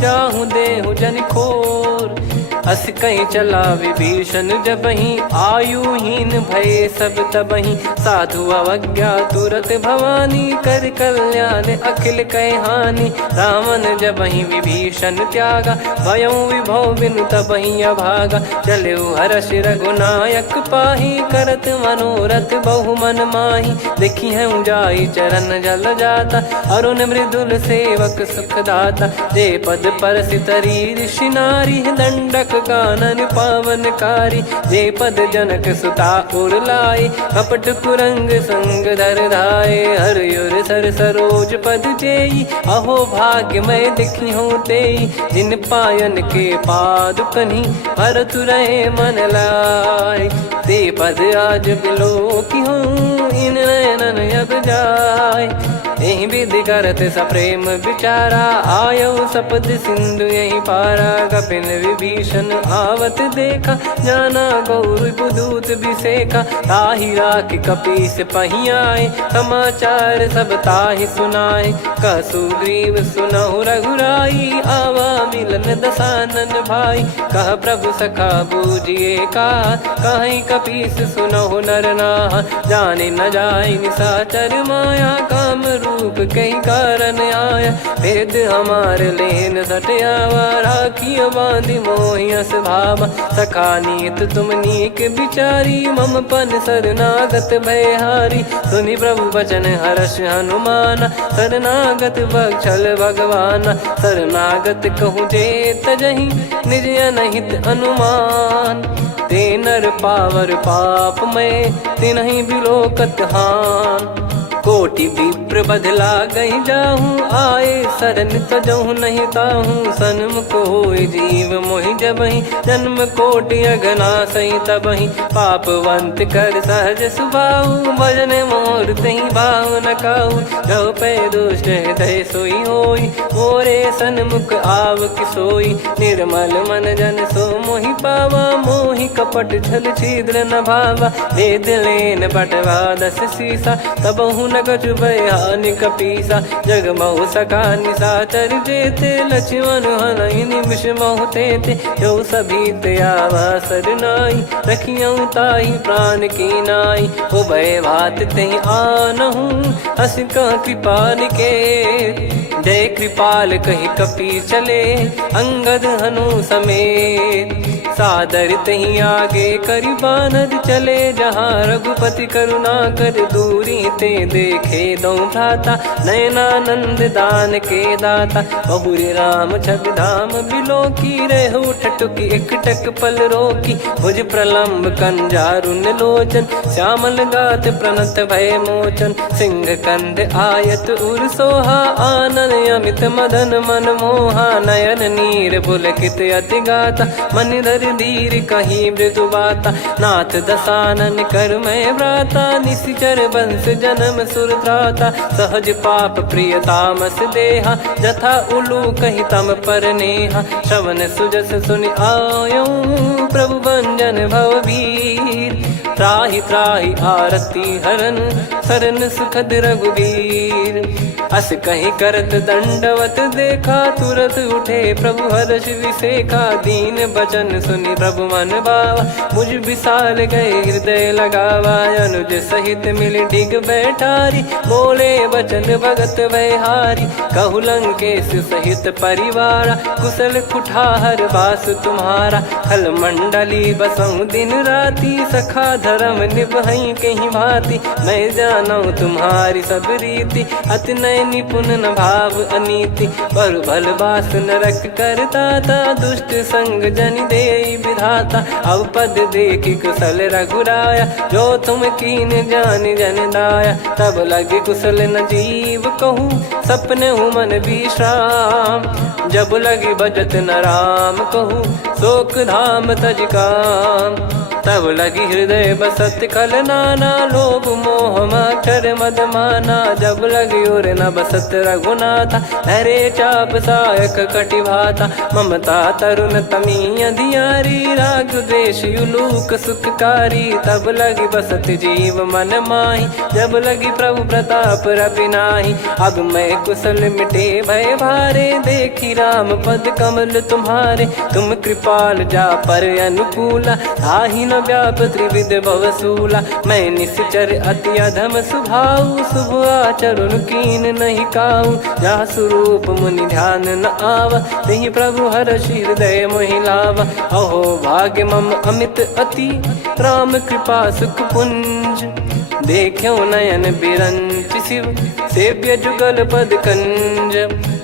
जाहूँ देहु जन खोर अस कहीं चला विभीषण जबहि आयुहीन भय सब तबहि साधु अवज्ञा तुरत भवानी कर कल्याण अखिल कह हानि रावण जबहि विभीषण त्यागा भयउ विभव बिनु तबहि अभागा चलऊ हर्ष रघुनायक पाही करत मनोरथ बहु मन माही देखी है जाई चरण जल जाता अरुण मृदुल सेवक सुख दाता जे पद पर सितरी ऋषि नारी दंडक कानन पावनकारी जे पद जनक सुता उर लाई कपट कुरंग संग धर धाये हरियुर सर सरोज पद जेई अहो भाग्य मैं दिखी हूँ तेई जिन पायन के पाद कन्ही भरत रहे मन लाय ते पद आज बिलो की हूँ इन नयनन अब जाय यही विधि करत सप्रेम विचारा आयो सपद सिंधु यही पारा कपिन विभीषण आवत देखा जाना गौर बुदूत बिसेखा ताहि राख कपीस पहियाए समाचार सब ताहि सुनाए कसु ग्रीव सुनहु रघुराई आवा मिलन दसानन भाई कह प्रभु सखा बूझिए का कहीं कपीस सुनहु नर नाह जाने न जाय निशाचर माया काम रूप कई कारण आया, भेद हमारे लेन सटयावा, राखिया बांधी मोहियस भावा, सखा नीत तुम नीक बिचारी, मम पन शरणागत भयहारी, सुनि प्रभु वचन हर्ष हनुमाना, शरणागत बक्षल भगवाना, शरणागत कहूँ जे तजहि निज अनहित अनुमान, ते नर पावर पाप में तिन्हि बिलोकत हान, कोटि विप्र बदला गई जाहूँ, आए शरण तजहु नहीं ताहूँ, सन्मुख होय जीव मोहि जबहि, जन्म कोटि अगना सही तबहि, पापवंत कर सहज सुभाऊ, भजन मोर तहि भाव न काहू, जो पै दुष्ट हृदय सोई होई, मोरे सन्मुख आव किसोई, निर्मल मन जन सो मोहि पावा, मोहि कपट छल छिद्र न भावा, वेद लेन बटवा दस सीसा, तबहु न कछु बयान कपीसा, जग महु सका निशाचर जेते, लक्ष्मण हनहि निमिष महु तेते, जो सभी त्यावा सरनाई, रखियऊ ताहि प्राण की नाई, उभय भात तेहि आनहु, हस कह कृपाल के, जय कृपाल कहि कपि चले, अंगद हनु समेत, सादर तही आगे करि बानर चले, जहाँ रघुपति करुणा कर दूरी ते देखे दो भ्राता, नयनानंद दान के दाता, बहुरी राम छवि धाम बिलो की, रेहु ठटुकी एकटक पल रोकी, भुज प्रलम्ब कंजारुन लोचन, श्यामल गात प्रणत भय मोचन, सिंह कंद आयत उर सोहा, आनन अमित मदन मन मोहा, नयन नीर पुलकित अति गाता, मन धर धीर कहीं मृदु बाता, नाथ दसानन कर मैं भ्राता, निशिचर वंश जन्म सुर त्राता, सहज पाप प्रिय तामस देहा, जथा उलू कहि तम पर नेहा, श्रवण सुजस सुनि आयो, प्रभु भंजन भवभीर, त्राहि त्राहि आरती हरन, शरण सुखद रघुबीर, अस कहीं करत दंडवत देखा, तुरत उठे प्रभु हर्ष विसेखा, दीन बचन सुनि प्रभु मन भावा, मुझ विशाल गए हृदय लगावा, अनुज सहित मिल डिग बैठारी, बोले बचन भगत वैहारी, कहु लंकेश सहित परिवारा, कुशल कुठार बास तुम्हारा, खल मंडली बसऊं दिन राती, सखा धर्म निभई कहीं भांति, मैं जानू तुम्हारी सब रीति, अति नय निपुण न भाव अनीति, पर भल बास नरक करता था, दुष्ट संग जन दे विधाता, अब पद देखी कुशल रघुराया, जो तुम कीन जान जन दाया, तब लगे कुशल न जीव कहूँ, सपने हूँ मन विश्राम, जब लगी बजत न राम कहूँ, शोक धाम तज काम, तब लगी हृदय बसत खल नाना, लोभ मोह मक्षर मद माना, जब लगी उर न बसत रघुनाथा, हरे चाप सायक कटि भाता, ममता तरुण तमी अधियारी, राग द्वेष युलूक सुखकारी, तब लगी बसत जीव मन माही, जब लगी प्रभु प्रताप रवि नाही, अब मैं कुशल मिटे भय भारे, देखी राम पद कमल तुम्हारे, तुम कृपाल जा पर अनुकूला, आही न व्याप त्रिविध भवसूला, मैं निश्चर अति अधम सुभाऊ, शुभ आचरण कीन नहीं काऊ, जहाँ स्वरूप मुनि ध्यान न आवा, तहि प्रभु हर्ष हृदय मोहि लावा, अहो भाग्य मम अमित अति, राम कृपा सुख पुंज, देखो नयन बिरंच शिव, सेव्य जुगल पद कंज,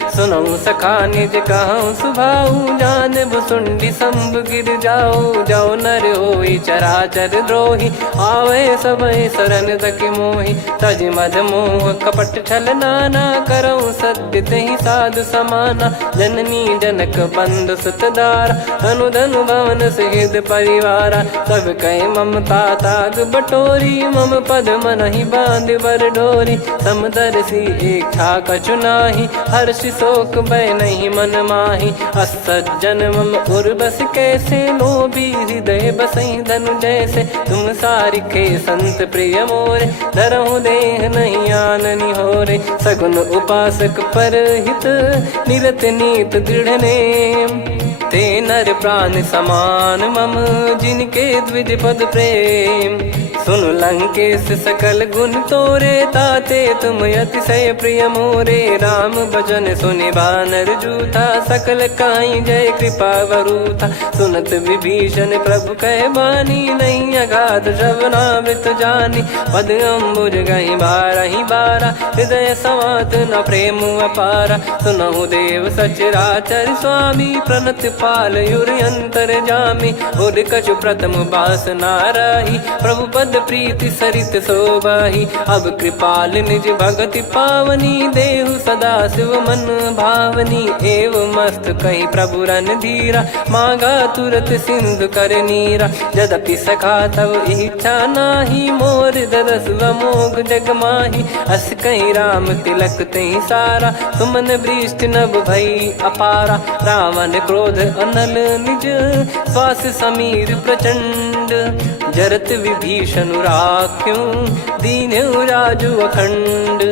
सुनऊ सखा निज कहूँ सुभाऊ, जान भुसुंडी शंभ गिर जाओ, जाओ नर होई चराचर द्रोही, आवे सबय शरण तक मोहि, तज मद मोह कपट छल नाना, करऊँ सत्य तहि साधु समाना, जननी जनक बंधु सुतदारा, धनु धनु भवन सहित परिवारा, सब कहे ममता ताग बटोरी, मम पद मनहि बांध बर डोरी, समदर्शी इच्छा कछु नाही, हर्ष शोक भय नहीं मन माही, असज्जन मम उर्वश कैसे, लोभी हृदय बसई धनु जैसे, तुम सारिखे संत प्रिय मोरे, धरहु देह नहीं आननि होरे, सगुन उपासक पर हित, निरत नीत दृढ़ नेम, ते नर प्राण समान मम, जिनके द्विज पद प्रेम, सुन लंकेश सकल गुण तोरे, ताते तुम अतिशय प्रिय मोरे। राम भजन सुनि बानर जूथा, सकल काई जय कृपा वरूथा। सुनत विभीषण प्रभु कह बानी, नहीं अगाध श्रवणामृत जानी। पद अम्बुज गहि बारहि बारा, हृदय समात न प्रेम अपारा। सुनहु देव सचराचर स्वामी, प्रणत पाल युर अंतर जामी। उर कछु प्रथम बास नाराही, प्रभु पद प्रीति सरित शोभाही। अब कृपाल निज भगति पावनी, देहु सदा शिव मन भावनी। एव मस्त कही प्रभु रन धीरा, मांगा तुरत सिंधु कर नीरा। यद्यपि सखा तब इच्छा नाही, मोर दरस मोग जग माही। अस कहीं राम तिलक तही सारा, सुमन वृष्टि नभ भई अपारा। रावण क्रोध अनल निज, श्वास समीर प्रचंड। जरत विभीषण राख्यों, दीन्हु राजु अखंड।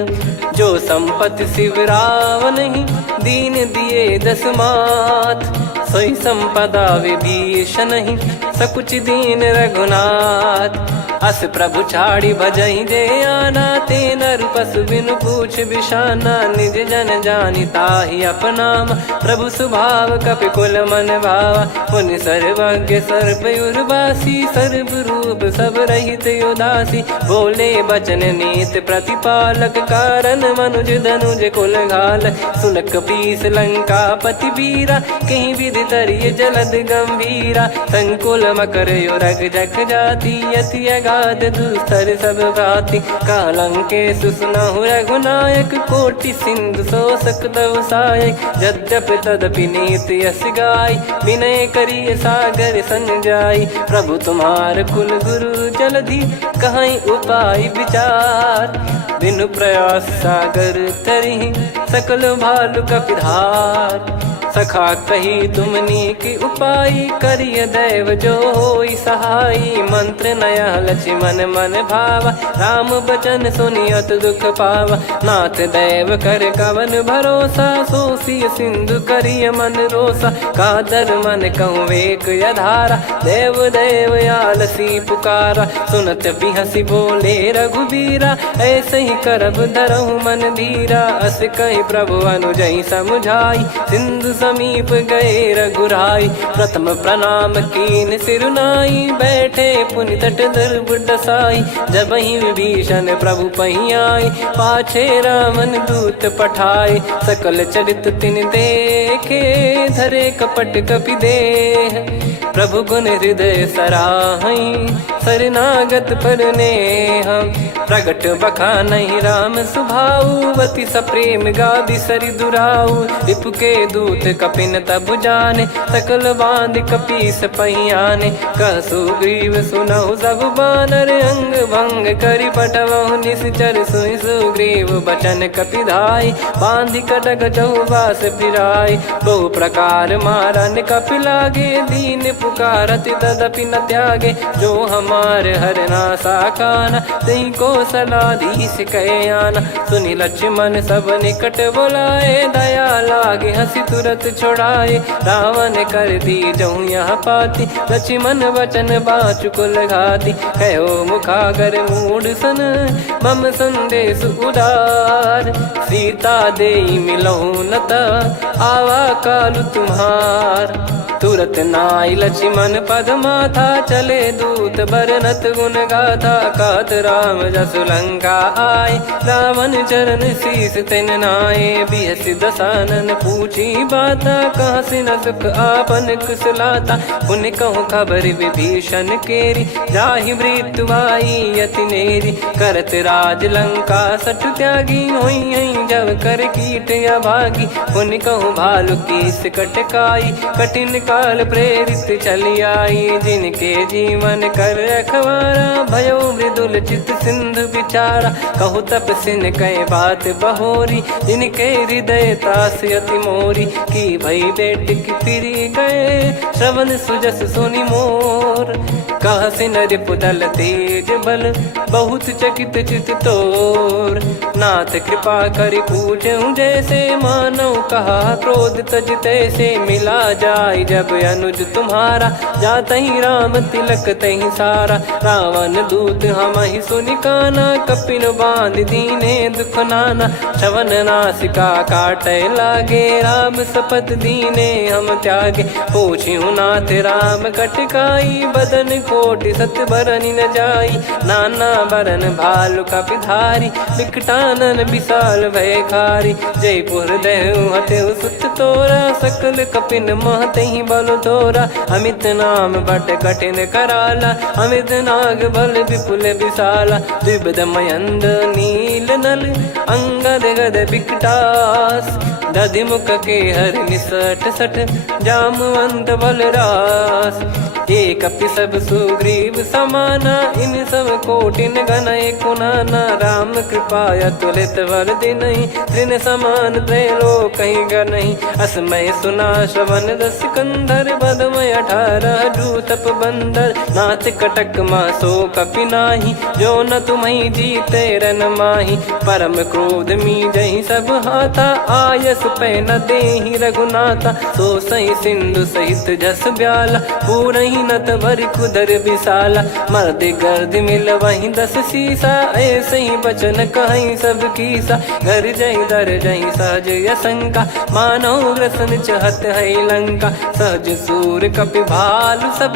जो संपत्ति शिव रावण ही, दीन दिए दस मात। सोई संपदा विभीषण ही, सकुच दीन रघुनाथ। अस प्रभु छाड़ी भजई जे आना, ते नर पशु बिनु पूछ बिशाना। निज जन जानि ताहि अपनाम, प्रभु स्वभाव कपि कुल मन भावा। मुनि सर्वज्ञ सर्वयुर्वासी, सर्व रूप सब रहित उदासी। बोले बचन नीत प्रतिपालक, कारण मनुज धनुज कुल घाल। सुन कपीस लंका पति वीरा, कहीं विधि तरिय जलद गंभीरा। संकुल मकर युरग जख जाति, यति अगाध दुस्तर सब भाति। कालंकेश सुनहु रघुनायक, कोटि सिंधु शोषक तव सहायक। यद्यपि तदपि नीति यस गाय, विनय करिय सागर सन जाई। प्रभु तुम्हार कुल गुरु जलधि, कहीं उपाय विचार। बिनु प्रयास सागर तरिहि, सकल भालु कपिधार। सखा कही तुमनी की उपाय, करिय दैव जो होई सहाई। मंत्र नया लक्ष्मण मन भावा, राम बचन सुनियत दुख पावा। नाथ दैव कर कवन भरोसा, सोसिय सिंधु करिय मन रोसा। कादर मन कहूँ वेक यधारा, देव देव आलसी पुकारा। सुनत बिहसी बोले रघुबीरा, ऐसे ही करब धरहु मन धीरा। अस कही प्रभु अनुजई समुझाई, सिंधु समीप गए रघुराई। प्रथम प्रणाम कीन सिरुनाई, बैठे पुनि तट दर्भ डसाई। जब ही विभीषण प्रभु पही आई, पाछे रावण दूत पठाए। सकल चरित तिन देखे, धरे कपट कपि देह। प्रभु गुण हृदय सराहई, शरणागत पर नेह। प्रगट बखानहि राम सुभाऊ, अति सप्रेम गादि सरि दुराऊ। रिपु के दूत कपिन तब जाने, सकल बांध कपीस पहियाने। कह सुग्रीव सुनहु सब बानर, अंग भंग करि पठवहु निश्चर। सुनि सुग्रीव बचन कपिधाई, बांधि कटक चहुबास फिराई। बहु प्रकार मारन कपि लागे, दीन पुकारत तदपि न त्यागे। जो हमार हरना साकाना, तई को सलाधीश कहे आना। सुनि लक्ष्मण सब निकट बुलाए, दया लागे हंसी तुरत छुड़ाए। रावण कर दी जऊँ यहाँ पाती, लक्ष्मण वचन बाचु कुल घाती। कहो मुखागर मूढ़ सन, मम संदेश उदार। सीता देई मिलहु नता, आवा कालु तुम्हार। तुरत नाई लक्ष्मण पद माथा, चले दूत बरनत गुण गाथा। कात राम जसु लंका आए, रावण चरण शीस तिन नाये। बिहसि दसानन पूछी बाता, कहाँ से न सुख आपन कुशलाता। पुन कहूँ खबर विभीषण केरी, जाहि मृत्यु आई अति नेरी। करत राज लंका सठ त्यागी, होई जब कर कीट अभागी। पुन कहूँ भालु कीस कटकाई, कठिन काल प्रेरित चली आई। जिनके जीवन कर रखवारा, भयो मृदुल चित सिंधु विचारा। कहु तपसिन कई बात बहोरी, जिनके हृदय तास अति मोरी। की भई बेट की फिरी गए, श्रवण सुजस सुनि मोर। कह से नर पुदल तेज बल बहुत चकित चित तोर। नाथ कृपा कर पूछूं जैसे मानव कहा क्रोध तज तैसे मिला जाय जब अनुज तुम्हारा जात ही राम तिलक तही सारा। रावण दूत हम ही सुनि काना कपिन बांध दीने दुख नाना। श्रवण नासिका काटे लागे राम शपथ दीने हम त्यागे। पूछ्यू नाथ राम कटकाई बदन कोटि सत बरनि न जाई। नाना बरन भालु कपिधारी विकटानन विशाल भयखारी। जयपुर देहु हतेउ सुत तोरा सकल कपिन महतहि बल तोरा। अमित नाम बट कठिन कराला अमित नाग बल विपुल विशाला। द्विबद मयंद नील नल अंगद गद विकटास। दधि मुख के हर निसठ सठ जामवंत बलरास। एक कपि सब सुग्रीव समाना इन सब कोटिन गनय कुनाना। राम कृपा अतुलित बल दिनहि तृण समान त्रैलोक गनहि। असमय सुना श्रवण दस कंधर बदमय 18 जूतप बंदर। नाथ कटक मासो कपि नाही जो न तुम्हि जीते रन माही। परम क्रोध मी जहि सब हाथा आयस पै न देहि रघुनाथा। सो सही सिंधु सहित जस ब्याला पूरहि नत भर कुदर विशाला। मर्द गर्द मिल वहीं 10 सीसा ऐसे ही बचन कहीं सब कीसा। घर जय दर जय सहज यसंका मानव ग्रसन चहत है लंका। सहज सूर कपि भालु सब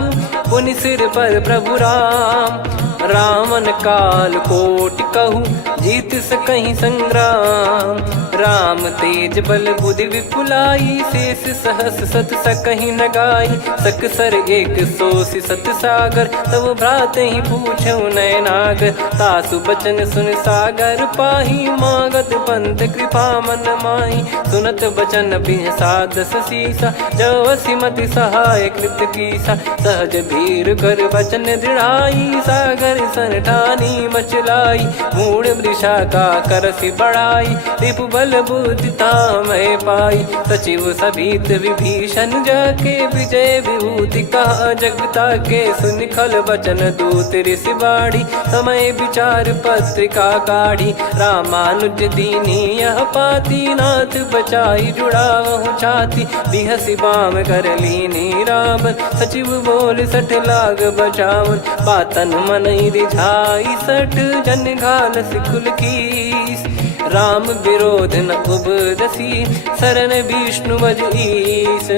पुनि सिर पर प्रभु राम। रामन काल कोटि कहु जीत सकहि संग्राम। राम तेज बल बुद्धि विपुलाई शेष सहस सत सकहि न गाई। सकसर एक सोसि सत सागर तब भ्रात ही पूछौ नयनागर। तासु बचन सुन सागर पाही मागत पंथ कृपा मन माही। सुनत बचन बिहसा 10 सीसा जवसि मति सहाय कृत कीसा। सहज भीर कर बचन दृढ़ाई सागर सन ठानी मचलाई। मूढ़ वृषा का करसि बढ़ाई रिपु बल बुद्धि तामय पाई। सचिव सभीत विभीषण जाके विजय विभूति कहा जगता के। सुनि खल बचन दूत ऋषि बाड़ी समय विचार पत्रिका काढ़ी। रामानुज दीनी यह पाती नाथ बचाई जुड़ावहु छाती। बिहसि बाम कर लीनी राम सचिव बोल 60 लाग बचावन। बातन मन रिझाई 60 जन घाल सिकुल कीस। राम विरोध न उपदसी शरण विष्णु बज ईस।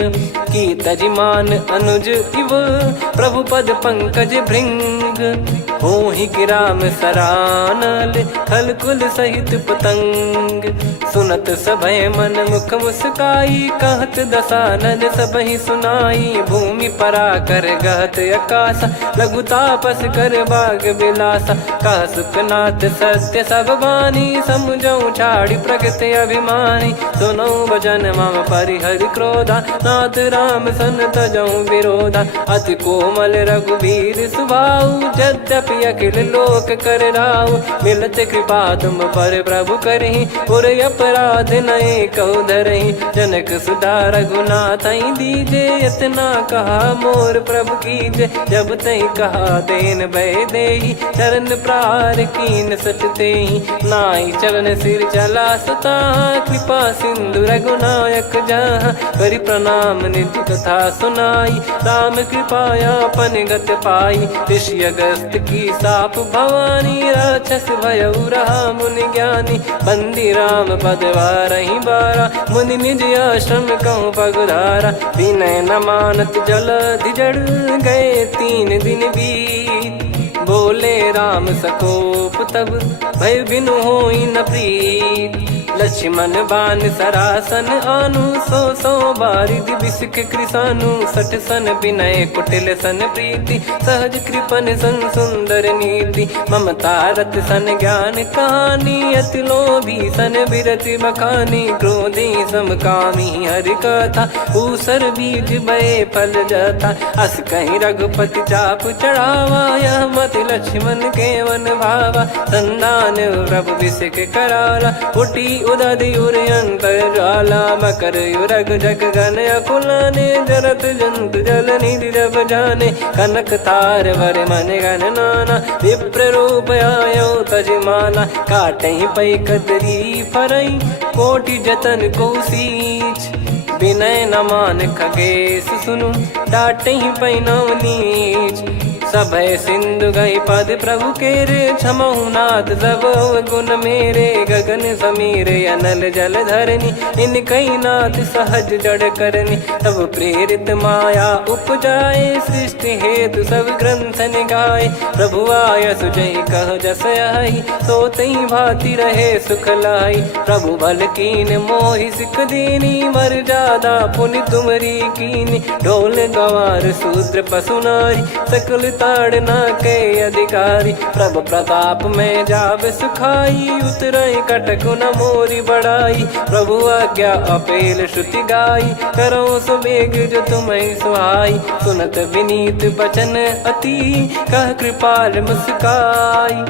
की तजिमान अनुज इव प्रभु पद पंकज भृंग। होहि कि राम सरानल खल कुल सहित पतंग। सुनत सभय मन मुख मुस्काई कहत दसानन सबहि सुनाई। भूमि परा कर गहत आकाशा लघु तापस कर बाग बिलासा। कह सुखनाथ सत्य सब बानी समुझौ छाड़ी प्रकृति अभिमानी। सुनो भजन मम परिहरि क्रोधा नाथ राम सन तजौ विरोधा। अति कोमल रघुवीर सुभाऊ यद्यपि अखिल लोक कर राऊ। मिलत कृपा तुम पर प्रभु करहि पुर अपराध नए कहु धरहि। जनक सुधा रघुनाथ दीजे इतना कहा मोर प्रभु कीजे। जब तई कहा देन भय देहि चरण प्रार कीन सटतेहि। नाई चरण सिर चला सता कृपा सिंधु रघुनायक जहाँ। करि प्रणाम नित्य कथा सुनाई राम कृपाया पन गत पाई। ऋषि अगस्त की साप भवानी राक्षस भयउ रहा मुनि ज्ञानी। बंदी राम पद वारहि बारा मुनि निज आश्रम कहूँ पगुधारा। विनय न मानत जल जड़ गए 3 दिन बीत। बोले राम सकोप तब भय बिनु होई न प्रीत। लक्ष्मण बान सरासन आनु 100 बारिधि बिसिख कृसानु। 60 सन विनय कुटिल सन प्रीति सहज कृपन सन सुंदर नीति। ममता रत सन ज्ञान कहानी अति लोभी सन बिरति बखानी। क्रोधी समकामी हरि कथा ऊसर बीज भय फल जाता। अस कहीं रघुपति चाप चढ़ावा यह मत लक्ष्मण के वन भावा। संदान प्रभु बिसिख कराला उठी उदधियुर अंतर्ज्वाला मकर युरग जग गण अकुलाने जरत जंत जल निधि जब जाने कनक तार वर मन गण नाना विप्र रूप आयो तजमाना काटहि पै कदरी फरई कोटि जतन को सींच विनय न मान खगेश सुनु डाटहि पै नव नीच सभय सिंधु गई पद प्रभु केरे क्षमहु नाथ सब गुण मेरे गगन समीरे अनल जल धरनी इन कई नाथ सहज जड़ करनी तब प्रेरित माया उपजाए सृष्टि हेतु सब ग्रंथ निगाए प्रभु आय सुजय कह जस आई सो तई भांति रहे सुख लाई प्रभु बल कीन मोहि सिख दीनी मर जादा पुनि तुमरी कीनी ढोल गवार शूद्र पशु नारी सकल ताड़ना के अधिकारी प्रभु प्रताप में जाब सुखाई उतरई कटक न मोरी बढ़ाई प्रभु आज्ञा अपेल श्रुति गाई करो सुबेग जो तुम्हें सुहाई सुनत विनीत बचन अति कह कृपाल मुस्काई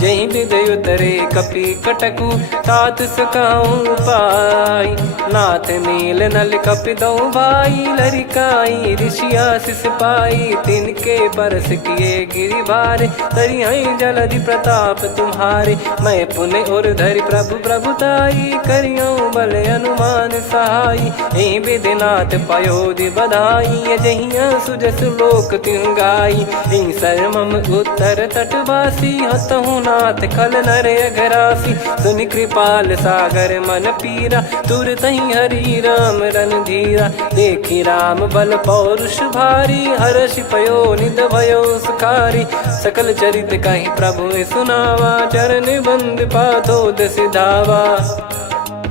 जही विदय उतरे कपि कटकु तात सकाऊं पाई नाथ नील नल कपि दो भाई लरिकाई ऋषिया शिष पाई तिनके परस किए गिरि भारे तरियाई जलधि प्रताप तुम्हारे मैं पुण्य और धरि प्रभु प्रभुताई करियो बल अनुमान सहाई यही विधिनाथ पयोधि बधाई जहिया सुजस लोक तिहु गाई यही सरमम उत्तर तटवासी हतहु नाथ खल नर अघरासी सुनि कृपाल सागर मन पीरा तुरत ही हरि राम रणधीरा देखी राम बल पौरुष भारी हर्षि पयो निध भयो सुखारी सकल चरित कहीं प्रभु सुनावा चरण बंद पाथोद सिधावा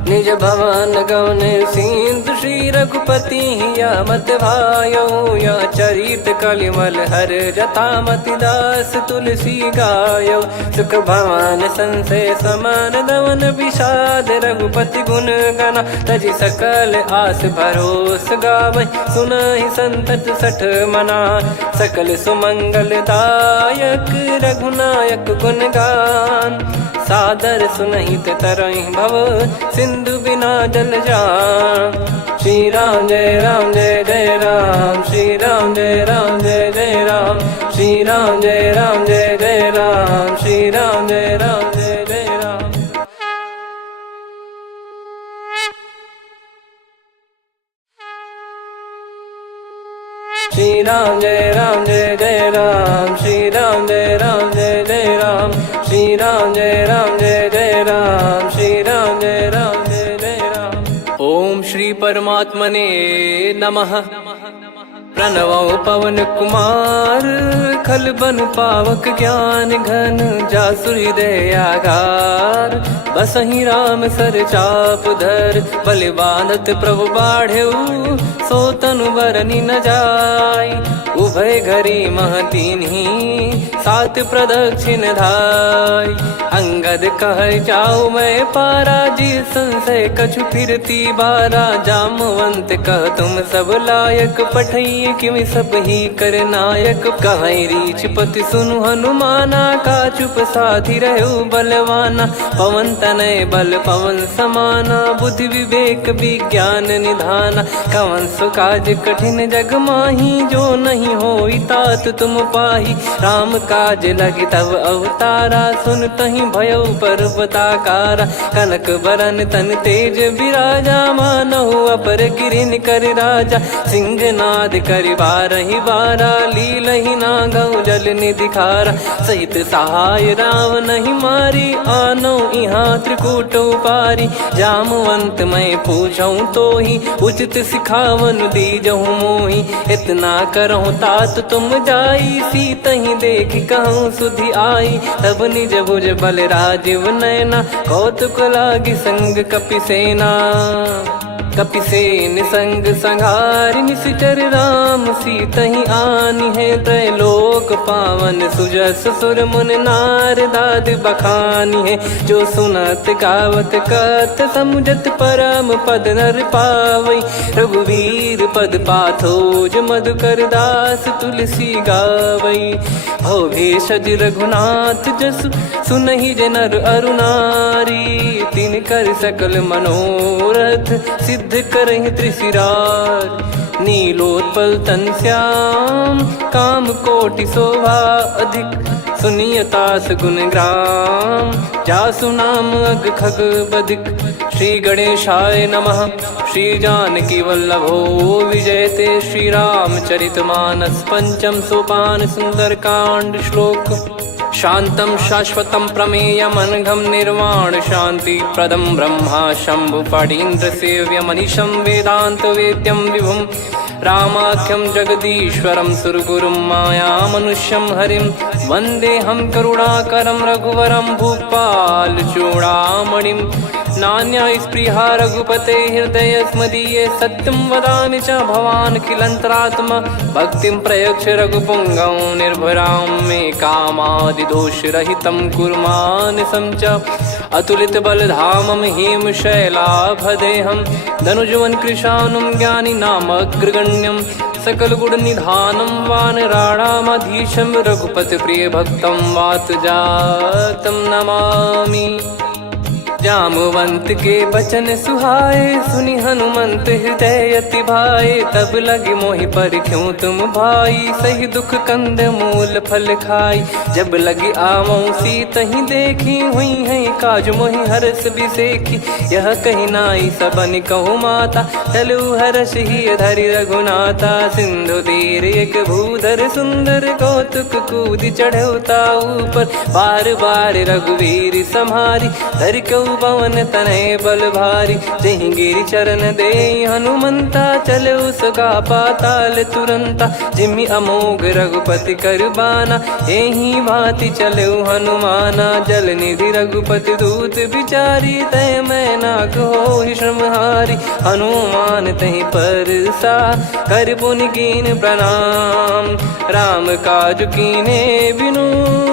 निज भवन गौन सिंधु श्री रघुपति या मत भायो या चरित कलिमल हर जता मति दास तुलसी गायो सुख भवन संशय समान दवन विषाद रघुपति गुण गना तजि सकल आस भरोस गावै सुनहि संतत सठ मना सकल सुमंगल दायक रघुनायक गुण गान सादर सुनहित तरहि भव सिंधु बिना जल जान श्री राम जय जय राम श्री राम जय जय राम श्री राम जय जय राम श्री राम जय जय राम श्री राम जय जय राम श्री राम जय जय राम श्री राम जय जय राम श्री राम जय जय राम। ओम श्री परमात्मने नमः। प्रणवो पवन कुमार खल बन पावक ज्ञान घन जासु हृदय आगार बसहि राम सर चाप धर बलि बांधत प्रभु बाढ़ेऊ सो तनु बरनि न जाय उभय घरी महतीन्ही सात प्रदक्षिण धाय अंगद कह जाऊ मैं पारा जी संशय कछु फिरती बारा जामवंत कह तुम सब लायक पठई किमि सब ही कर नायक कहीं रीछ पति सुनु हनुमाना का चुप साधि रहो बलवाना पवन तनय बल पवन समाना बुद्धि विवेक विज्ञान निधाना कवन सो काज कठिन जग माही जो नहीं होई तात तुम पाही राम काज लगी तब अवतारा सुन तहि भयो पर्वताकारा कनक बरन तन तेज विराजा मानहु अपर गिरिन कर राजा सिंहनाद कर बारहि बारा लीलहि नागौ जल निधि खारा सहित सहाय राम नहीं मारी आनो इहाँ त्रिकूट पारी जामवंत मैं पूछऊं तो ही उचित सिखावन दीजहु मोही इतना करहु तात तुम जाई सीत ही देख कहूँ सुधि आई तब निज भुज बल राजीव नैना कौतुक लागी संग कपिसेना कपिसेन संग संहारि निशिचर राम सीतहि आनि है त्रैलोक पावन सुजस सुर मुन नार दाद बखानी है जो सुनत गावत कत समुझत परम पद नर पावई रघुवीर पद पाथोज मधुकर दास तुलसी गावई हो भेषज रघुनाथ जसु सुनहि जे नर अरु नारी। तिन कर सकल मनोरथ सिद्ध करहि त्रिशिरार। नीलोत्पल तन श्याम काम कोटि शोभा अधिक। सुनियतास गुण ग्राम जासु नाम अग खग बधिक। श्री गणेशाय नमः। श्री जानकी वल्लभो विजयते। श्री रामचरितमानस पंचम सोपान सुंदरकांड श्लोक। शांतं शाश्वतं प्रमेयम् अनघं निर्वाण शांति प्रदं ब्रह्मा शंभु फणीन्द्र सेव्य मनीषं वेदांत वेद्यं विभुं। रामाख्यं जगदीश्वरं सुरगुरुं माया मनुष्यं हरिं। वन्देऽहं करुणाकरं रघुवरं भूपाल चूडामणिं। नान्या स्पृहा रघुपते हृदय स्मदीये। सत्यं वदामि च भवान् खिलन्तरात्मा। भक्तिं प्रयच्छ रघुपुङ्गं निर्भरां मे कामादिदोषरहितं कुर्मानसं च। अतुलित बलधामं हेमशैलाभदेहं। धनुजवन कृशानुं ज्ञानी नामग्रगण्यं। सकल गुण निधानं वानराणामधीशं। रघुपति प्रिय भक्तं वात जातं नमामि। जामवंत के बचन सुहाए सुनि हनुमंत हृदय अति भाए। तब लगे मोहि पर क्यों तुम भाई सही दुख कंद मूल फल खाई। जब लगी आवों सीत ही देखी हुई है काज मोहि हरस बिसेखी। यह कही नाई सबन कहु माता चलु हरष ही धरि रघुनाथा। सिंधु तीर एक भूधर सुंदर कौतुक कूद चढ़ौता ऊपर। बार बार रघुवीर सम्हारी धरि कऊ पवन तनय बल भारी। जहि गिरि चरण दे हनुमंता चलो सगा पाताल तुरंता। जिमि अमोघ रघुपति कर बाना एहि भांति चलो हनुमाना। जल निधि रघुपति दूत बिचारी तय मैं नाग होहि श्रमहारी। हनुमान तहि परसा कर पुनि कीन प्रणाम। राम काज कीने बिनु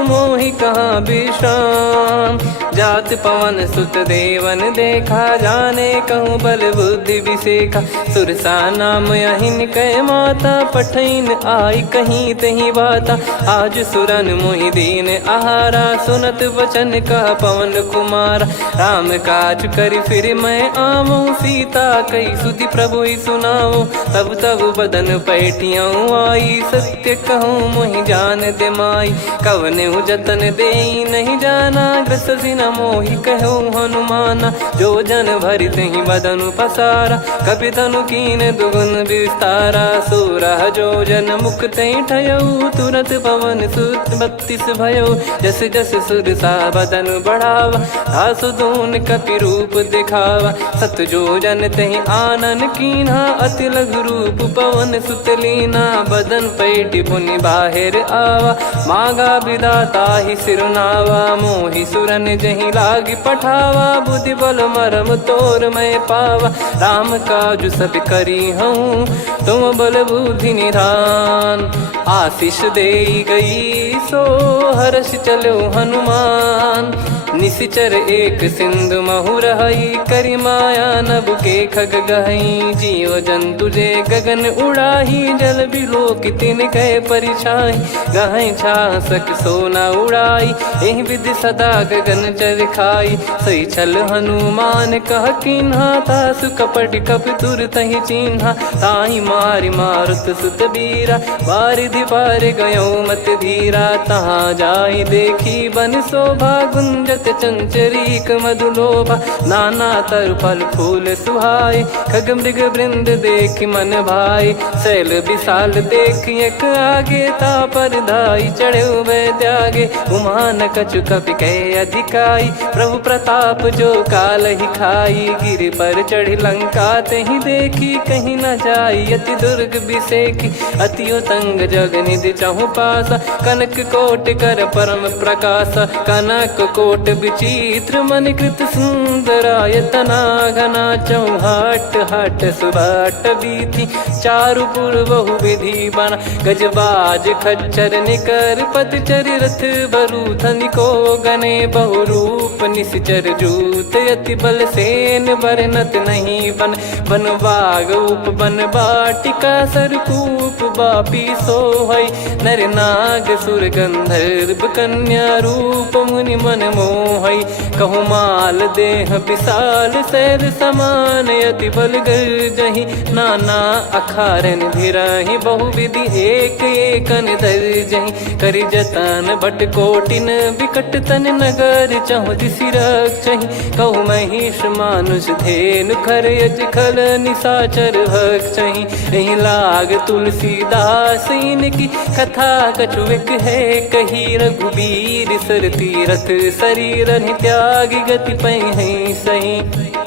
मोहि कहाँ विश्राम। जात पवन सुत देवन देखा जाने कहूँ बल बुद्धि विसेखा। सुरसा नाम यहिन कै माता पठैन आई कहीं तही बाता। आज सुरन मोहि दीन आहारा सुनत वचन कह पवन कुमारा। राम काज करि फिर मैं आवूं सीता कई सुधि प्रभु ही सुनाऊं। तब तब बदन पैठियाँ आई सत्य कहूँ मोहि जान दे माई। कवने जतन दे नहीं जाना ग्रसि न मोहि कहूँ हनुमाना। जो जन भरि तहि बदनु पसारा कपि तनु कीन दुगुन विस्तारा। सोरह जो जन मुख तहि ठयऊ तुरत पवन सुत 32 भयऊ। जस जस सुरसा बदनु बढ़ावा आसु दून कपि रूप दिखावा। सत जो जन तहि आनन कीन्हा अति लघु रूप पवन सुत लीना। बदन पैठि पुनि बाहिर आवा मांगा विधाता ही सिरुनावा। मोहि सुरन जहि लागी पठावा बुद्धि बल मरम तोर मैं पावा। राम काज सब करी हूँ तुम बल बुद्धि निधान। आशीष दे गई सो हर्ष चलो हनुमान। निशिचर एक सिंधु महु रहई करि माया नभ के खग गहई। जीव जंतु जे गगन उड़ाही जल बिलो तिन गए परिछाई। गहई छासक सोना उड़ाई एहि विधि सदा गगन चर खाई। सही छल हनुमान कह कीन्हा तासु कपट कप तुर तहि चिन्हा। ताहि मारि मारुत सुत बीरा बारिधि पार गयो मत धीरा। तहाँ जाई देखी बन शोभा गुंजत चंचरीक मधुलोभा। नाना तरु फल फूल सुहाई खग मृग वृंद देख मन भाई। शैल विशाल देख एक आगे तापर धाई चढ़े वै त्यागे। उमा न कछु कपि कह अधिकाई प्रभु प्रताप जो काल ही खाई। गिर पर चढ़ी लंका तहि देखी कहीं न जाई अति दुर्ग बिसेखी। अति उतंग जग निधि चहु पासा कनक कोट कर परम प्रकाशा। कनक कोट विचित्र मन कृत सुंदरायतना घना चौहाट हाट सुबाट बीथी चारु पुर बहु विधि बना गजबाज खच्चर निकर पतचर रथ बरु धनिको गने बहु रूप निश्चर जूत अति बल सेन बरनत नहीं बन बन बाग उप बन बाटिका सरकूप बापी सोहई नर नाग सुर गंधर्व कन्या रूप मुनि मन मोहई कहु माल देह विशाल शैल समान अति बल गर्जहि नाना अखारन भिराहि बहुविधि एक एकन दर्जहि करि जतन बट कोटिन विकट तन नगर चहु दिसि रक्षहि कहु महिष मानुष धेनु खर यज खल निशाचर भक्षहि एहि लाग तुलसीदास इनकी कथा कछुक है कही रघुबीर सर तीरथ शरीर त्यागी गति पै सही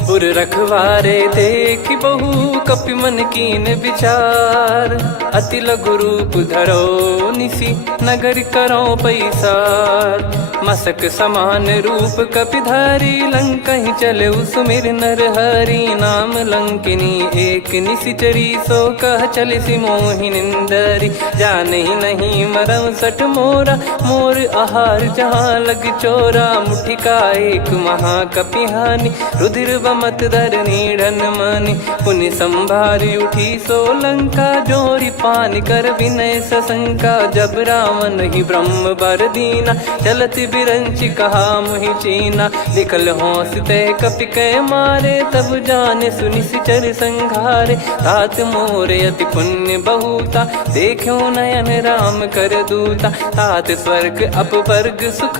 पुर रखवारे देख बहु कपि मन कीन विचार अति लघु रूप धरो निसी नगर करो पैसार मसक समान रूप कपिधारी लंकहि चले सुमिर नर हरि नाम लंकिनी एक निशिचरी सो कह चले सि मोहि निंदरी जानहि नहीं मरम सठ मोरा मोर आहार जहाँ लग चोरा मुठिका एक महाकपिहानि रुधिर बमत धरनी ढन मानि पुनि संभारी उठी सो लंका जोरी पान कर विनय सशंका जब रावण ही ब्रह्म बर दीना चलति बिरंचि कहा मुहि चीना निकल हौसते कपि कै मारे तब जाने सुनि सिचर संघारे तात मोरे अति पुण्य बहुता देखो नयन राम कर दूता तात स्वर्ग अपवर्ग सुख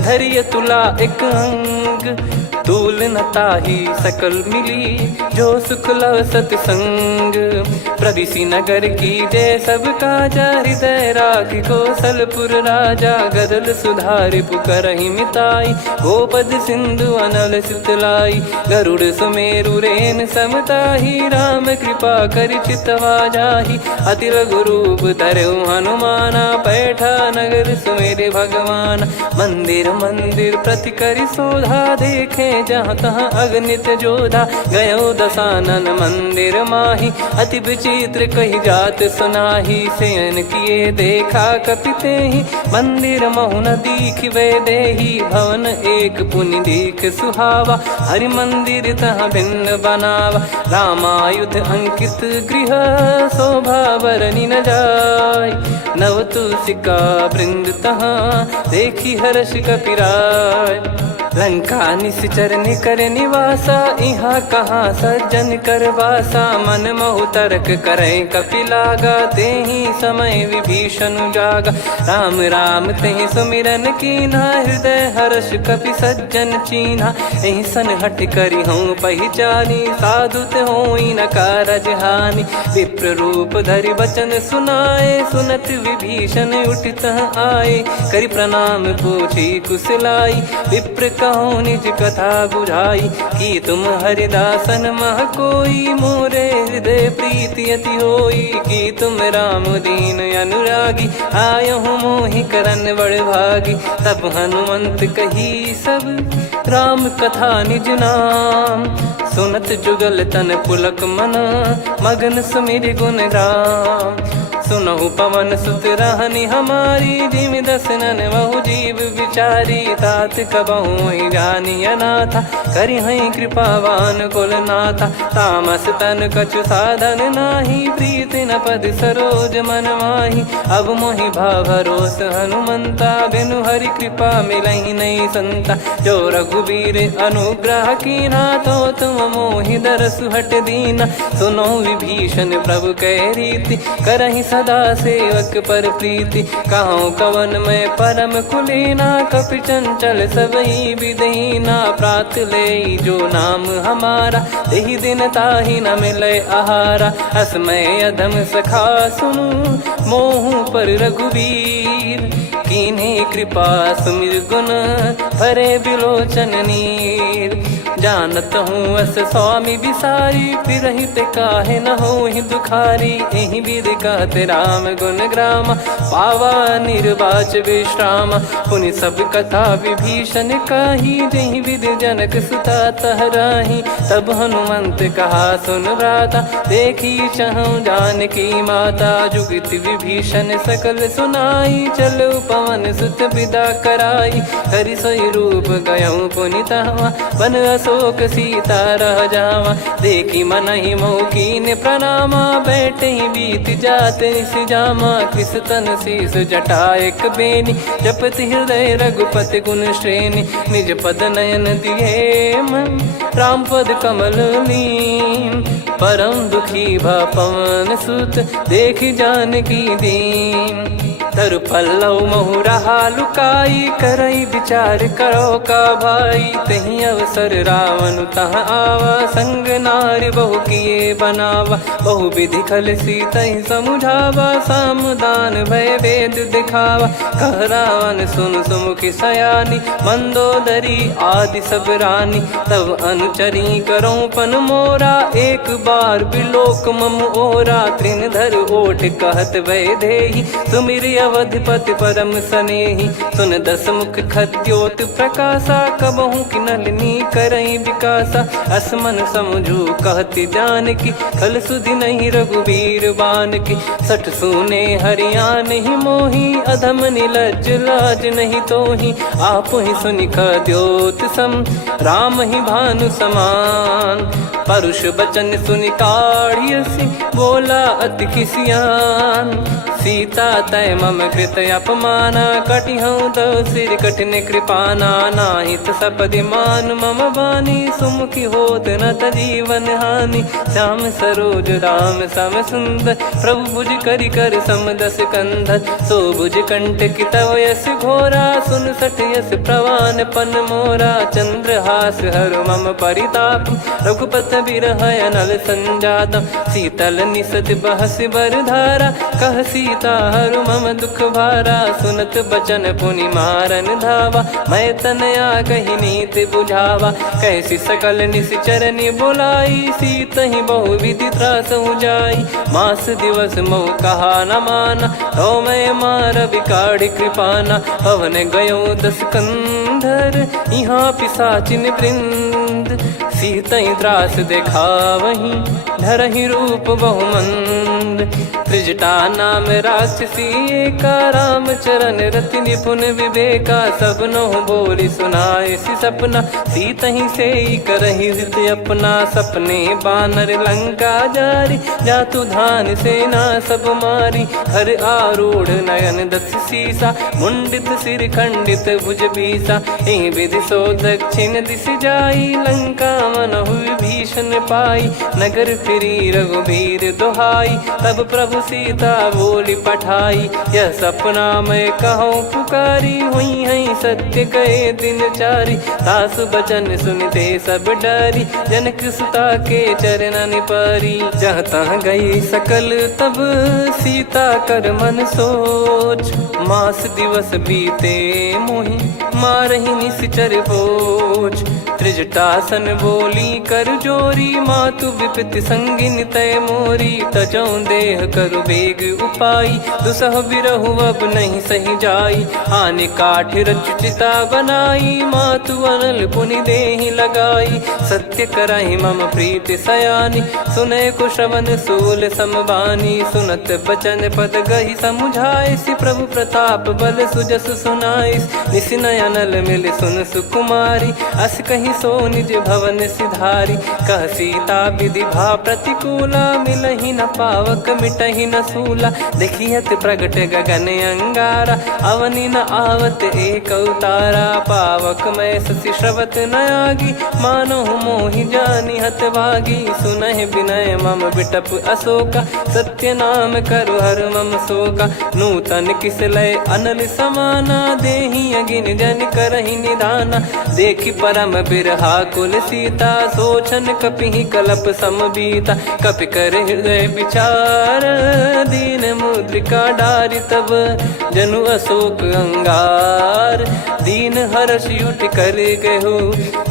धरिय तुला एक अंग तूल न ताही सकल मिली जो सुख लव सतसंग प्रदिशि नगर की जय सब काजा हृदय राख कौशलपुर राजा गदल सुधारि पुकरहि मिताई गोपद सिंधु अनल सितलाई गरुड़ सुमेरु रेन समताही राम कृपा कर चितवा जाहि अति लघु रूप धरऊ हनुमाना बैठा नगर सुमेरे भगवान मंदिर मंदिर प्रति करि शोधा देखे जहाँ तहाँ अगणित जोधा गयो दशानन मंदिर माही अति विचित्र कही जात सुनाही सेन किए देखा कपिते ही मंदिर महु न दीख वे देही भवन एक पुनि दीख सुहावा हरि मंदिर तहाँ भिन्न बनावा रामायुध अंकित गृह शोभा बरनी न जाय नव तुलसिका वृंद तहाँ देखी हर्ष कपिराय लंका निश्चर निकर निवासा इहाँ कहाँ सज्जन कर वासा मन महु तर्क करे कपिलागा तेहि समय विभीषण जागा राम राम तेहि सुमिरन कीना हृदय हर्ष कपि सज्जन चीन्हा एहि सन हट करी हूँ पहचानी साधु ते होई न कारज हानि विप्र रूप धरि वचन सुनाए सुनत विभीषण उठित आए करि प्रणाम पूछी कुशलाई विप्र कहो निज कथा बुझाई कि तुम हरिदासन मह कोई मोरे हृदय प्रीति अति होई कि तुम राम दीन अनुरागी आयहु मोहि करन बड़ भागी तब हनुमंत कही सब राम कथा निज नाम सुनत जुगल तन पुलक मन मगन सुमिर गुण राम सुनहु पवन सुत रहनी हमारी जिमि दसनन बहु जीव विचारी तात कबहु जानी अनाथा करि हई कृपावान कुल नाथा तामस तन कछु साधन नाही प्रीति न पद सरोज मन माही अब मोहि भाव भरोस हनुमंता बिनु हरि कृपा मिलहि नहीं संता जो रघुबीर अनुग्रह कीना तो तुम मोहि दरसु हट दीना सुनो विभीषण प्रभु कह रीति करहि सदा सेवक पर प्रीति कहूँ कवन में परम कुलीना कपि चंचल सबई विदहीना प्रात ले जो नाम हमारा तेहि दिन ताहि न मिले आहारा असमय अधम सखा सुनु मोहु पर रघुवीर कीन्हे कृपा सुमिर गुण भरे बिलोचन नीर जानत हूँ अस स्वामी बिसारी, फिर ही ते काहे न हो ही दुखारी। यही विधि कहते राम गुण ग्राम, पावा निर्वाच विश्राम। पुनि सब कथा विभीषण कही, जही विधि जनक सुता तहराही। तब हनुमंत कहा सुन भ्राता, देखी चहु जानकी माता। जुगित विभीषण सकल सुनाई, चलो पवन सुत विदा कराई। हरि सोई रूप गयऊँ पुनि तहवा, बन अशोक सीता रह जावा। देखी मनहि मौकीन प्रणामा, बैठे ही बीत जात निस जामा। कृस तन शीस जटा एक बेनी, जपति हृदय रघुपति गुण श्रेणी। निज पद नयन दिए मन, राम पद कमल लीन। परम दुखी भा पवन सुत, देखि जानकी दीन। तरु पल्लव महु रहा लुकाई, करई विचार करो का भाई। तही अवसर रावण तहाँ आवा, संग नारी बहु किए बनावा। बहु विधि खल सीतहि समुझावा, सामदान भय वेद दिखावा। कह रावण सुन सुमुखी सयानी, मंदोदरी आदि सब रानी। तब अनुचरी करो पन मोरा, एक बार बिलोक मम ओरा। तृण धर ओठ कहत भय देहि, सुमिर अवधिपति परम सनेहि। सुन दस मुख खद्योत प्रकाशा, कबहु की नलिनी करई विकासा। असमन समझू कहती जानकी, खल सुधि नहीं रघुबीर बानकी। सठ सुने हरियाण ही मोही, अधम निलज्ज लाज नहीं तोही। आप ही सुनि खद्योत सम, राम ही भानु समान। परुष बचन सुनि काढ़ियसि, बोला अति किसियान। सीता तय मम कृत अपमाना, कटिहऊँ तो सिर कठिन कृपाना। नाहित सपदि मान मम बानी, सुमुखी होत न जीवन हानि। श्याम सरोज राम सम सुंदर, प्रभु भुज करि कर सम दस कंधर। सो भुज कंटक तव यस घोरा, सुन सठ यस प्रवान पन मोरा। चंद्रहास हर मम परिताप, रघुपत बिरह अनल संजात। शीतल निसत बहस बर धारा, कह सीता हरु मम दुख भारा। सुनत बचन पुनि मारन धावा, मैं तनया कही नीत बुझावा। कैसी सकल निश्चरनि बुलाई, सीतहि बहु विधि त्रासहु जाई। मास दिवस मोह कहा न माना, तो मैं मार बिकाढ़ी कृपाना। पवन गयो दस कंधर, यहाँ पिशाचिन वृंद। सीतहि त्रास देखावहीं, धरहि रूप बहुमंद। त्रिजटा नाम राक्षसी एका, राम चरण रति निपुण विवेका। सब नहुँ बोली सुनाए सि सपना, सीतहि सेई करहि हृत अपना। सपने बानर लंका जारी, जातु धान सेना सब मारी। हर आरूढ़ नयन दस सीसा, मुंडित सिर खंडित भुज बीसा। एहि विधि सो दक्षिण दिस जाई, लंका मनहु विभीषण पाई। नगर फिरी रघुबीर दुहाई, तब प्रभु सीता बोली पठाई। यह सपना मैं कहूँ पुकारी, हुई है सत्य कहे दिन चारी। सासु बचन सुनते सब डरी, जनक सुता के चरण परी। जहाँ तहाँ गई सकल तब, सीता कर मन सोच। मास दिवस बीते मोहि, मारहि निश्चर बोझ। त्रिजटासन बोली कर जोरी, मातु विपति संगिन तय मोरी। तजौ देह करु बेग उपाई, दुसह बिरहु अब नहीं सही जाई। आने काठ रचिता बनाई, मातु अनल पुनि देहि लगाई। सत्य करहि मम प्रीति सयानी, सुनय को श्रवण सूल समबानी। सुनत बचन पद गहि समुझाइसि, प्रभु प्रताप बल सुजस सुनाइस। निस नयनल मिल सुन सुकुमारी, अस कहि सो निज भवन सिधारी। कह सीता विधि भा प्रतिकूला, मिलहि न पावक मिटहि न सूला। देखियत प्रगट गगन अंगारा, अवनि न आवत एक अवतारा। पावक मैं ससि श्रवत न आगी, मानो मोहि जानि हत भागी। सुनहि विनय मम बिटप अशोका, सत्य नाम करु हर मम शोका। नूतन किस लय अनल समाना, देहि अगिन जन करहि निदाना। देखि परम बिरहा कुल सीता, सोचन कपिहि कलप समबीता। कपि कर हृदय विचार, दीन मुद्रिका डारि तब जनु अशोक अंगार। दीन हर्ष उठ कर गहु,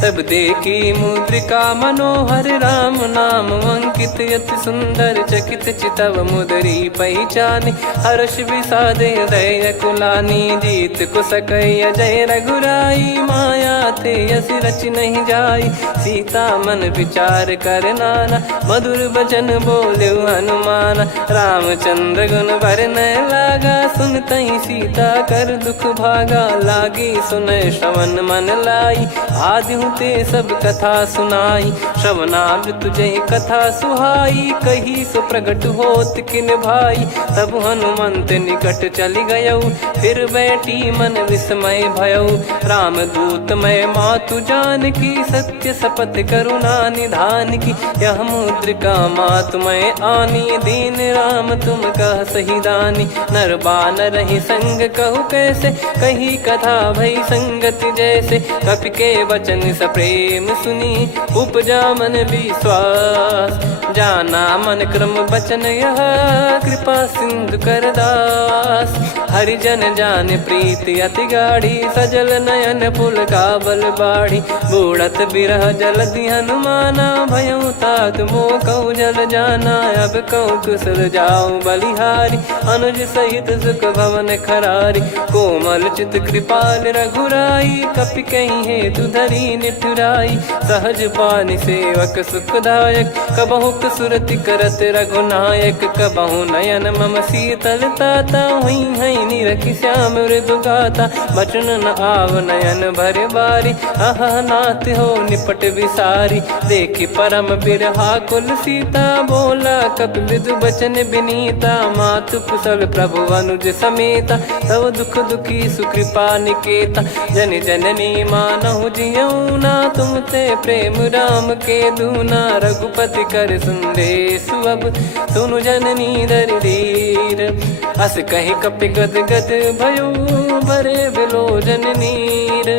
तब देखी मुद्रिका मनोहर। राम नाम अंकित अति सुंदर, चकित चितव मुदरी पहचान। हर्ष विषाद हृदय कुलानी, जीत को सकय जय रघुराई। माया थे यस रच नहीं जाई, सीता मन विचार कर नाना। मधुर बचन बोले हनुमान, रामचंद्र गुण बरनय लागा। सुनतहि सीता कर दुख भागा, लागी सुनय श्रवण मन लाई। आदिहु ते सब कथा सुनाई, श्रवणामृत जय कथा सुहाई। कही सो प्रगट होत किन भाई, तब हनुमंत निकट चली गयौ। फिर बैठी मन विस्मय भयौ, राम दूत मैं मातु जानकी। सत्य शपथ करुणा निधान की, यह मुद्रिका मातु मैं आनी। दीन राम तुम कह सही दानी, नर बानर ही संग कहु कैसे। कही कथा भई संगति जैसे, कपि के वचन सप्रेम सुनी। उपजा मन विश्वास, जाना मन क्रम बचन यह। कृपा सिंधु कर दास, हरिजन जान प्रीति अति गाढ़ी। सजल नयन पुलकावल बाढ़ी, बूढ़त बिरह जलधि हनुमाना। भयउ तात मोह कहु जल जाना, अब कहु कुशल जाऊं बलिहारी। अनुज सहित सुख भवन खरारी, कोमल चित कृपाल रघुराई। कपि कहीं हेतु धरी निठुराई, सहज पानि सेवक सुखदायक। कबहु सुरति करत रघुनायक, कबहु नयन मम शीतलता। हुई हई निरखि श्याम मृदु गाता, बचन न आव नयन भर बारी। अह नाथ हो निपट विसारी, देखि परम बिरहा कुल सीता। बोला कपि विदु बचन बिनीता, मातु कुशल प्रभु अनुज समेता। तव दुख दुखी सुकृपा निकेता, जन जननी मानहु जियऊ ना। तुम ते प्रेम राम के दूना, रघुपति कर संदेश अब सुनु जननी दरि धीर। अस कहि कपि गद गद भयो, भरे विलोचन नीर।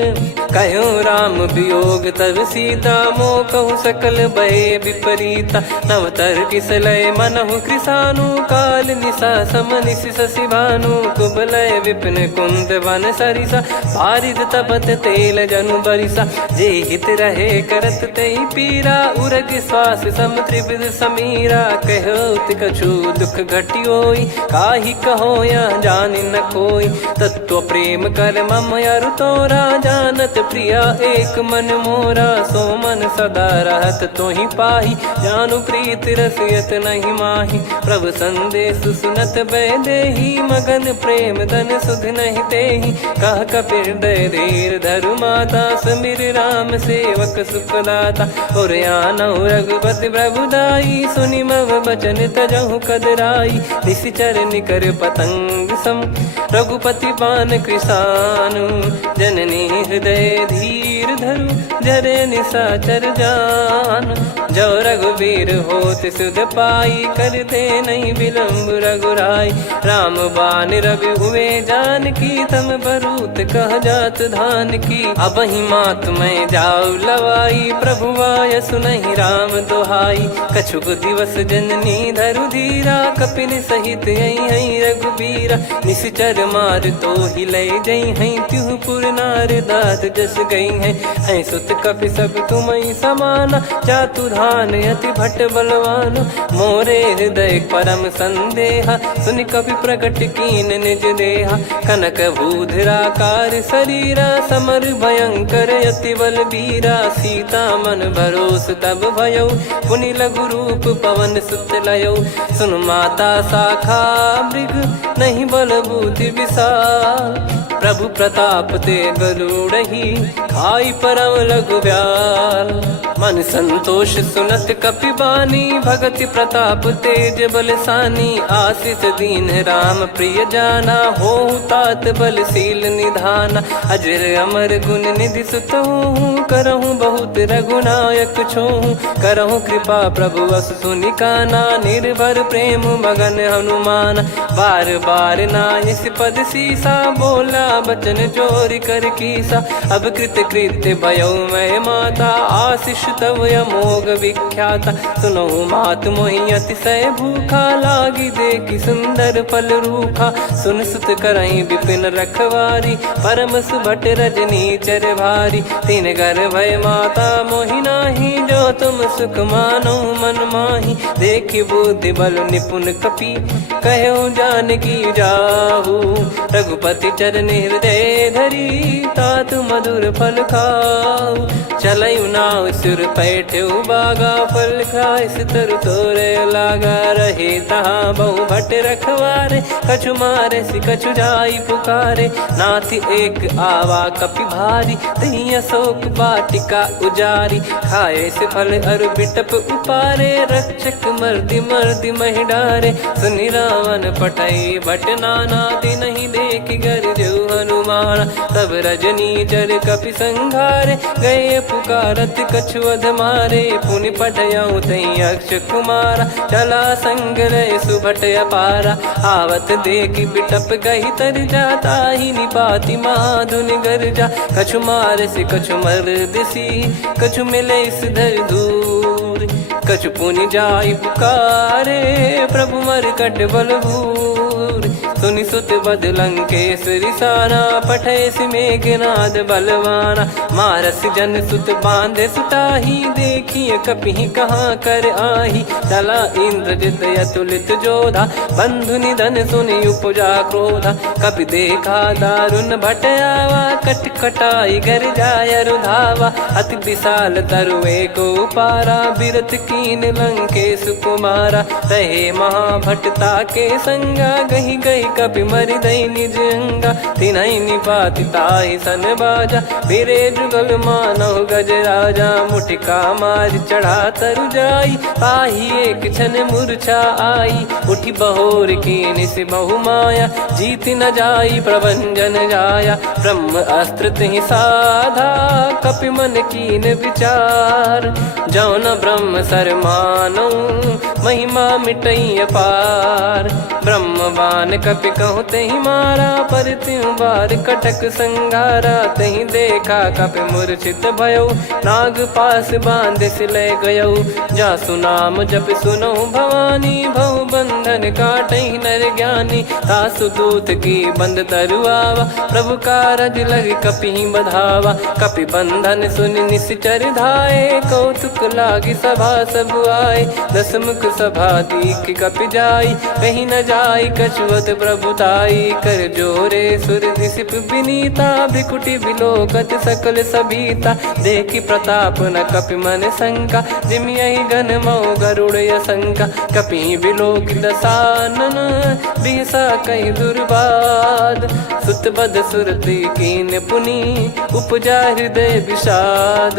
कहूँ राम वियोग तब सीता, मोह कहूँ सकल भय विपरीता। नवतर किसलय मनहु कृसानु, काल निशा समनिशि शशि भानु। कुबलय विपिन कुंद वन सरिसा, पारिद तपत तेल जनु बरिसा। जे हित रहे करत तेहि पीरा, उरग श्वास सम त्रिविध समीरा। कहत कछु दुख घटियोई, काहि कहो या जानि न कोई। तत्व प्रेम कर मम अरु तोरा, जानत प्रिया एक मन मोरा। सो मन सदा रहत तोहि पाहि, जानु प्रीत रसियत नहीं माहि। प्रभु संदेश सुनत भय देहि, मगन प्रेम धन सुध नहीं तेहि। कह कपि हृदय धीर धरु माता, समीर राम सेवक सुखदाता। और आनहु रघुपति प्रभु दाई, सुनि मव बचन तजहु कदराई। निशिचर निकर पतंग सम, रघुपति पान कृसानु। जननी हृदय धीर धरु, जरे निशाचर जान। जो रघुबीर होत सुध पाई, कर दे नहीं विलम्ब रघुराई। राम बान रवि हुए जानकी, तम बरूत कह जात धान की। अब ही मात मैं जाऊ लवाई, प्रभु आय सुनहि राम दोहाई। कछुक दिवस जननी धरु धीरा, कपिन सहित यही रघुबीरा। निश्चर मार तो ही ले जई हैं, त्यों पुर नार दात जस गई हैं। सुत कपि सब तुम समाना, जातु धान अति भट बलवान। मोरे हृदय परम संदेहा, सुन कपि प्रकट कीन निज देहा। कनक भूधराकार शरीरा, समर भयंकर अति बलबीरा। सीता मन भरोस तब भयौ, पुनि लघु रूप पवन सुत लयौ। सुन माता शाखा मृग, नहीं बल बुद्धि विशाल। प्रभु प्रताप ते गरुड़ही खाई परम लघु ब्याल। मन संतोष सुनत कपि बानी भगति प्रताप तेज बलसानी। आशीष दीन राम प्रिय जाना होहु तात बलशील निधाना। अजर अमर गुण निधि सुत हूँ करहूँ बहुत रघुनायक छोहूँ। करहूँ कृपा प्रभु अस सुनि काना निर्भर प्रेम मगन हनुमान। बार बार नायस पद सीसा बोला बचन चोरी कर कीसा। अब कृत कृत्य भयो मैं माता आशीष तव अमोघ विख्याता। सुनो मात मोहि अतिशय भूखा लागी देखी सुंदर फल रूखा। सुन सुत करई विपिन रखवारी परम सुभट रजनी चर भारी। तीन घर भय माता मोहि नाही जो तुम सुख मानो मन माही। देखी बुद्धि बल निपुण कपि कहो जानकी जाहू। रघुपति चरण हृदय धरी तात मधुर फल खाऊ। चलऊ नाव सुर पैठऊ बागा फल खाइस तरु तोरे लागा। रहे तहाँ बहु भट रखवारे कछु मारे सि कछु जाई पुकारे। नाथी एक आवा कपि भारी तही अशोक वाटिका उजारी। खाए से फल अरु बिटप उपारे रक्षक मर्दि मर्दि महि डारे। सुनि रावण पटई भट नाना नहीं देखि गरजु हनुमान। तब रजनी चर कपि संघारे गए पुकारत कछु अध मारे। पुनि पटयऊ तई अक्ष कुमारा चला संग रहे सुभट अपारा। आवत देखि बिटप गही तर जाता ही निपाति माधुन गर्जा। कछु मारे से कछु मर्दिसी कछु मिले इस धर दूर। कछु पुनि जाई पुकारे प्रभु मरकट बलभूर। सुनि सुत बद लंकेश्वरी साना पठैसि मेघनाद बलवाना। मारस जन सुत बांधे सुताही देखिए कपि कहाँ कर आही। चला इंद्रजित अतुलित जोधा बंधु निधन सुनि उपजा क्रोधा। कपि देखा दारुण भट आवा कट कटाई घर जाय रुधावा। अति विशाल तरुए को पारा बिरत कीन लंकेश कुमारा। रहे महाभटता के संगा गही गही कपि मरि दई निज अंगा। तिन्है निपाति ताहि सन बाजा फिरे जुगल मानव गज राजा। मुटिका मार चढ़ा तरु जाई ताहि एक क्षण मूर्छा आई। उठी बहोर कीन से बहु माया जीत न जाई प्रभंजन जाया। ब्रह्म अस्त्र तिहि साधा कपि मन कीन विचार। जौ न ब्रह्म सर मानौ महिमा मिटई अपार। ब्रह्म बान कपि कहु तहि मारा पर त्यों बार कटक संगारा। तहि देखा कपि मूर्छित भयो नाग पास बांध सिले गयौ। जासु नाम जप सुनो भवानी भव बंधन काटहि नर ज्ञानी। तासु दूत की बंद तरुआवा प्रभु कारज लग कपि बधावा। कपि बंधन सुनि निश्चर धाये कौतुक लागी सभा सब आए। दस मुख सभा दीख कपि जाई कहीं न जाई कछुअत प्रभुताई। कर जोरे सुर दिसिप विनीता भ्रिकुटि बिलोकत सकल सबीता। देखि प्रताप न कपि मन शंका जिमियहि गन मौ गरुड़ असंका। कपि बिलोक दसानन बिहसा कहि दुर्बाद। सुत बद सुरति कीन पुनि उपजा हृदय विषाद।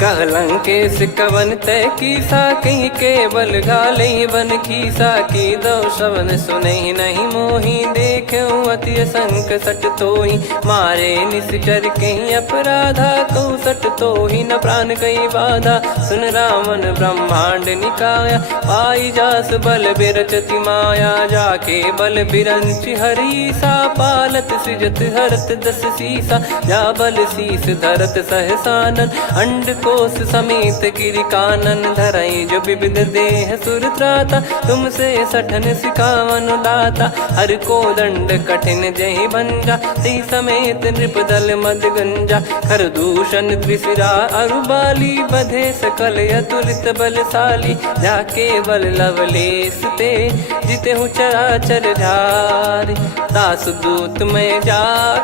कहलंकेश कवन तय कीसा कहीं केवल गाले बन खीसा। की दो श्रवण सुनहि नहीं मोहि देखऊँ अति संक सट तोहि। मारे निश्चर कहीं अपराधा कहूँ सट तोहि न प्राण कहीं बाधा। सुन रावण ब्रह्मांड निकाया पाई जास बल बिरचति माया। जाके बल बिरंच हरीसा पालत सृजत हरत दस सीसा। जा बल शीस धरत सहसानन अंड कोश समेत गिरि कानन। धरई जो विविध देह सुर त्राता तुमसे सठन सिखावन दाता। हर को दंड कठिन जहि भंजा ती समेत नृप दल मद गंजा। खर दूषण त्रिशिरा अरुबाली बधे सकल अतुलित बलशाली। जाके बल लवलेस ते जिते हूँ चराचर झारी। दास दूत में जा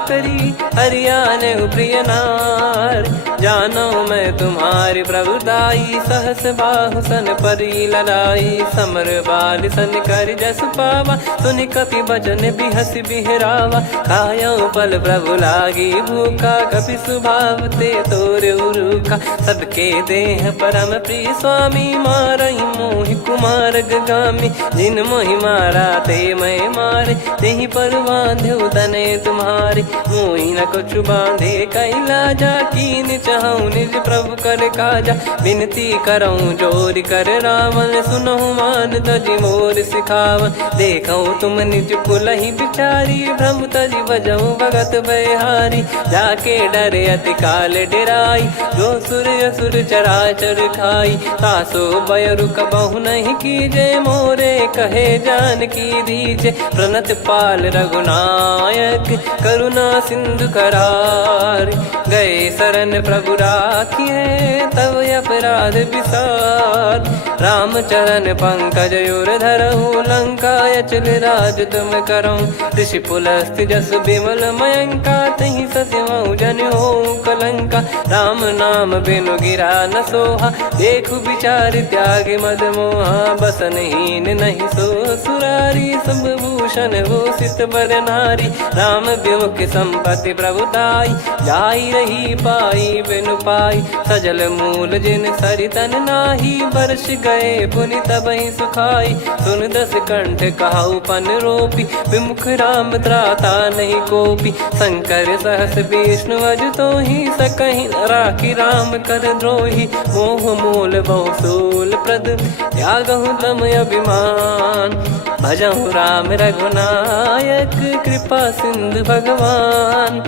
करी हरियाने प्रिय नार। जानो मैं तुम्हारी प्रभुताई। सहस बाहु सन परी लड़ाई, समर बाल सन कर जस पावा। सुन कपि बचन बिहस बिहरावा, खायो पल प्रभु लागी भूखा। कपि स्वभाव ते तोर उरुखा, सबके देह परम प्रिय स्वामी। मारई मोहि कुमार गगामी, जिन मोहि मारा ते मैं मारे। तेहि पर बांधो तने तुम्हारे, मोहि न कुछ बांधे कैला जा। कीन चाहूं निज प्रभु कर काजा, विनती करऊं जोर कर रावण। सुनो मान तजि मोर सिखावन, देखऊं तुम निज कुलहि बिचारी। भ्रम तजि बजऊं भगत बहारी, जाके डरे अति काल डेराई। जो सुर असुर चराचर खाई, तासो बयरु कबहु नहीं कीजे। मोरे कहे जान की दीजे, प्रणत पाल रघुनायक करुणा सिंधु करार। गए शरण प्रभु राखिए, तब अपराध विसार। राम चरण पंकज उर धरहु, लंका अचल राज तुम करऊं। ऋषि पुलस्त्य जस विमल मयंका, तहि ससिमऊ जन हो कलंका। राम नाम बिनु गिरा न सोहा, देखु विचार त्याग मद मोहा। बसनहीन नहीं सो सुरारी, सब भूषण भूषित बर नारी। राम विमुख संपत्ति प्रभुताई, जाई रही पाई बिनु पाई। सजल मूल जिन सरितन नाही, बरस गए पुनि तबहि सुखाई। सुन दस कंठ कहाऊ पन रोपी, विमुख राम त्राता नहीं कोपी। शंकर सहस विष्णु अज तोहि, सकहि न राखी राम कर द्रोही। मोह मूल बहु सूल प्रद, त्यागहु तम अभिमान। भजहु राम रघुनायक, कृपा सिंधु भगवान।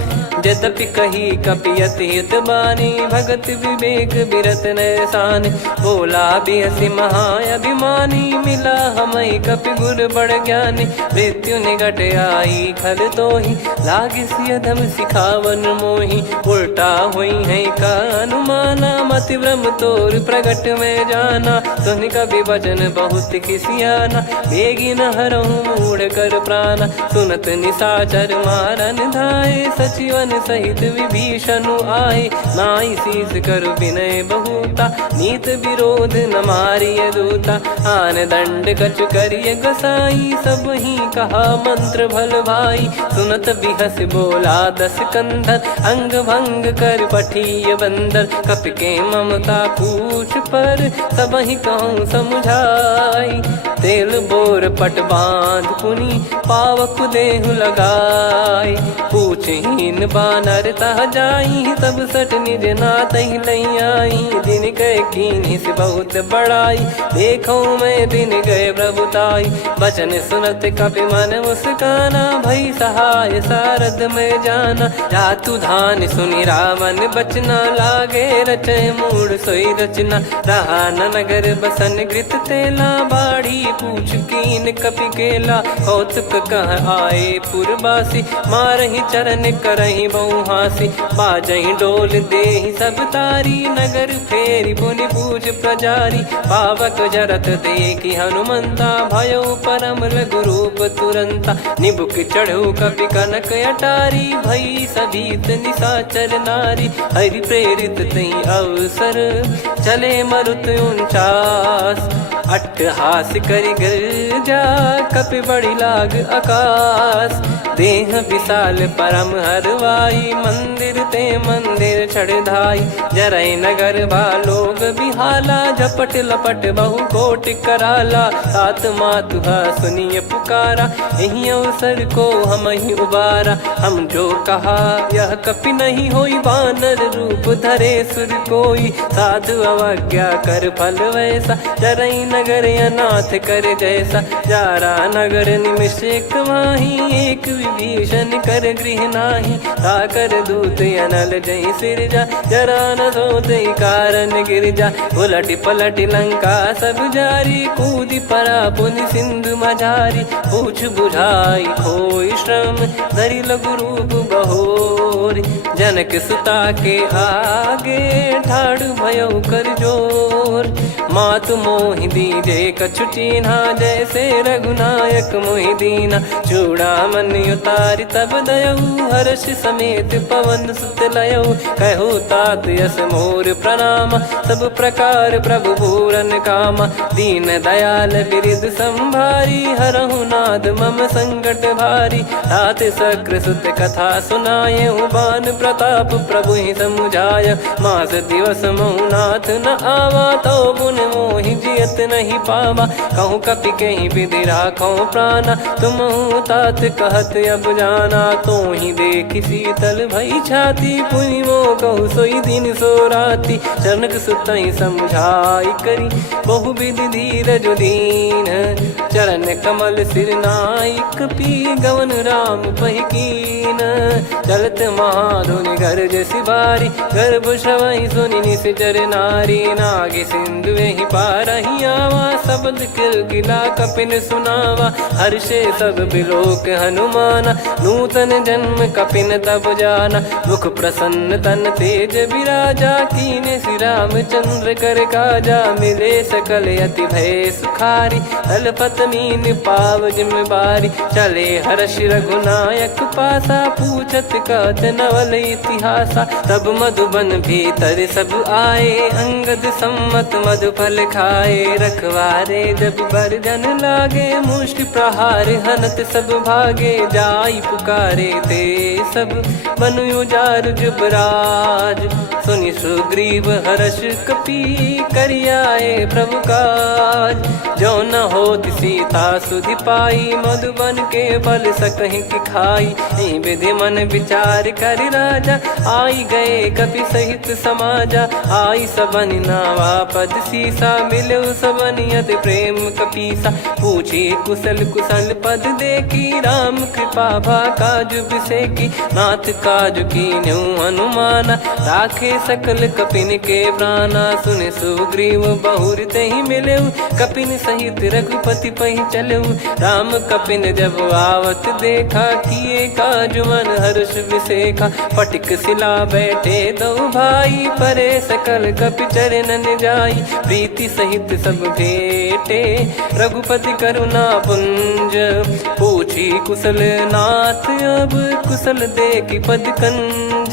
यद्यपि कही कपियति हित बानी, भगत विवेक बिरत नैसान। बोला बिहसि महाअभिमानी, मिला हमई कपि गुर बड़ ज्ञानी। मृत्यु निकट आई खल तोहि, लागे सिय धम सिखावन मोहि। उल्टा हुई है का अनुमाना, मति भ्रम तोर प्रगट में जाना। सुन कपि वचन बहुत खिसियाना, बेगी न हरहु मूढ़ कर प्राणा। सुनत निशाचर मारन धाये, सचिवन सहित विभीषण आए। नाई शीस कर विनय बहुता, नीत विरोध न मारिय दूता। आन दंड कछु करिय गोसाई, सब ही कहा मंत्र भल भाई। सुनत बिहस बोला दस कंधर, अंग भंग कर पठिय बंदर। कपि के ममता पूछ पर, सब ही कहूँ समझाई। तेल बोर पट बांध पुनि, पावक देहु लगाई। पूछहीन बानर तह जाई, तब सट निज नाथ ही लई आई। दिन गए कीन्ही से बहुत बड़ाई, देखो मैं दिन गए प्रभुताई। बचन सुनत कपि मन मुस्काना, भई सहाय सारद में जाना। जातु धान सुनि रावण बचना, लागे रचे मूढ़ सोई रचना। रहा न नगर बसन कृत तेला, बाढ़ी पूछ कीन कपि केला। कौतुक कह आए पुरबासी, मारहि चरण करहि बहु हासी। बाजहि डोल देहि सब तारी, नगर फेरी पुनि पूज प्रजारी। पावक जरत देखि हनुमंता, भयो परम लघु रूप तुरंता। निबुक चढ़ऊ कपि कनक अटारी, भई सभीत निशाचर नारी। हरि प्रेरित तहि अवसर, चले मरुत 49। अट्टहास करि गिरजा, कपि बड़ी लाग आकाश। देह विशाल परम हरवाई, मंदिर ते मंदिर चढ़धाई। जरई नगर बालोग बिहाला, झपट लपट बहु कोट कराला। सात मातुहा सुनिय पुकारा, यही अवसर को हम ही उबारा। हम जो कहा यह कपि नहीं होई, वानर रूप धरे सुर कोई। साधु अवज्ञा कर फल वैसा, जरई नगर अनाथ कर जैसा। जारा नगर निमिष एक माही, एक विभीषण कर गृह नाही। ताकर दूत अनल जय सिरजा, जरा न सोते कारण गिर जा। उलट पलट लंका सब जारी, कूद परा पुनि सिंधु मझारी। पूछ बुझाई खोई श्रम, धरि लघु रूप बहोरी। जनक सुता के आगे, ठाड़ भयो कर जोर। मात मोहि दीजे कछु चीन्हा, जैसे रघुनायक मोहि दीना। चूड़ामणि उतारि तब दयऊ, हर्ष समेत पवन सुत लयऊ। कहु तात यस मोर प्रणाम, सब प्रकार प्रभु पूरन कामा। दीन दयाल बिरिद संभारी, हरहु नाद मम संकट भारी। तात सक्र सुत कथा सुनाए, बान प्रताप प्रभु ही समुझाय। मास दिवस महु नाथ न आवा, तो बुन मोहि जियत नहीं पावा। कहूँ कपि कहीं विधि राखो प्राणा, तुम तात कहत अब जाना। तो ही देख शीतल भई छाती, पुनि मो कहु सोई दिन सो राती। जनक सुतहि समझाई करी, बहु विधि धीरज दीन। चरण कमल सिर नाई, कपि गवन राम पहिकीन। चलत महाधुनि गरज सिबारी, गर्भ श्रवहि सुनि निश्चर नारी। नागे सिंधु ही पारहि आवा, शब्द किलकिला कपिन सुनावा। हर्षे सब बिलोक हनुमाना, नूतन जन्म कपिन तब जाना। मुख प्रसन्न तन तेज विराजा, कीने श्री रामचंद्र कर काजा। मिले सकल अति भय सुखारी, तलपत मीन पाव जिम्मेवारी। चले हर्ष रघुनायक पासा, पूछत कहत नवल इतिहासा। तब मधुबन भीतर सब आए, अंगद सम्मत मधुफल खाए। रखवारे जब बरजन लागे, मुष्टि प्रहार हनत सब भागे। जाई पुकारे ते सब, बनु उजार जुबराज। सुनि सुग्रीव हर्ष कपि, करियाए प्रभु काज। जो न होत सीता सुधि पाई, मधुबन के फल सकहि की खाई। विधि मन विचार कर राजा, आई गए कपि सहित समाजा। आई सबनि नावा पद सीसा, मिलउ सबनि अति प्रेम कपीसा। पूछी कुशल कुशल पद देखी, राम कृपा भा काज बिसेकी। नाथ काज कीन्हु हनुमाना, राखे सकल कपिन के प्राणा। सुन सुग्रीव बहुर तेहि मिलऊ, कपिन सहित रघुपति पहि चलऊ। राम कपिन जब आवत देखा, किए काज मन हर्ष विसेखा। फटिक सिला बैठे दो भाई, परे सकल कपि चरणन जाई। प्रीति सहित सब भेटे, रघुपति करुणा पुंज। पूछी कुशल नाथ अब, कुशल देखि पद कंज।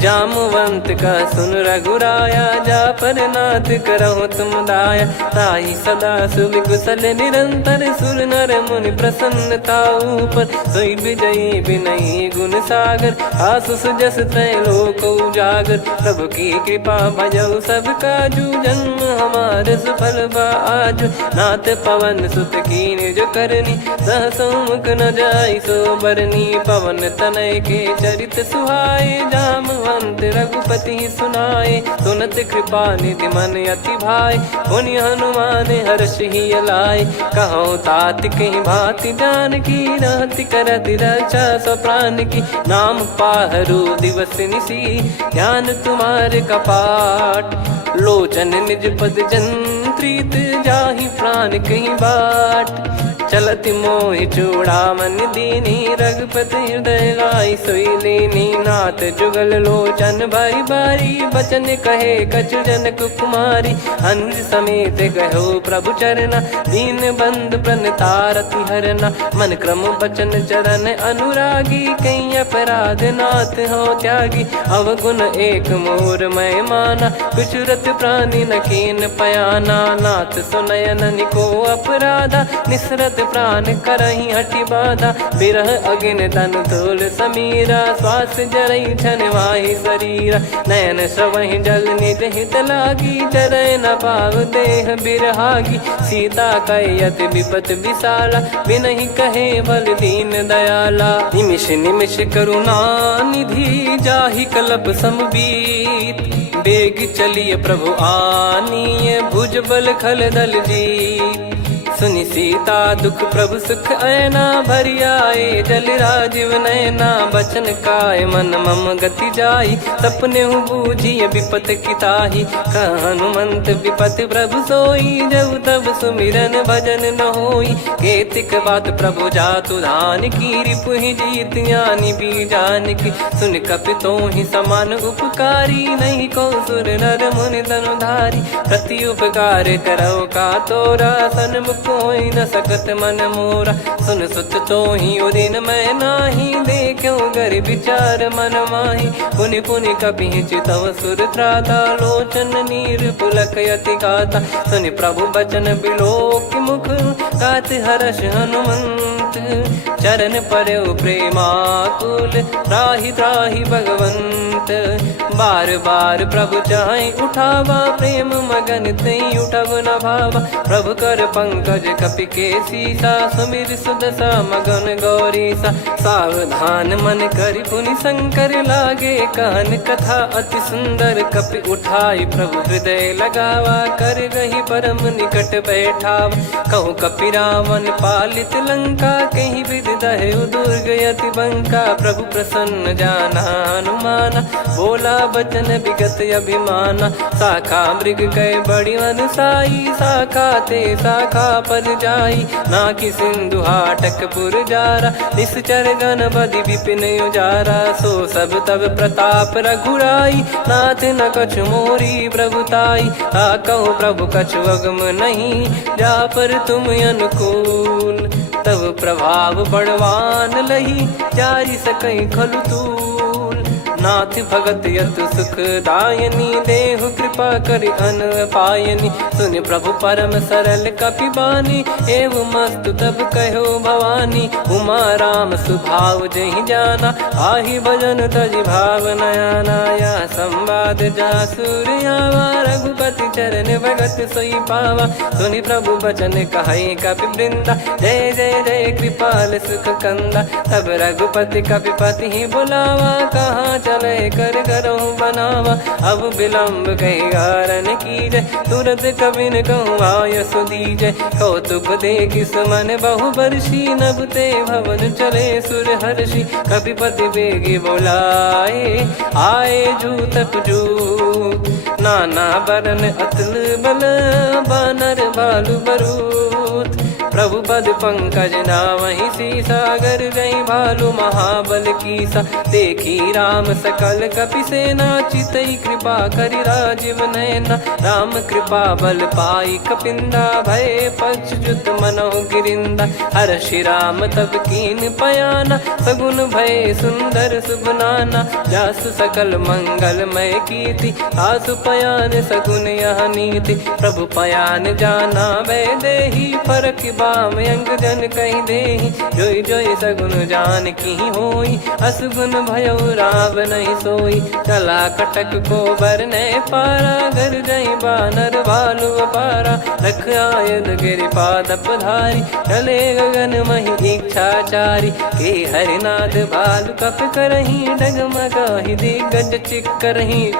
जामवंत का सुन रघुराया, जा पर नाथ करहु तुम दाया। ताहि सदा सुभि कुशल निरंतर, सुर नर मुनि प्रसन्नता ऊपर। सोई विजयी विनयी गुण सागर, आसुस जस त्रैलोक उजागर। प्रभु की कृपा भजऊ सब काजू, जन्म हमार सफल बा आजु। नाथ पवन सुत कीन्ह जो करनी, सहसो मुख न जाई सो बरनी। पवन तनय के चरित सुहाए, जामवंत रघुपति सुनाए। सुनत कृपा निधि मन अति भाई, पुनि हनुमान हर्ष ही लाए। कहो तात कहीं भांति जान की, रहति करति रक्षा सो प्राण की। नाम पाहरु दिवस निसी, ध्यान तुम्हारे कपाट। लोचन निज पद जंत्रित, जाहि प्राण कहीं बाट। चलति मोहि चूड़ामन दीनी, रघुपति हृदय लाई सोई लीनी। नाथ जुगल लोचन बारी बारी, बचन कहे कछु जनक कुमारी। हंस समेत गयो प्रभु चरना, दीन बंद प्रणतारति हरना। मन क्रम बचन चरण अनुरागी, कहीं अपराध नाथ हो त्यागी। अवगुण एक मोर मैं माना, कुछुरत प्राणी न कीन पयाना। नाथ सुनयन निको अपराधा, निसरत प्राण करहि हटि बाधा। बिरह अगिन तन तोल समीरा, श्वास जरई छन वाहि शरीरा। नयन श्रवहि जल निज हित लागी, चरय न पाव देह बिरहागी। सीता कयत विपत विशाला, बिनहि कहे बल दीन दयाला। निमिष निमिष करुणा निधि, जाहि कल्प समबीत। बेग चलिए प्रभु आनीय, भुज बल खल दल जीत। सुनि सीता दुख प्रभु सुख ऐना, भरि आए जल राजीव नैना। बचन काय मन मम गति जाई, सपने बूझिय विपत किताही। हनुमंत विपत प्रभु सोई, जब तब सुमिरन भजन न होई। केतिक बात प्रभु जातु धान की, रिपुहि जीत ज्ञानी बीजान की। सुन कपि तोहि समान उपकारी, नहीं को सुर नर मुनि तनु धारी। पधारी। प्रति उपकार करो का तोरा, सन्मुख होई न सकत मन मोरा। सुन सुत तो ही उदिन मैं नाही, देखो गर विचार मन माही। पुनि पुनि कपि चितव सुर त्राता, लोचन नीर पुलक यति गाता। सुनि प्रभु बचन बिलोक मुख, गात हर्ष हनुमंत। चरण परयो प्रेमाकुल, त्राहि त्राहि भगवंत। बार बार प्रभु चाहि उठावा, प्रेम मगन तई उठब न भावा। प्रभु कर पंकज कपि के सीसा, सुमिर सुदशा मगन गौरीसा। सावधान मन करि पुनि शंकर लागे, कहन कथा अति सुंदर। कपि उठाई प्रभु हृदय लगावा, कर गही परम निकट बैठावा। कहु कपि रावण पालित लंका, कहीं विधि दहु दुर्ग यति बंका। प्रभु प्रसन्न जाना हनुमाना, बोला बचन विगत अभिमाना। शाखा मृग कह बड़ी अनुसाई, शाखा ते शाखा पर जाई। नाकि सिंधु हाटक पुर जारा, निश्चर गण बदि विपिन उजारा। सो सब तब प्रताप रघुराई, नाथ न कछु मोरी प्रभुताई। कहो प्रभु कछु अगम नहीं, जा पर तुम अनुकूल। तब प्रभाव बड़वान लही, जारी सकई खलु तूल। नाथ भगत यतु सुख दायनी, देहु कृपा करि अन पायनी। सुन प्रभु परम सरल कपि बानी, एवं मस्तु तब कहो भवानी। उमा राम सुभाव जहि जाना, आहि भजन तजि भाव नया नाया। संवाद जासुर आवा, रघुपति चरण भगत सोई पावा। सुनि प्रभु बचन कहै कपि वृंदा, जय जय जय कृपाल सुख कंदा। तब रघुपति कपि पति बुलावा, कहाँ चले कर करहु बनावा। अब विलम्ब कही कारण कीजय, तुरत कबिन कहूँ आयस दीजय। कौतुक देखि सुमन बहु बरसी, नभ ते भवन चले सुर हर्षि। कपिपति बेगी बोलाए, आए जूतक जूत। नाना बरन अतुल बल, बानर भालु बरूत। प्रभु पद पंकज नावहि सीसा, गर गई भालु महाबल कीसा। देखी राम सकल कपि सेना, चितई कृपा करि राजीव नयना। राम कृपा बल पाई कपिंदा, भय पक्षजुत मनोह गिरिंदा। हर्षि राम तब कीन पयाना, सगुन भय सुंदर सुगुनाना। जासु सकल मंगलमय कीर्ति, आसु पयान सगुन यह नीति। प्रभु पयान जाना वै देहि, फरक बाम अंग जन कहि देहि। जोई जोई सगुन जान की होई, असगुन भयो राव नहीं सोई। चला कटक को बरने पारा, घर जई बानर भालु अपारा। लख आयद गिरिपाद पधारी, चले गगन महि इच्छाचारी। के हरिनाथ भालु कप करही, डगमगाहि दिग्गज चिक्करही।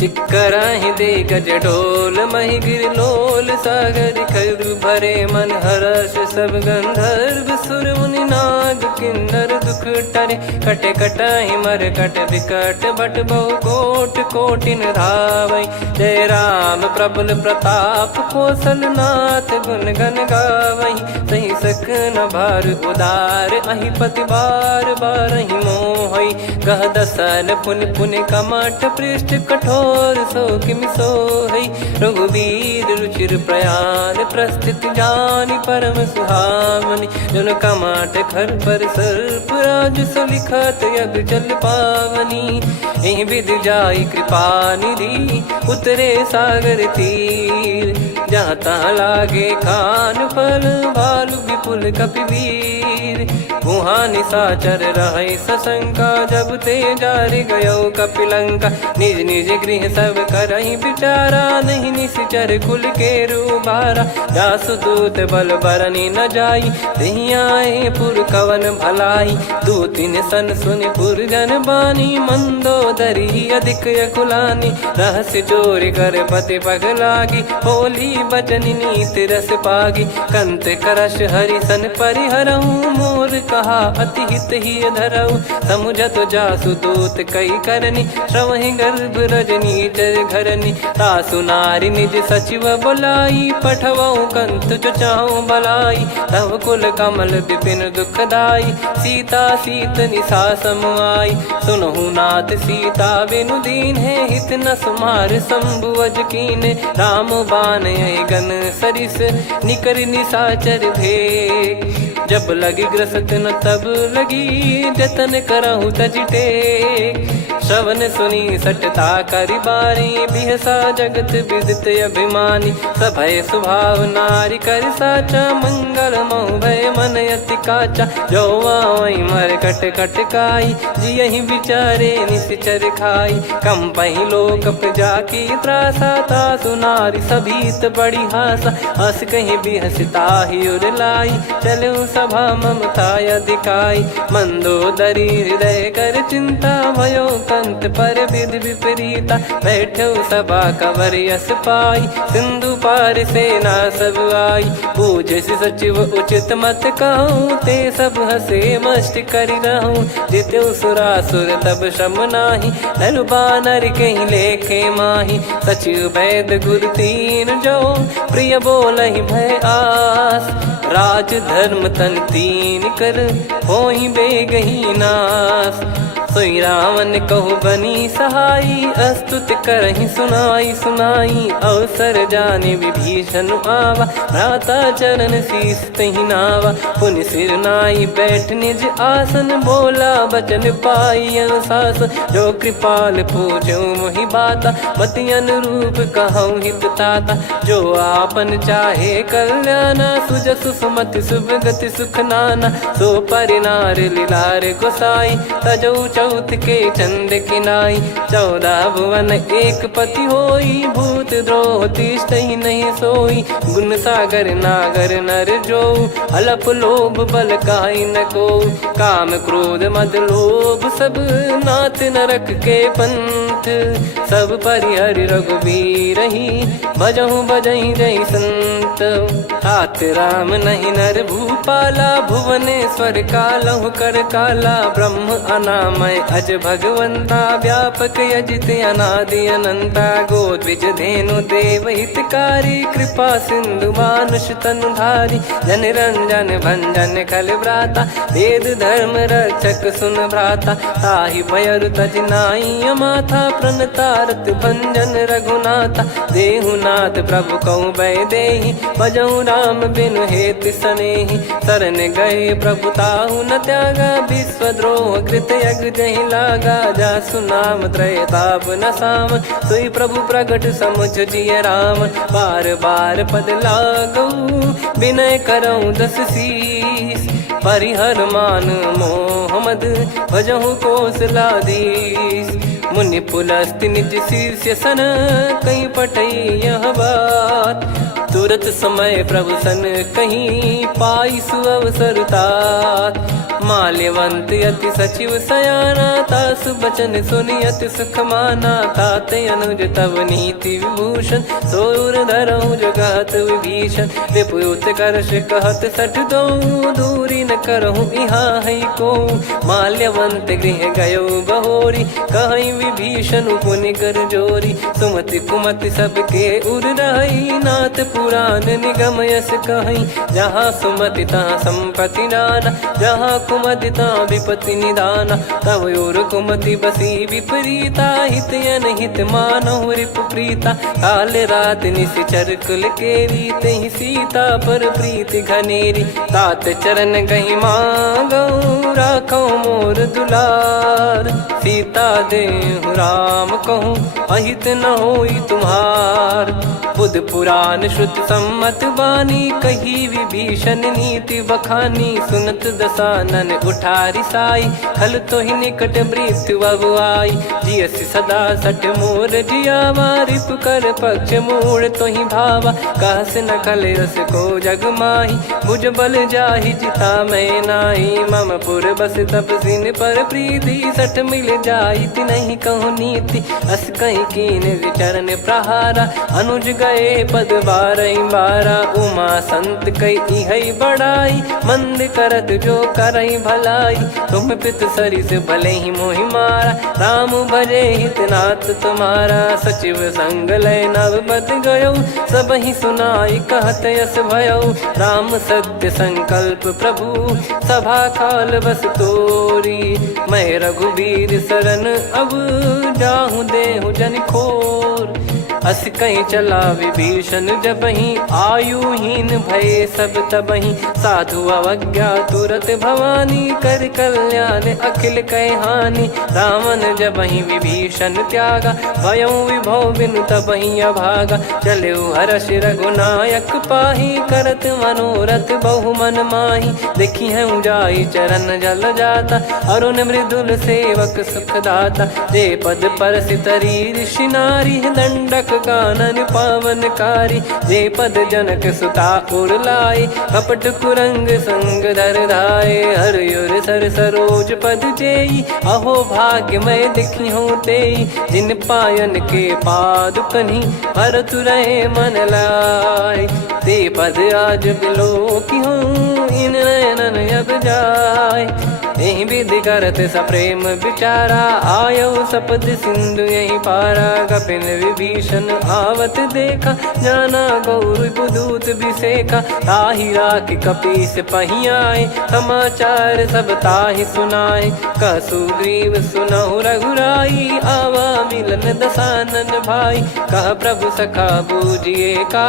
चिक्कराहि दिग्गज ढोल, महि गिर लोल। सागर खर भरे मन हर्ष, सब गंधर्व सुर मुनि नाग किन्नर दुख टरे। कटे कटाहि मर कट विकट, बट बहु कोट कोटिन धावै। जय राम प्रबल प्रताप, कौशल नाथ गुण गन गावै। सही सख न भार उदार, अहि पति बार बारहि मोहै। गह दसन पुन पुन कमठ, पृष्ठ कठोर सो किमि सोहै। रघुवीर रुचिर प्रयाण, प्रस्थित जानि परम सुहावनी। जन कमाट खर पर सर्प, राज सलिखत यग जल पावनी। एहि विधि जाई कृपा निधि, उतरे सागर तीर। जहाँ तहाँ लागे खान फल, भालु विपुल कपिवीर। वहाँ निशाचर रहै सशंका, जब ते जारि गयो कपिलंका। निज निज गृह सब करहि विचारा, नहीं निश्चर कुल के रूबारा। जासु दूत बल बरनी न जाई, तेहि आए पुर कवन भलाई। दूतिन सन सुनि पुर जन बानी, मंदोदरी अधिक अकुलानी। रहस्य चोरी कर पति पग लागी, होली बचन नीत रस पागी। कंत करश हरिसन परिहरहु, मोर कहा अति हित ही धरऊ। समुझत जासु दूत कई करनी, श्रवहि गर्भ रजनी नीचर घरनी तासु नारी निज सचिव बोलाई पठवऊ कंत जो चाहूं बलाई तव कुल कमल विपिन दुखदाई सीता सीत निशा समाई सुनहु नाथ सीता बिनु दीन है हित न सुमार शंभु अज कीने राम बान गन सरिस निकर निशाचर भेग जब लगी ग्रसत न तब लगी जतन करहु तज टेक श्रवण सुनी सटता करि बारी बिहसा जगत विदित अभिमानी सभय स्वभाव नारी कर साचा मंगल मऊ भय मन अति काचा जो आवई मर कट कट काई जियहि विचारे निश्चर खाई कम पही लोक जाकी त्रासा तासु नारी सभीत बड़ी हासा हस कहीं भी हंसता ही उर लाई चलो सभा ममता दिखाई मंदोदरी हृदय कर चिंता भयो कंत पर विध विपरीता बैठो सभा कवर यस पाई सिंधु पार सेना सब आई पूजे से सचिव उचित मत कहूँ ते सब हसे मस्त करि रहूं जित्यो सुरासुर तब श्रम नाही नल बानर कहीं लेखे माही सचिव वैद गुरु तीन जो प्रिय बोलहि भय आस राज धर्म तन तीन कर होई बेगही नास सोई रावण कहु बनी सहाई अस्तुत करहि सुनाई सुनाई अवसर जाने विभीषण आवा भ्राता चरण शीस तहि नावा पुनि सिर नाई बैठ निज आसन बोला बचन पाई अनुशासन जो कृपाल पूजो मोहि बाता मति अनुरूप कहूँ हित ताता जो आपन चाहे कल्याणा सुजसु सुमति शुभ गति सुख नाना सो परिनार लीलार गोसाई तजौ चौथ के चंद किनाई 14 भुवन एक पति होई भूत द्रोह तिष्ठ ही नहीं सोई गुण सागर नागर नर जो अलप लोभ बल काई न को काम क्रोध मद लोभ सब नाथ नरक के पंथ सब परिहरि रघुबीर ही भजहु भजहि जय संत तात राम नहीं नर भूपाला भुवनेश्वर कालहु कर काला ब्रह्म अनामय अज भगवंता व्यापक यजित अनादि अनंता गोद्विज धेनु देव हितकारी कृपा सिंधु मानुष तनुधारी जन रंजन भंजन खल भ्राता वेद धर्म रक्षक सुन भ्राता ताहि भयरु तज नाई माथा प्रणतारत भंजन रघुनाथा देहुनाथ प्रभु कहु भय देहि भजहु राम बिनु हेत सनेहि शरण गए प्रभु ताहु न त्यागा विश्वद्रोह कृत यज्ञ जहि लागा जासु नाम त्रय ताप न साम सोई प्रभु प्रगट समुझ जिय राम बार बार पद लागऊ विनय करऊँ 10 शीस परिहर मान मोह मद भजहु कौशलाधीश मुनि पुलस्ति निज शीर्ष सन कहीं पटई यह बात तुरत समय प्रभु सन कहीं पाई सुअवसर तात माल्यवंत अति सचिव सयाना तासु बचन सुनि अति सुख माना ताते अनुज तव नीति विभूषण सोर धरहु जगत विभीषण विपुत करश कहत सठ दो दूरी न करहु इहाँ है को माल्यवंत गृह गयो बहोरी कहीं विभीषण पुनि कर जोरी सुमति कुमति सबके उर रही नाथ पुराण निगम यस कहीं जहाँ सुमति तहाँ संपत्ति नाना जहाँ कुमति तहाँ विपत्ति निदाना तव और कुमति बसी विपरीता हित अनहित मानहु रिप प्रीता काल रात निशिचर कुल केरी तहि सीता पर प्रीति घनेरी तात चरण गहि मांगऊ राखो मोर दुलार सीता देहु राम कहूँ अहित न होई तुम्हार बुध पुराण श्रुत सम्मत वाणी कही विभीषण नीति बखानी सुनत दसानन उठारी साई खल तो ही निकट मृत्यु अब आई जियसि सदा सठ मोर जियावा रिप कर पक्ष मूड़ तो ही भावा कहस न खल रस को जग माही बुझ बल जाहि जिता मैं नाही मम पुर बस तप सिन पर प्रीति सठ मिल जाइत नहीं कहूँ नीति। अस कहीं कीन विचरण प्रहारा अनुज गए पद बारई बारा। उमा संत कई इहई बड़ाई मंद करत जो करई भलाई। तुम पित सरिस भले ही मोहि मारा राम भजे हितनाथ तुम्हारा। सचिव संग लय नवबत गयो सब ही सुनाई कहत यस भयो। राम सत्य संकल्प प्रभु सभा काल बस तोरी। मैं रघुबीर शरण अब जाहूँ देहु जन खोर। अस कहीं चला विभीषण जबहि आयुहीन भये सब तबहि। साधु अवज्ञा तुरत भवानी कर कल्याण अखिल कह हानि। रावण जबहि विभीषण त्यागा भयउ विभव बिनु तबहि अभागा। चले हर्ष रघुनायक पाही करत मनोरथ बहु मन माही। देखी है जाई चरण जल जाता अरुण मृदुल सेवक सुखदाता। जे पद पर सितरी ऋषि नारी दंडक कानन पावनकारी। जे पद जनक सुता उर लाई कपट कुरंग संग धर धाये। हरियुर सर सरोज पद जेई अहो भाग्य मैं दिखी हूँ तेई। जिन पायन के पाद कन्ही भरत रहे मन लाय। ते पद आज बिलो की हूँ इन नयनन अब जाय। यही विधि करत सप्रेम विचारा आयो सपद सिंधु यही पारा। कपिन विभीषण आवत देखा जाना गौर बुदूत बिसेखा। ताहि राख कपीस पही आए समाचार सब ताहि सुनाए। कह सुग्रीव सुनहु रघुराई आवा मिलन दसानन भाई। कह प्रभु सखा बूझिए का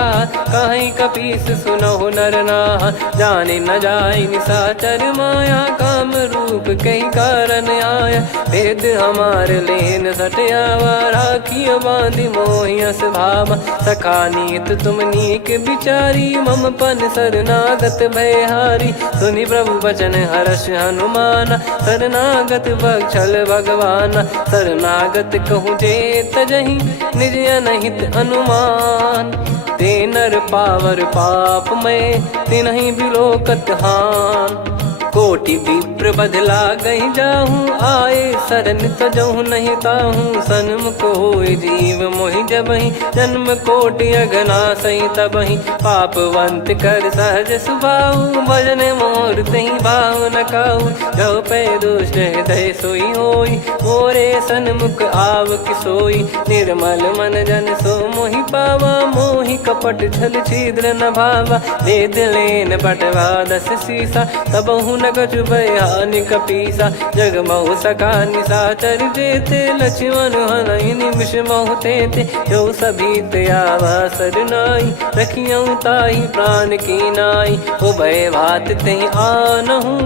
कहीं कपीस सुनहु नर नाहा। जाने न जाय निशाचर माया काम रूप कई कारण आया। वेद हमार लेन सटयावा राखियो बांधि मोहियस भावा। सखा नीत तुम नीक बिचारी मम पन शरणागत भयहारी। सुनि प्रभु वचन हर्ष हनुमाना शरणागत बक्षल भगवाना। शरणागत कहूँ जे तजहि निज अनहित अनुमान। ते नर पावर पाप में तिन्हि बिलोकत हान। कोटि विप्र बदला गई जाहूँ आए शरण तजहु नहीं ताहूँ। सन्मुख होय जीव मोहि जबहि जन्म कोटि अगना सही तबहि। पापवंत कर सहज सुभाऊ भजन मोर तहि भाव न काऊ। जो पै दुष्ट हृदय सोई होई मोरे सन्मुख आव किसोई। निर्मल मन जन सो मोहि पावा मोहि कपट छल छिद्र न भावा। वेद लेन बटवा दस सीसा तबहु न कछु भयानि कपीसा। जग महु सका निशाचर जेते लक्ष्मण हनहि निमिष महु तेते। जो सभी त्यावा सरनाई रखियऊ ताहि प्राण की नाई। उभय भात तेहि आनहु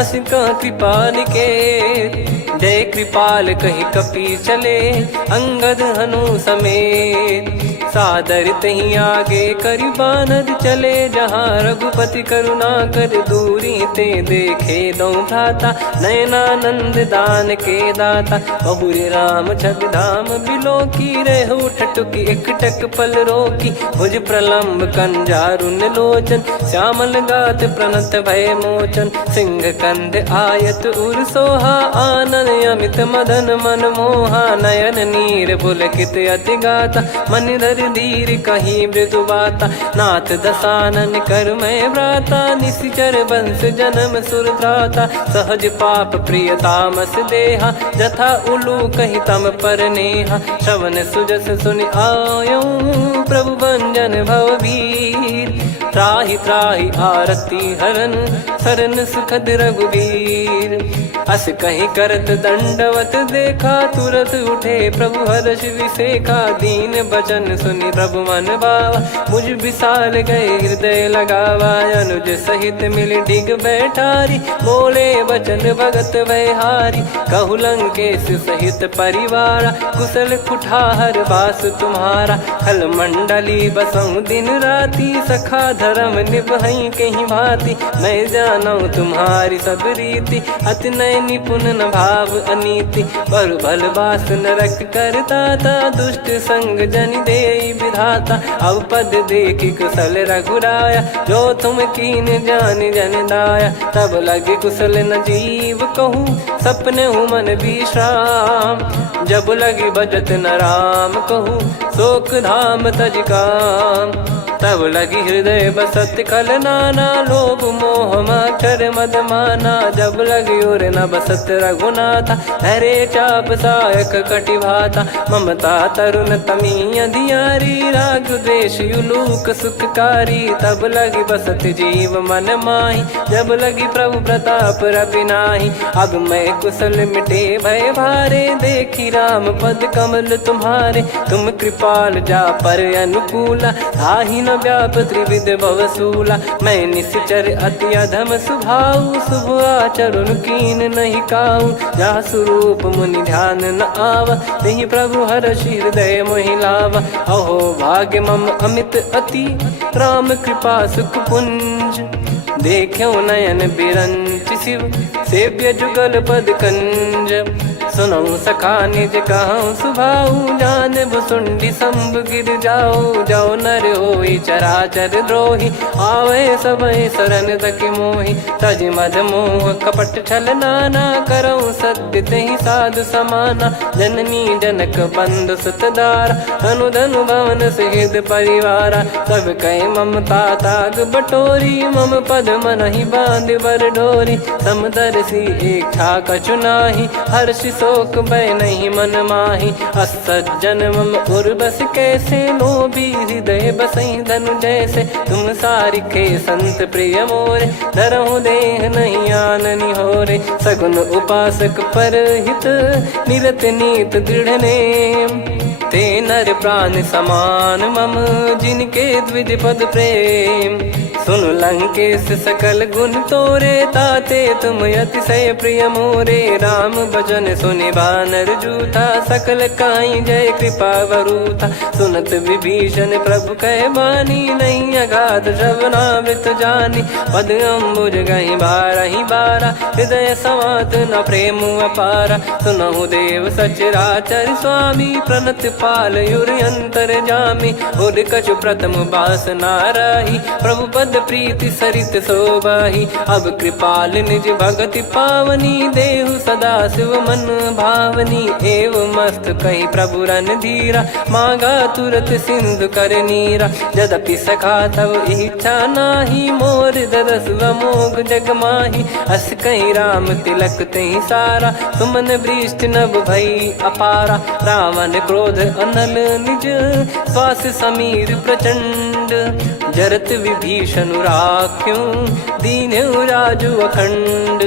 अस कह कृपाल के। जय कृपाल कहि कपी चले अंगद हनु समेत। सादर तही आगे करि बानर चले जहाँ रघुपति करुणा कर दूरी ते देखे दो भ्राता। नयनानंद दान के दाता बहुरे राम छवि धाम बिलो की। रेहु ठटुकी एकटक पल रोकी भुज प्रलम्ब कंजारुन लोचन। श्यामल गात प्रणत भय मोचन सिंह कंद आयत उर सोहा। आनन अमित मदन मन मोहा नयन नीर पुलकित अति गाता। मन धर धीर कहीं मृदु बाता नाथ दसानन कर मैं व्राता। निशिचर वंश जन्म सुर त्राता सहज पाप प्रिय तामस देहा। जथा उलू कही तम पर नेहा श्रवण सुजस सुन आयो प्रभु भंजन भवभीर। त्राहि त्राहि आरती हरन सरन सुखद रघुवीर। अस कहीं करत दंडवत देखा तुरत उठे प्रभु हर्ष विसेखा। दीन बचन सुनि प्रभु मन भावा मुझ विशाल गए हृदय लगावा। अनुज सहित मिल डिग बैठारी बोले वचन भगत भयहारी। कहु लंकेश सहित परिवारा कुशल कुठार बास तुम्हारा। खल मंडली बसऊं दिन राति सखा धर्म निभई कहीं भांति। मैं जानू तुम्हारी सब रीति अति नय निपुण न भाव अनीति, पर भल बास नरक करता था, दुष्ट संग जन दे विधाता। अब पद देखी कुशल रघुराया, जो तुम कीन जान जन दाया। तब लगे कुशल न जीव कहूँ, सपने हूँ मन विश्राम। जब लगी बजत न राम कहूँ, शोक धाम तज काम। तब लगी हृदय बसत खल नाना, लोभ मोह मच्छर मद माना। जब लगी उर न बसत रघुनाथा, हरे चाप सायक कटि भाता। ममता तरुण तमी अधियारी, राग द्वेष युलूक सुखकारी। तब लगी बसत जीव मन माही, जब लगी प्रभु प्रताप रवि नाही। अब मैं कुशल मिटे भय भारे, देखी राम पद कमल तुम्हारे। तुम कृपाल जा पर अनुकूला, आही न व्याप त्रिविध भवसूला। मैं निश्चर अति अधम सुभाऊ, शुभ आचरण कीन नहीं काऊ। जा स्वरूप मुनि ध्यान न आवा, नहीं प्रभु हर्ष हृदय मोहि लावा। अहो भाग्य मम अमित अति, राम कृपा सुख पुंज। देखो नयन बिरंच शिव, सेव्य जुगल पद कंज। सुनऊ सखा निज कहूँ सुभाऊ, जान भुसुंडी संभ गिर जाओ। जाओ नर होई चराचर द्रोही, आवे सबई शरण तकी मोही। तज मद मोह कपट छल नाना, करऊँ सत्य तेहि साधु समाना। जननी जनक बंधु सुतदारा, धनु धनु भवन सहित परिवारा। सब कहे ममता ताग बटोरी, मम पद मनहि बांध बर डोरी। समदर्शी इच्छा कछु नाही, हर्ष शोक भय नहीं मन माही। असज्जन मम उर्वश कैसे, लोभी हृदय बसई धनु जैसे। तुम सारिखे संत प्रिय मोरे, धरहु देह नहीं आननि होरे। सगुन उपासक पर हित, निरत नीत दृढ़ नेम। ते नर प्राण समान मम, जिनके द्विज पद प्रेम। सुन लंकेश सकल गुण तोरे, ताते तुम अतिशय प्रिय मोरे। राम भजन सुनि बानर जूथा, सकल काई जय कृपा वरूथा। सुनत विभीषण प्रभु कह बानी, नहीं अगाध श्रवणामृत जानी। पद अम्बुज गहि बारहि बारा, हृदय समात न प्रेम अपारा। सुनहु देव सचराचर स्वामी, प्रणत पाल युर अंतर जामी। उर कछु प्रथम बास नाराही, प्रभु पद प्रीति सरित शोभाही। अब कृपाल निज भगति पावनी, देहु सदा शिव मन भावनी। एव मस्त कही प्रभु रन धीरा, मांगा तुरत सिंधु कर नीरा। यद्यपि सखा तब इच्छा नाही, मोर दरस अमोघ जग माही। अस कहीं राम तिलक तहि सारा, सुमन वृष्टि नभ भई अपारा। रावण क्रोध अनल निज, श्वास समीर प्रचंड। जरत विभीषण राख्यों, दीन राजु अखंड।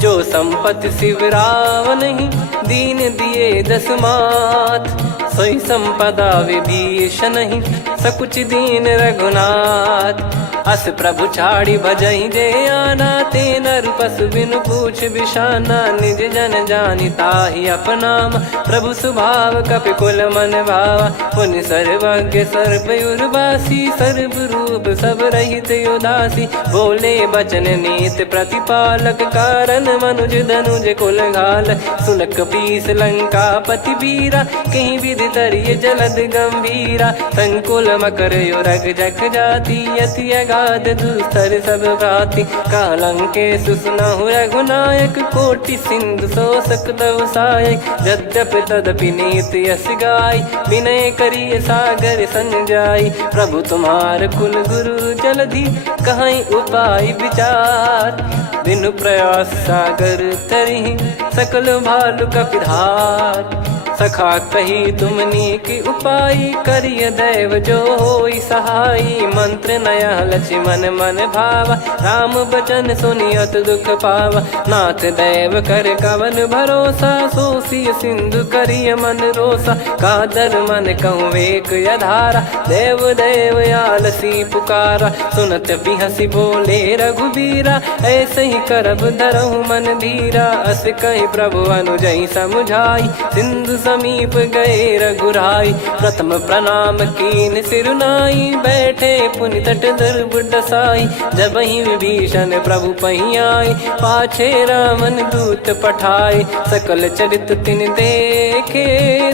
जो संपत्ति शिव रावण ही, दीन दिए दस मात। सोई संपदा विभीषण ही, सकुच दीन रघुनाथ। अस प्रभु छाड़ी भजई जे आना, ते नर पशु बिनु पूछ बिशाना। निज जन जानि ताहि अपनाम, प्रभु स्वभाव कपि कुल मन भावा। पुनि सर्वज्ञ सर्वयुर्वासी, सर्व रूप सब रहित उदासी। बोले बचन नीत प्रतिपालक, कारण मनुज धनुज कुल घाल। सुन कपीस लंका पति वीरा, कहीं विधि तरिय जलद गंभीरा। संकुल मकर युरग जग जाति, यति अगाध दुस्तर सब भाति। कालंकेश सुनहु रघुनायक, कोटि सिंधु शोषक तव सहायक। यद्यपि तदपि नीति यस गाई, विनय करिय सागर सन जाई। प्रभु तुम्हार कुल गुरु जलधि, कहीं उपाय विचार। बिनु प्रयास सागर तरिहि, सकल भालु कपिधार। सखा कही तुमनी की उपाय, करिय दैव जो होई सहाई। मंत्र नया लक्ष्मण मन भावा, राम बचन सुनियत दुख पावा। नाथ दैव कर कवन भरोसा, सोसिय सिंधु करिय मन रोसा। कादर मन कहूँ एक यधारा, देव देव आलसी पुकारा। सुनत बिहसी बोले रघुबीरा, ऐसे ही करब धरहु मन धीरा। अस कहीं प्रभु अनुजई समुझाई, सिंधु समीप गए रघुराई। प्रथम प्रणाम कीन सिरुनाई, बैठे पुनि तट दर्भ डसाई। जब ही विभीषण प्रभु पही आए, पाछे रामन दूत पठाए। सकल चरित तिन देखे,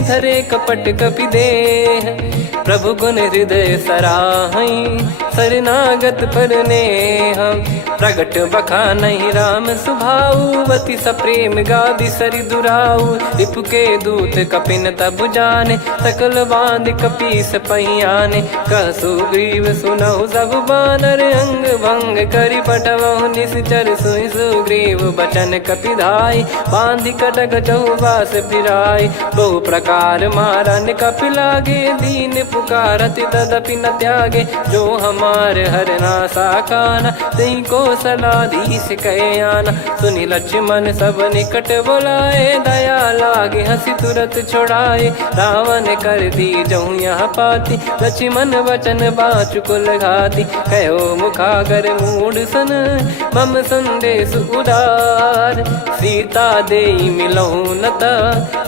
धरे कपट कपि देह। प्रभु गुण हृदय सराहई, शरणागत पर नेह। प्रगट बखानहि राम सुभाऊ, बति सप्रेम गाबि सरि दुराऊ। रिपु के दूत कपिन तब जाने, सकल बांध कपीस पही आने। कह सुग्रीव सुनहु सब बानर, अंग भंग करि पठवहु निश्चर। सुनि सुग्रीव बचन कपिधाई, बांधि कटक चहुबास फिराई। बहु प्रकार मारन कपि लागे, दीन पुकारति तदपि न त्यागे। जो हमारे हरनासा काना, तई को सलाधीश कहे आना। सुनि लक्ष्मण सब निकट बोलाए, दया लागे हंसी तुरत छोड़ाए। रावण कर दी जहु यहाँ पाती, लक्ष्मण वचन बाचु कुल घाती। कहो मुखागर मूढ़ सन, मम संदेश उदार। सीता देई मिलहु नता,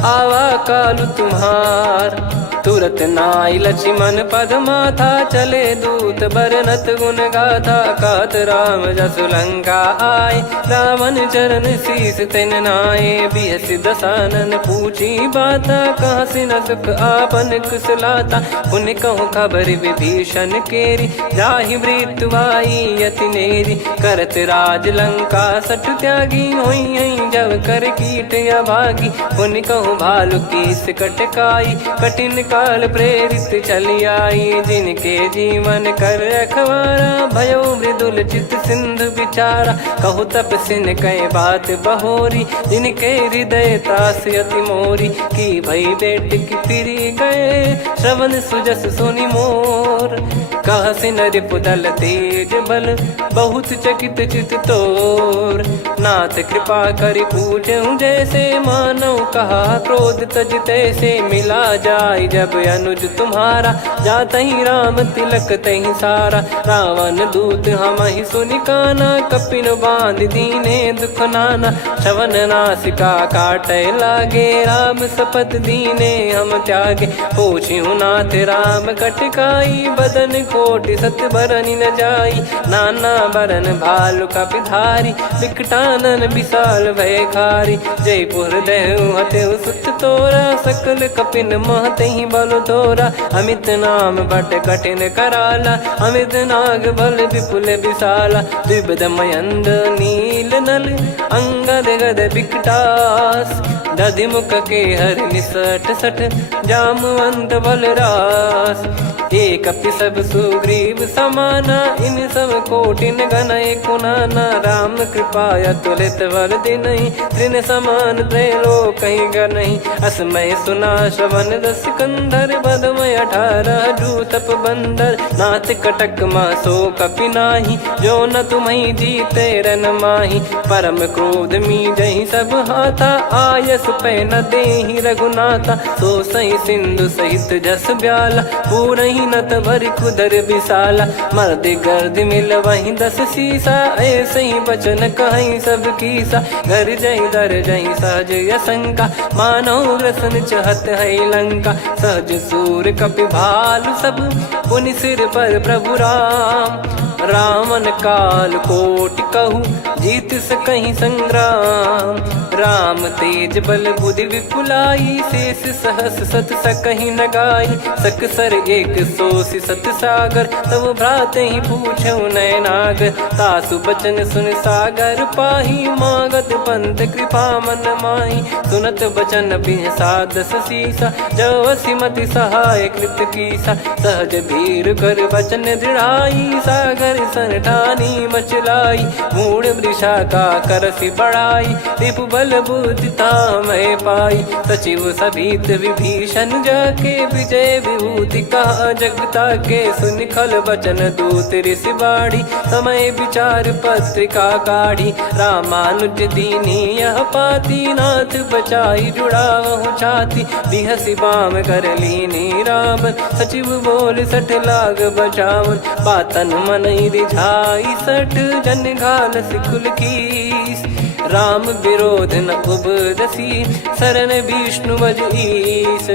आवा कालु तुम्हार। तुरत नाई लक्ष्मण पद माथा, चले दूत बरनत गुण गाथा। कहत राम जसु लंका आए, रावण चरण शीस तिन नाये। बिहसि दसानन पूछी बाता, कहाँ से न सुख आपन कुशलाता। पुनि कहूँ खबर विभीषण केरी, जाहि मृत्यु आई अति नेरी। करत राज लंका सठ त्यागी, होई जब कर कीट अभागी। पुनि कहूँ भालु कीस कटकाई, कठिन काल प्रेरित चली आई। जिनके जीवन कर रखवारा, भयो मृदुल चित सिंधु विचारा। कहु तपसिन कई बात बहोरी, जिनके हृदय त्रास अति मोरी। की भई बेट की फिरी गए, श्रवण सुजस सुनि मोर। कह सिन रिपुदल तेज बल, बहुत चकित चित तोर। नाथ कृपा करि पूछऊं जैसे, मानव कहा क्रोध तज तैसे। मिला जाय जब अनुज तुम्हारा, जातहि राम तिलक तहि सारा। रावण दूत हमहि सुनि काना, कपिन बांध दीने दुख नाना। श्रवण नासिका काटै लागे, राम शपथ दीने हम त्यागे। पूछिहु नाथ राम कटकाई, बदन कोटि सत बरनि न जाई। नाना बरन भालु कपिधारी, विकटानन विशाल भयखारी। जयपुर देहु हतेउ सुत तोरा, सकल कपिन महतहि बल तोरा। अमित नाम बट कठिन कराला, अमित नाग बल विपुल विशाला। द्विबद मयंद नील नल, अंगद गद विकटास। दधिमुख के हर निसठ सठ, जामवंत बलरास। एक कपि सब सुग्रीव समाना, इन सब कोटिन गनय कुनाना। राम कृपा अतुलित बल दिनहि, तृण समान त्रैलोक कहीं गनहि। असमय सुना श्रवण दस कंधर, बदमय 18 जूतप बंदर। नाथ कटक मासो कपि नाही, जो न तुम्हि जीते रन माही। परम क्रोध मी जहि सब हाथा, आयस पै न देहि रघुनाथा। सो सही सिंधु सहित जस ब्याला, पूरहि नत भर कुदर विशाला। मर्द गर्द मिल वहीं 10 सीसा, ऐसे ही बचन कहीं सब कीसा। घर जय दर जय सहज यसंका, मानव रसन चहत है लंका। सहज सूर कपि भालु सब, पुनि सिर पर प्रभु राम। रामन काल कोटि कहु, जीत सकहि संग्राम। राम तेज बल बुद्धि विपुलाई, शेष सहस सत सकहि न गाई। सकसर एक सोसि सत सागर, तब भ्राते ही पूछौ नयनाग। तासु बचन सुन सागर पाही, मागत पंथ कृपा मन माही। सुनत बचन बिहसा 10 सीसा, जवसि मति सहाय कृत कीसा। सहज भीर कर बचन दृढ़ाई, सागर सन ठानी मचलाई। मूढ़ वृषा का करसि बढ़ाई, रिपु बल बुद्धि तामय पाई। सचिव सभीत विभीषण जाके, विजय विभूति कहा जगता के। सुनि खल बचन दूत ऋषि बाड़ी, समय विचार पत्रिका काढ़ी। रामानुज दीनी यह पाती, नाथ बचाई जुड़ावहु छाती। बिहसि बाम कर लीनी राम, सचिव बोल 60 लाग बचावन। बातन मन रिझाई 60, जन घाल सिकुल कीस। राम विरोध न उपजसी, शरण विष्णु भज ईश।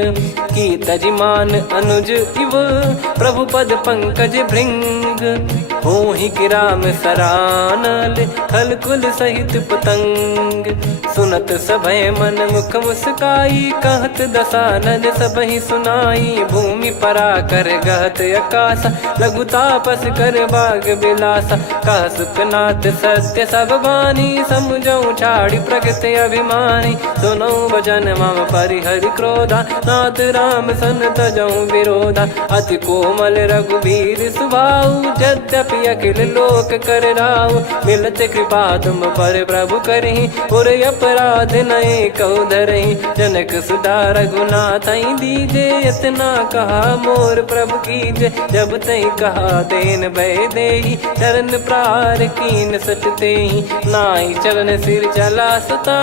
की तजिमान अनुज इव, प्रभु पद पंकज भृंग। होहि कि राम सरानल, खल कुल सहित पतंग। सुनत सभय मन मुख मुस्काई, कहत दसानन सबहि सुनाई। भूमि परा कर गहत आकाश, लघु तापस कर बाग बिलासा। कह सुखनाथ सत्य सब बानी, समुझऊ छाड़ी प्रगति अभिमानी। सुनो भजन मम परिहरि क्रोधा, नाथ राम सन तजऊ विरोधा। अति कोमल रघुवीर सुभाऊ, यद्यपि अखिल लोक कर राऊ। मिलत कृपा तुम पर प्रभु करहि, पुर अपराध नए कौ धरहि। जनक सुधा रघुनाथ दीजे, इतना कहा मोर प्रभु कीजे। जब तई कहा देन भय देहि, चरण प्रार कीन सट तेहि। नाई चरण सिर चला सता,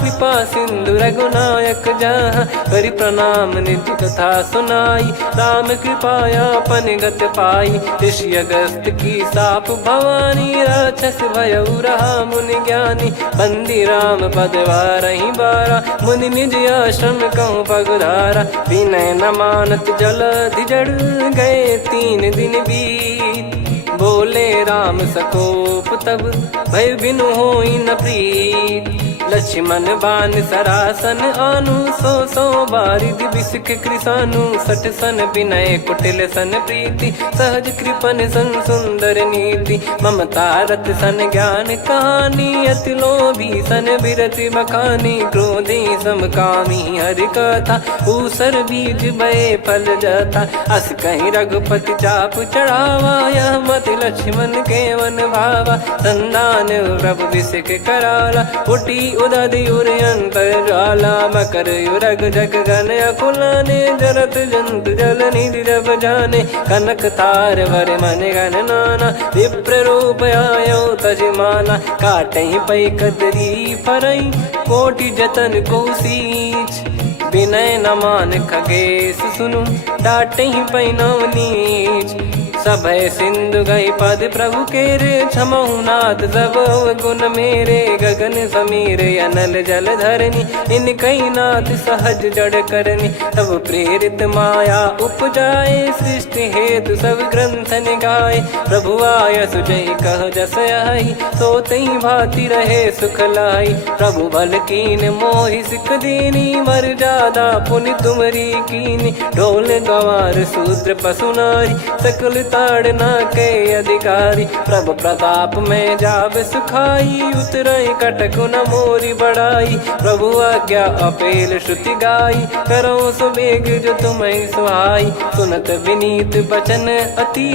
कृपा सिंधु रघुनायक जहाँ। करि प्रणाम निज कथा सुनाई, राम कृपाया पन गत पाई। ऋषि अगस्त की साप भवानी, राक्षस भयउ रहा मुनि ज्ञानी। बंदी राम पद वारहि बारा, मुनि निज आश्रम कहूँ पगुधारा। विनय न मानत जलधि जड़, गए 3 दिन बीत। बोले राम सकोप तब, भय बिनु होई न प्रीत। लक्ष्मण बान सरासन आनु, सो बारिधि बिसिख कृसानु। सठ सन विनय कुटिल सन प्रीति, सहज कृपन सन सुंदर नीति। ममता रत सन ज्ञान कहानी, अति लोभी सन बिरति बखानी। क्रोधी समकामी हरि कथा, ऊसर बीज भय फल जाता। अस कहीं रघुपति चाप चढ़ावा, यह मत लक्ष्मण के मन भावा। संदान प्रभु बिसिख कराला, उठी उदधि उर अंतर ज्वाला। मकर युरग जग गन अकुलाने, जरत जंतु जल निधि जब जाने। कनक तार वर मन गण नाना, विप्र रूप आयो तजमाना। काटहि पै कदरी फरई, कोटि जतन को सींच। विनय न मान खगेश सुनु, डांटहि पै नव नीच। सभय सिंधु गई पद प्रभु केरे, क्षमहु नाथ सब गुण मेरे। गगन समीरे अनल जल धरनी, इन कई नाथ सहज जड़ करनी। तब प्रेरित माया उपजाए, सृष्टि हेतु सब ग्रंथ निगाए। प्रभु आय सुजई कह जस आई, सोतई भांति रहे सुख लाई। प्रभु बल कीन मोहि सिख दीनी, मर्यादा पुनि तुमरी कीनी। ढोल गवार शूद्र पशु नारी, सकल ताड़ना के अधिकारी। प्रभु प्रताप में जाब सुखाई, उतरई कटक न मोरी बढ़ाई। प्रभु आज्ञा अपेल श्रुति गाई, करो सुबेग जो तुम्हें सुहाई। सुनत विनीत बचन अति,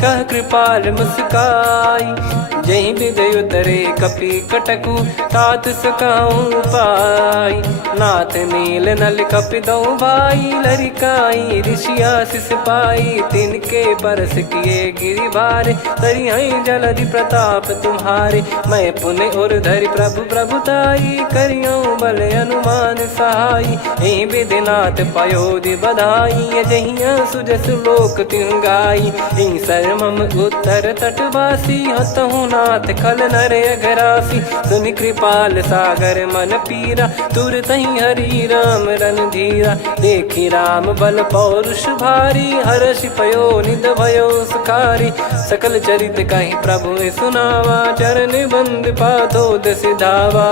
कह कृपाल मुस्काई। जहि विधि उतरे कपि कटकु, तात सकाऊं पाई। नाथ नील नल कपि दो भाई, लरिकाई ऋषि आशीष पाई। तिनके परस किए गिरि भारे, तरिहै जलधि प्रताप तुम्हारे। मैं पुण्य और धरि प्रभु प्रभुताई, करियऊं बल अनुमान सहाई। एहि विधि नाथ पयोधि बधाई, जहिया सुजस लोक तिहुँ गाई। एहि सरमम उत्तर तटवासी, हतहु नाथ खल नर अघरासी। सुनि कृपाल सागर मन पीरा, तुरतहि हरि राम रणधीरा। देखि राम बल पौरुष भारी, हर्षि पयो निध भयो सुखारी। सकल चरित कहि प्रभु सुनावा, चरण बंद पाथोद सिधावा।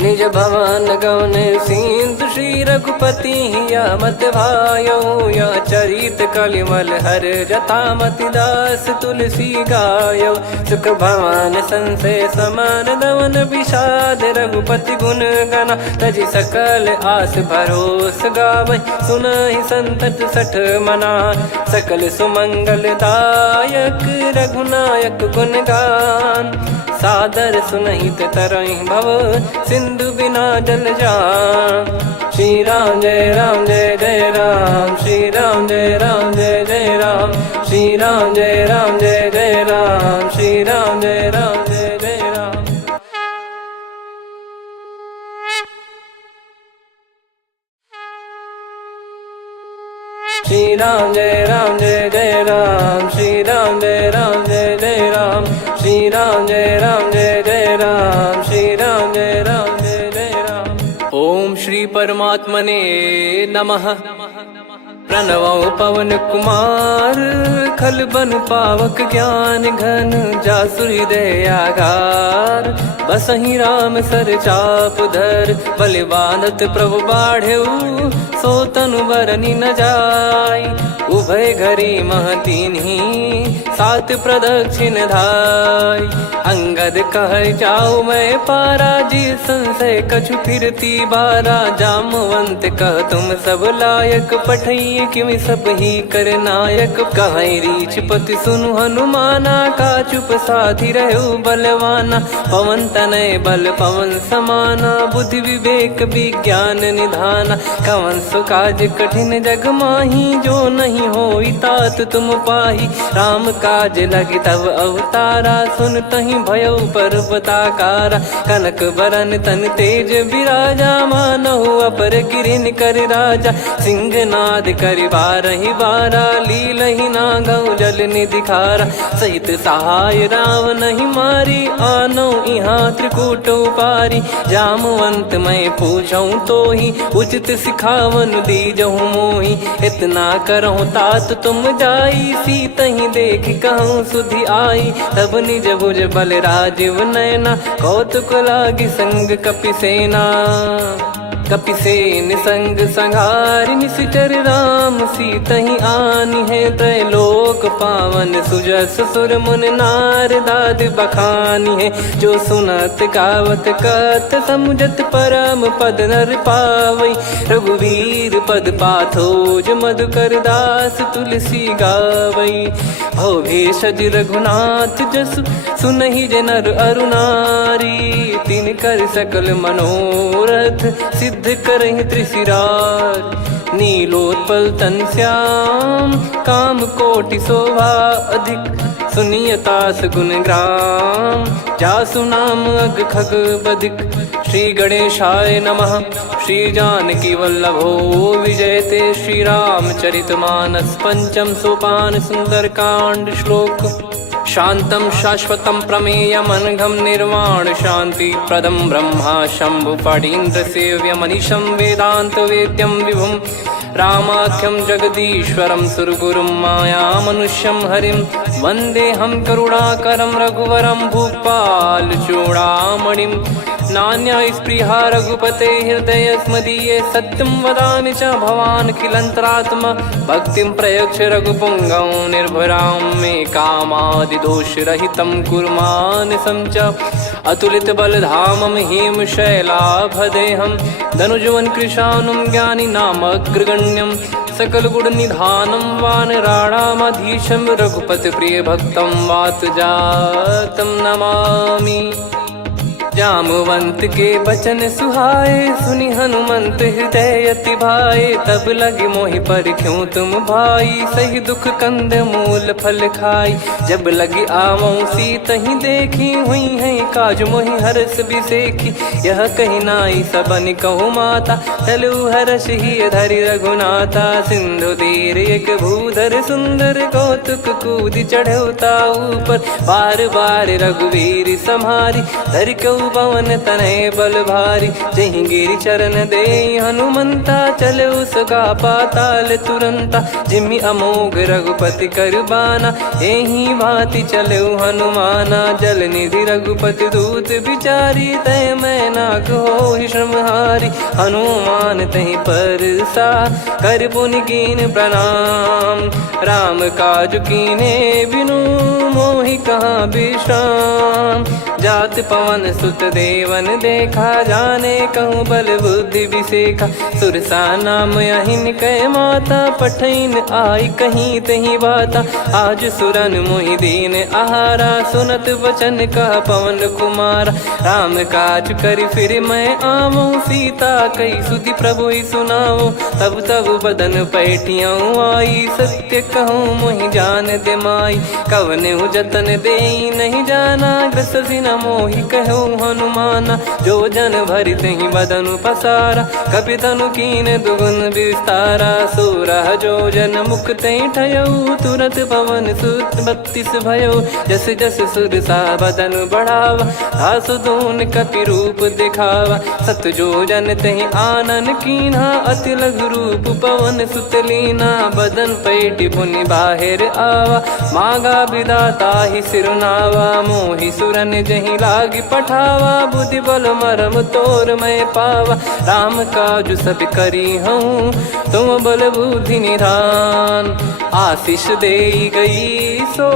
निज भवन गौन सिंधु, श्री रघुपति हिया मत भायो। यह चरित कलिमल हर जथा, मति दास तुलसी गायो। सुख भवन संशय समान दवन, विषाद रघुपति गुण गना। तजि सकल आस भरोस गावै, सुनहि संतत सठ मना। सकल सुमंगल दायक, रघुनायक गुण गान। सादर सुनहित तरहि भव, सिंधु बिना जल जान। श्री राम जय राम जय जय राम, श्री राम जय राम जय जय राम। श्री राम जय राम जय जय राम, श्री राम जय राम जय जय राम। श्री राम जय राम जय जय राम, श्री राम जय राम जय जय राम। श्री राम जय राम जय जय राम, श्री राम परमात्मने नमः। प्रणवौ पवन कुमार खल बन पावक ज्ञान घन जासु हृदय आगार। बसहि राम सर चाप धर बलि बांधत प्रभु बाढ़ेऊ सो तनु बरनि न जाय। उभय घरी महतीन्ही सात प्रदक्षिण धाय। अंगद कह जाऊ मैं पारा जी संशय कछु फिरती बारा। जामवंत कह तुम सब लायक पठई किमि सब ही कर नायक। कहीं रीछ पति सुनु हनुमाना का चुप साधि रहु बलवाना। पवन तनय बल पवन समाना बुद्धि विवेक विज्ञान निधाना। कवन सो काज कठिन जग माही जो नहीं होई तात तुम पाही। राम काज लगी तब अवतारा सुन तहि भयउ पर्वताकारा। कनक बरन तन तेज विराजा मानहु अपर गिरिन कर राजा। सिंहनाद करि बारहि बारा लीलहि नागौ जल निधि खारा। सहित सहाय राम नहीं मारी आनो इहाँ त्रिकूट उपारी। जामवंत मैं पूछऊँ तो ही उचित सिखावन दीजहु मोहि। इतना करहु तात तुम जाई सीतहि देख कहूँ सुधि आई। तब निज भुज बल राजीव नयना कौतुक लागी संग कपिसेना। कपिसेन संग संघारि निशिचर राम सीतहि आनि है। त्रैलोक पावन सुजस सुर मुन नार दाद बखानी है। जो सुनत गावत कथ समुझत परम पद नर पावई। रघुवीर पद पाथोज मधुकर दास तुलसी गावई। भव भेषज रघुनाथ जसु सुनहि जे नर अरु नारी। तिन कर सकल मनोरथ सिद्ध करहि त्रिशिरार। नीलोत्पल तन श्याम काम कोटि शोभा अधिक। सुनियतास गुण ग्राम जासु नाम अग खग बधिक। श्री गणेशाय नमः। श्री जानकी वल्लभो विजयते। श्री रामचरित मानस पंचम सोपान सुंदरकांड श्लोक। शांतं शाश्वतं प्रमेयमनघं निर्वाण शांति प्रदं ब्रह्मा शंभु फणीन्द्र सेव्य मनीषं वेदांत वेद्यं विभुं। रामाख्यं जगदीश्वरं सुरगुरुं माया मनुष्यं हरिं। वन्देऽहं करुणाकरं रघुवरं भूपाल चूडामणिं। नान्या स्पृहा रघुपते हृदय स्मदीये। सत्यं वदामि च भवान् खिलन्तरात्मा। भक्तिं प्रयच्छ रघुपुङ्गं निर्भरां मे कामादिदोषरहितं कुर्मानसं च। अतुलित बलधामं हेम शैलाभदेहं। धनुजवन कृशानुं ज्ञानी नामग्रगण्यं। सकल गुण निधानं वानराणामधीशं। रघुपति प्रिय भक्तं वात जातं नमामि। जामवंत के बचन सुहाए सुनि हनुमंत हृदय अति भाए। तब लगे मोहि पर क्यों तुम भाई सही दुख कंद मूल फल खाई। जब लगी आवऊं सीतहि देखी हुई है काज मोहि हरस बिसेखी। यह कही नाई सबन कहु माता चलु हरष ही धरि रघुनाथा। सिंधु तीर एक भूधर सुंदर कौतुक कूद चढ़ौता ऊपर। बार बार रघुवीर सम्हारी धरि कऊ पवन तनय बल भारी। जहि गिरि चरण दे हनुमंता चले उसका पाताल तुरंता। जिमि अमोघ रघुपति करबाना एहि भांति चले हनुमाना। जल निधि रघुपति दूत बिचारी तय मैं नाक होहि श्रमहारी। हनुमान तहि परसा कर पुनि कीन प्रणाम। राम काज कीने बिनु मोहि कहाँ विश्राम। जात पवन सुत देवन देखा जाने कहूँ बल बुद्धि विसेखा। सुरसा नाम अहिन कै माता पठैन आई कहीं तही बाता। आज सुरन मोहि दीन आहारा सुनत वचन कह पवन कुमारा। राम काज करि फिर मैं आवऊं सीता कई सुधि प्रभु ही सुनाओ। तब तब बदन पैठियाँ आई सत्य कहूँ मोहि जान दे माई। कवने जतन दे नहीं जाना ग्रसि न मोहि कहो हनुमाना। जो जन भरि तहि बदनु पसारा, कपि तनु कीन दुगुन विस्तारा। सोरह जो जन मुख तहि ठयऊ, तुरत पवन सुत 32 भयऊ। जस जस सुर सा बदन बढ़ावा, आसु दून कपि रूप दिखावा। सत जो जन तहि आनन कीन्हा, अति लघु रूप पवन सुत लीना। बदन पैटि पुनि बाहिर आवा, मांगा विधाता ही सिरुनावा। मोहि सुरन जहि लागी पठावा, बुद्धि बल मरम तोर मैं पावा। राम काजु सब करी हूँ, तुम बल बुद्धि निधान। आशीष देई गई सो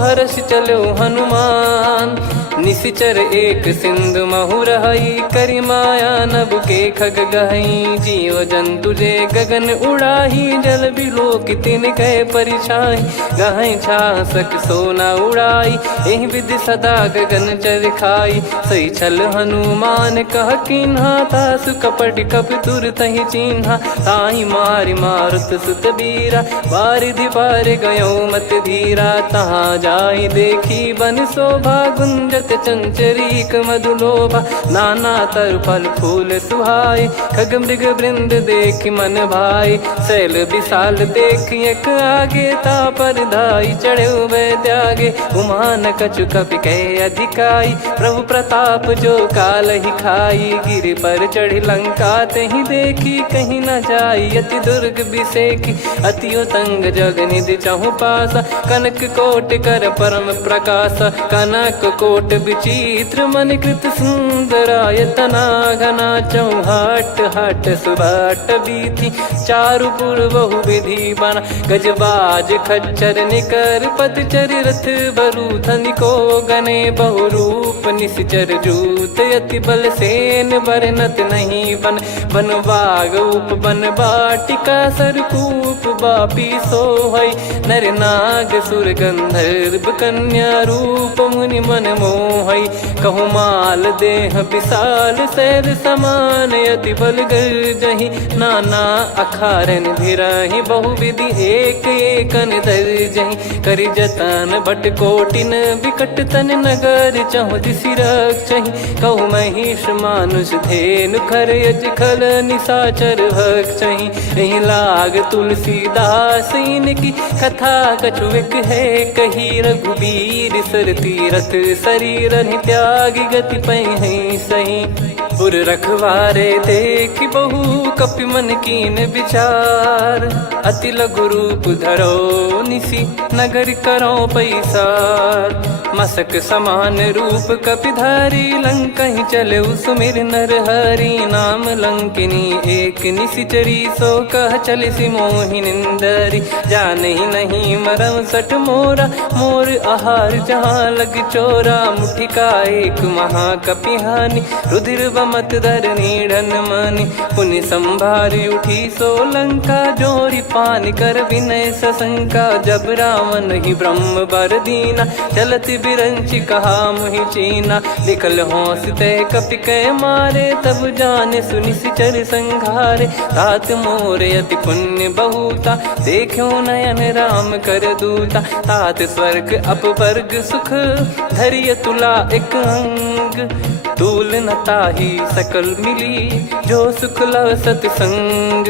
हर्ष चलो हनुमान। निशिचर एक सिंधु महु रहई, करि माया नभ के खग गहई। जीव जंतु जे गगन उड़ाही, जल बिलोक तिन गए परिछाई। गहई छासक सोना उड़ाई, एहि विधि सदा गगन चर खाई। सही छल हनुमान कह कीन्हा, तासु कपट कप तुर तहि चिन्हा। ताहि मारि मारुत सुत बीरा, बारिधि पार गयो मत धीरा। तहाँ जाई देखी बन शोभा, गुंजत चंचरीक मधुलोभा। नाना तर फल फूल सुहाई, खग मृग वृंद देख मन भाई। शैल विशाल देख एक आगे, तापर धाई चढ़े वै त्यागे। उमान कछु कपि कहे अधिकाई, प्रभु प्रताप जो काल ही खाई। गिर पर चढ़ी लंका तहि देखी, कहीं न जाई अति दुर्ग बिसेकी। अति उतंग जग निधि चहु पासा, कनक कोट कर परम प्रकाशा। कनक कोट विचित्र मन कृत सुंदरायतना। घना चौहाट हाट सुबाट बीथी, चारु पुर बहु विधि बना। गजबाज खच्चर निकर पतचर, रथ बरु धनिको गने। बहु रूप निश्चर जूत, अति बल सेन बरनत नहीं बन। बन बाग उप बन बाटिका, सरकूप बापी सोहई। नर नाग सुर गंधर्व कन्या, रूप मुनि मन मोहई। कहु माल देह विशाल, शैल समान अति बल गर्जहि। नाना अखारन भिराहि, बहु विधि एक एकन दर्जहि। करि जतन बट कोटिन, विकट तन नगर चहु दिसि रक्षहि। कहु महिष मानुष धेनु, खर यज खल निशाचर भक्षहि। एहि लाग तुलसीदास इनकी, कथा कछु एक है कही। रघुबीर सर तीरथ शरीर, त्यागी गति पै सही। पुर रखवारे देख बहु, कपि मन कीन विचार। अति लघु रूप धरो निसी, नगर करो पैसार। मसक समान रूप कपि धारी, लंकहि चले सुमिर नर हरि। नाम लंकिनी एक निशिचरी, सो कह चलिसि मोहि निंदरी। जानहि नहीं मरम सठ मोरा, मोर आहार जहाँ लग चोरा। मुठिका एक महाकपि हानि, रुधिर बमत धरनी ढन मानि। पुनि संभारी उठी सो लंका, जोरी पान कर विनय सशंका। जब रावण ही ब्रह्म बर दीना, चलत बिरंचि कहा मुहि चीना। निकल होंस तय कपि कै मारे, तब जाने सुनि सिचर संघारे। तात मोर अति पुण्य बहुता, देखो नयन राम कर दूता। तात स्वर्ग अपवर्ग सुख, धैर्य तुला एक अंग। तूल न ताहि सकल मिली, जो सुख लव सतसंग।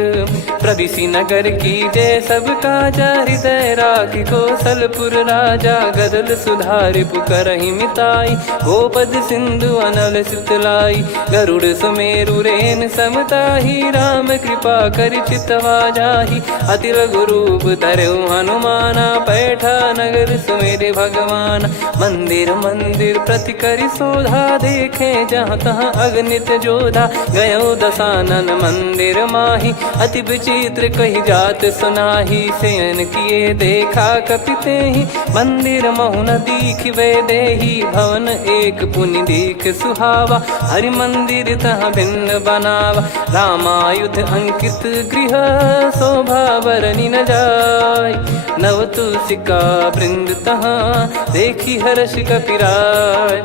प्रविशि नगर की जय सब काजा, हृदय राखि कौशलपुर राजा। गदल सुधारि पुकारहि मिताई, गोपद सिंधु अनल सितलाई। गरुड़ सुमेरु रेन समताहि, राम कृपा करि चितवा जाहि। अति लघु रूप धरऊ हनुमाना, पैठा नगर सुमेरे भगवान। मंदिर मंदिर प्रति करि शोधा, देखे जहाँ तहाँ अगणित जोधा। गयो दशानन मंदिर माही, अति विचित्र कही जात सुनाही। शयन किए देखा कपि तेहि, मंदिर महु न दीखिबे देहि। भवन एक पुनि दीख सुहावा, हरि मंदिर तहाँ भिन्न बनावा। रामायुध अंकित गृह, शोभा बरनि न जाय। नव तुलसी का वृंद तहाँ, देखी हर्ष कपि राय।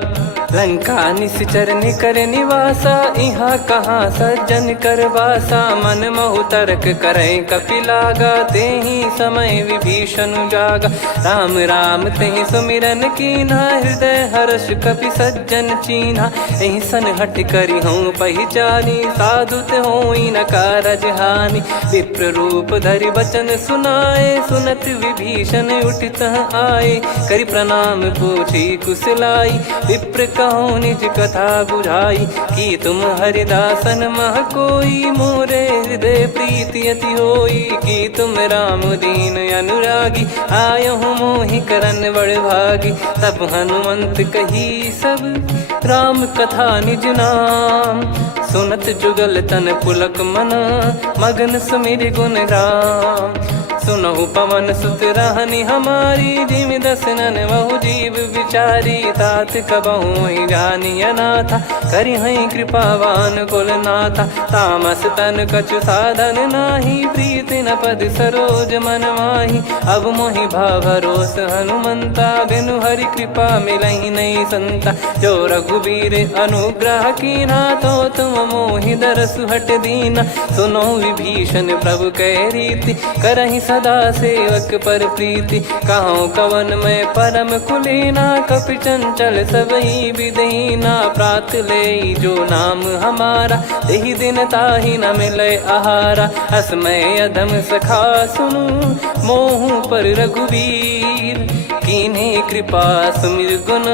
लंका निश्चर निकर निवासा, इहाँ कहाँ सज्जन कर वासा। मन महु तर्क करें कपिलागा, तेहि समय विभीषण जागा। राम राम तेहि सुमिरन कीन्हा, हृदय हर्ष कपि सज्जन चीन्हा। एहि सन हट करि हूँ पहिचानी, साधु ते होई न कारज हानि। विप्र रूप धरि बचन सुनाए, सुनत विभीषण उठित आए। करि प्रणाम पूछी कुशलाई, विप्र कहो निज कथा बुझाई। कि तुम हरिदासन मह कोई, मोरे हृदय प्रीति अति होई। कि तुम राम दीन अनुरागी, आयहु मोहि करन बड़ भागी। तब हनुमंत कही सब राम कथा निज नाम, सुनत जुगल तन पुलक मना, मगन सुमिर गुण राम। सुनहु पवन सुत रहनी हमारी, जिमि दसनन बहु जीव विचारी। तात कबहु ही जानी अनाथा, करि हई कृपावान कुल नाथा। तामस तन कछु साधन नाही, प्रीति न पद सरोज मन माही। अब मोहि भरोस हनुमंता, बिनु हरि कृपा मिलहि नहीं संता। जो रघुबीर अनुग्रह कीन्हा, तो तुम मोहि दरसु हट दीना। सुनो विभीषण प्रभु कह रीति, करहि सदा सेवक पर प्रीति। कहो कवन में परम कुलीना, कपि चंचल सबही विदहीना। प्रात ले जो नाम हमारा, तेहि दिन ताहि न मिले आहारा। असमय अधम सखा सुनु, मोहु पर रघुवीर। कीन्हे कृपा सुमिर गुण,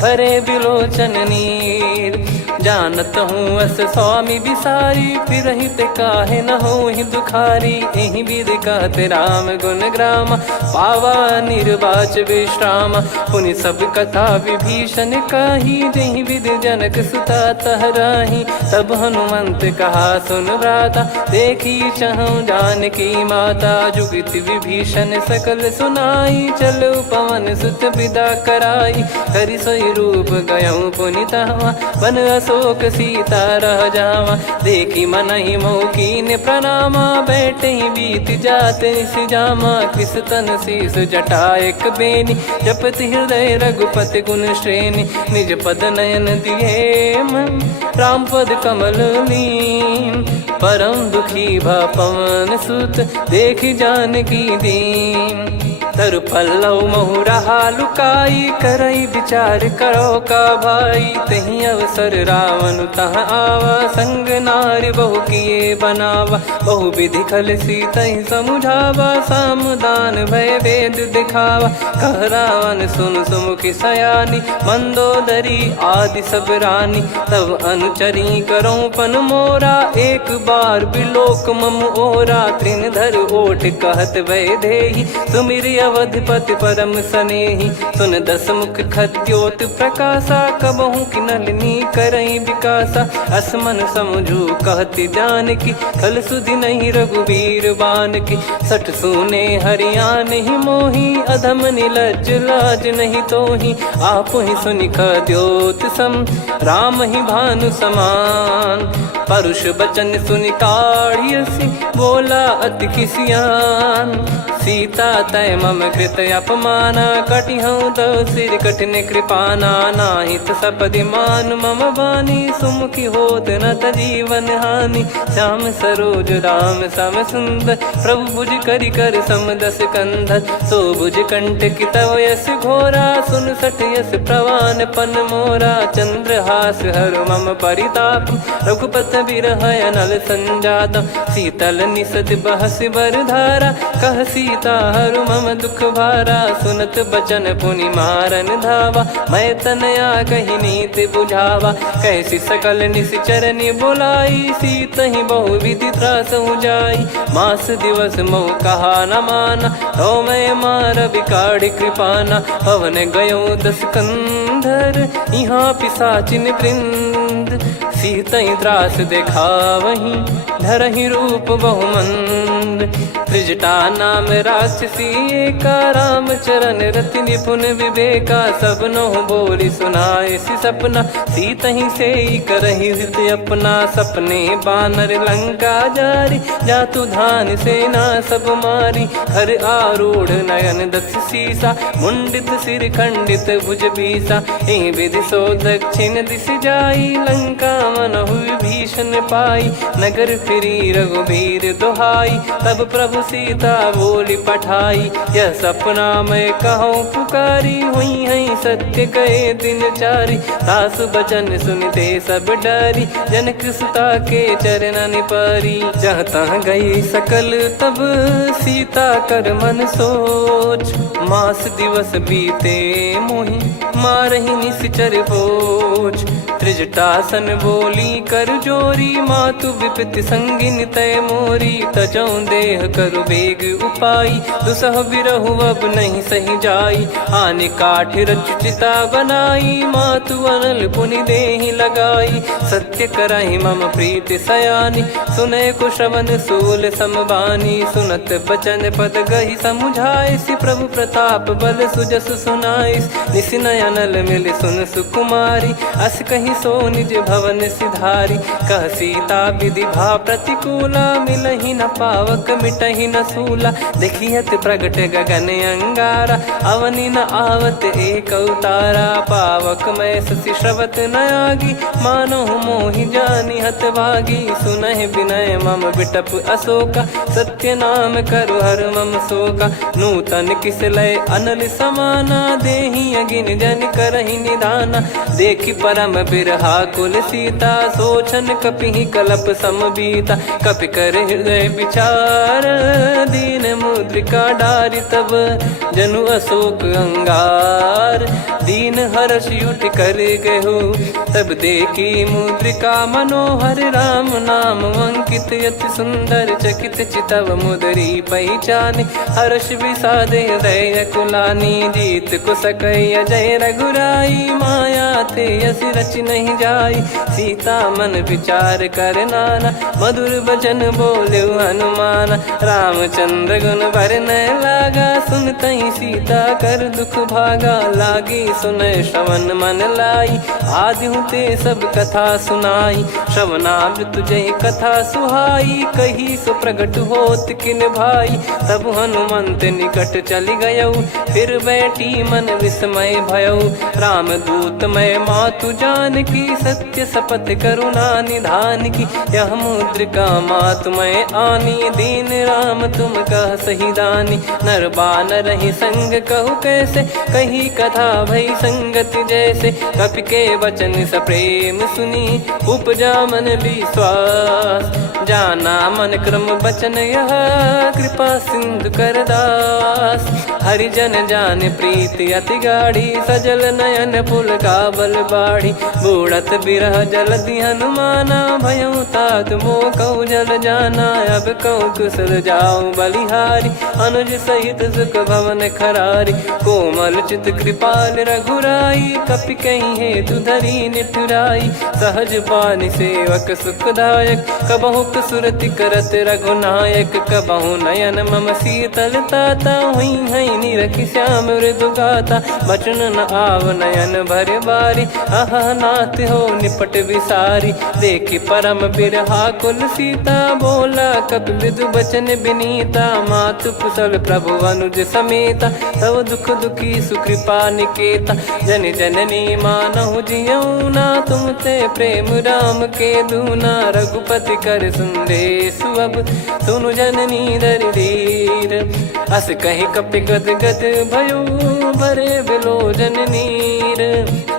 भरे बिलोचन नीर। जानत हूँ अस स्वामी बिसारी, फिर हित काहे न हो ही दुखारी। एहि विधि कहते राम गुण ग्राम, पावा निर्वाच विश्राम। पुनि सब कथा विभीषण कही, जहि विधि जनक सुता तहराही। तब हनुमंत कहा सुन भ्राता, देखी चहु जानकी माता। जुगित विभीषण सकल सुनाई, चलो पवन सुत विदा कराई। करि सोई रूप गयऊँ पुनि तहवा, बन अशोक सीता रह जावा। देखी मनहि मौकीन प्रणामा, बैठे बीत जात निस जामा। कृस तन शीस जटा एक बेनी, जपति हृदय रघुपति गुण श्रेणी। निज पद नयन दिए मन, राम पद कमल लीन। परम दुखी भा पवन सुत, देखी जानकी दीन। तरु पल्लव महु रहा लुकाई, करई विचार करो का भाई। तहि अवसर रावण तह आवा, संग नारी बहु किए बनावा। बहु विधि खल सीतहि समुझावा, सामदान भय वेद दिखावा। कह रावण सुन सुमुखी सयानी, मंदोदरी आदि सब रानी। तब अनुचरी करो पन मोरा, एक बार बिलोक मम ओरा। तृण धर ओठ कहत भय देहि, सुमिर अवधिपति परम सनेहि। सुन दस मुख खद्योत प्रकाशा, कबहु की नलिनी करई विकासा। असमन समझू कहति जानकी, खल सुधि नहीं रघुवीर बान की। सठ सुने हरियाण ही मोही, अधम निलज लाज नहीं तोही। आप ही सुनि खद्योत सम, राम ही भानु समान। परुष बचन सुनि काढ़ियसि, बोला अति किसियान। सीता तय मम कृत अपमाना, कटिहऊँ दो सिर कठिन कृपाना। नाहित सपदि मान मम बानी, सुमुखी होत न जीवन हानि। श्याम सरोज राम सम सुंदर, प्रभु भुज करि कर सम दस कंधर। सो भुज कंठ की तव यस घोरा, सुन सठ यस प्रवान पन मोरा। चंद्रहास हर मम परिताप, रघुपत बिरह अनल संजात। शीतल निसत बहस बर धारा, कह सीता हरु मम दुख भारा। सुनत बचन पुनि मारन धावा, मैं तनया कही नीति बुझावा। कैसी सकल निश्चरनि बुलाई, सीतहि बहु विधि त्रास जाई। मास दिवस मोह कहा न माना, तो मैं मार बिकाढ़ी कृपाना। पवन गयो दस कंधर, यहाँ पिशाचिन वृंद। सीतहि त्रास देखावहीं, धरहि रूप बहुमंद। सुन। त्रिजटा नाम राक्षसी एका, राम चरण रति निपुण विवेका। सब नहुँ बोली सुनाए सि सपना, सीतहि से करहि हृदय अपना। सपने बानर लंका जारी, जातु धान सेना सब मारी। हर आरूढ़ नयन दस सीसा, मुंडित सिर खंडित भुज बीसा। एहि विधि सो दक्षिण दिश जाई, लंका मनहु विभीषण पाई। नगर फिरी रघुबीर दुहाई, तब प्रभु सीता बोली पठाई। यह सपना मैं कहूँ पुकारी, हुई है सत्य कहे दिन चारी। सासु बचन सुनते सब डरी, जनक सुता के चरण परी। जहाँ तहाँ गई सकल तब सीता कर मन सोच। मास दिवस बीते मोहि, मारहि निश्चर बोझ। त्रिजटासन बोली कर जोरी, मातु विपत्ति संगिन तय मोरी। तजौ देह करु बेग उपाई, दुसह बिरहु अब नहीं सही जाई। आने काठ रचु चिता बनाई, मातु अनल पुनि देहि लगाई। सत्य करहि मम प्रीति सयानी, सुनय को श्रवण सूल समबानी। सुनत बचन पद गहि समुझाए, सि प्रभु प्रताप बल सुजस सुनाइस। निस नयनल मिल सुन सुकुमारी, अस कहि सो निज भवन सिधारी। कह सीता विधि भा प्रतिकूला, मिलहि न पावक मिटहि न सूला। देखियत प्रगट गगन अंगारा, अवनि न आवत एक अवतारा। पावक मैं ससि श्रवत न आगी, मानो मोहि जानि हतभागी। सुनहि विनय मम बिटप अशोका, सत्य नाम करु हर मम शोका। नूतन किस लय अनल समाना, देहि अगिन जन करहि निदाना। देखि परम बिरहा कुल सीता, सोचन कपिहि कलप समबीता। कपि कर हृदय विचार, दीन मुद्रिका डारि तब। जनु अशोक अंगार, दीन हर्ष उठ कर गहु। तब देखी मुद्रिका मनोहर, राम नाम अंकित अति सुंदर। चकित चितव मुदरी पहचान, हर्ष विषाद हृदय कुलानी। जीत को सकय जय रघुराई, माया थे यसी रच नहीं जाई। सीता मन विचार कर नाना, मधुर बचन बोले हनुमान। रामचंद्र गुण बरनय लागा, सुनतहि सीता कर दुख भागा। लागी सुनय श्रवण मन लाई, आदिहु ते सब कथा सुनाई। श्रवणामृत जय कथा सुहाई, कही सो प्रगट होत किन भाई। तब हनुमंत निकट चली गयऊ, फिर बैठी मन विस्मय भयऊ। राम दूत मैं मातु जानकी, सत्य शपथ करुणा निधान की। यह मुद्रिका मातु मैं आनी, दीन राम तुम कह सही दानी। नर बानर ही संग कहु कैसे, कही कथा भई संगति जैसे। कपि के वचन सप्रेम सुनी, उपजा मन विश्वास। जाना मन क्रम बचन यह, कृपा सिंधु कर दास। हरिजन जान प्रीति अति गाढ़ी, सजल नयन पुल काबल बाढ़ी। बूढ़त बिरह जलधि हनुमाना, भयउ तात मोह कहु जल जाना। अब कहु कुशल जाऊं बलिहारी, अनुज सहित सुख भवन खरारी। कोमल चित कृपाल रघुराई, कपि कहीं हेतु धरी निठुराई। सहज बानी सेवक सुखदायक, कबहु सुरति करत रघुनायक। कबहु नयन मम शीतल ताता, हुई है निरखि श्याम मृदु गाता। बचन न आव नयन भर बारी, अह नाथ हो निपट विसारी। देखि परम बिरहा कुल सीता, बोला कपि विदु बचन बिनीता। मातु कुशल प्रभु अनुज समेता, तव दुख दुखी सुकृपा निकेता। जन जननी मानहु जियऊ ना, तुम ते प्रेम राम के दूना। रघुपति कर सुंदेशु अब, सुनु जननी दर धीर। अस कहि कपि गद गद भयो, भरे बिलोचन नीर।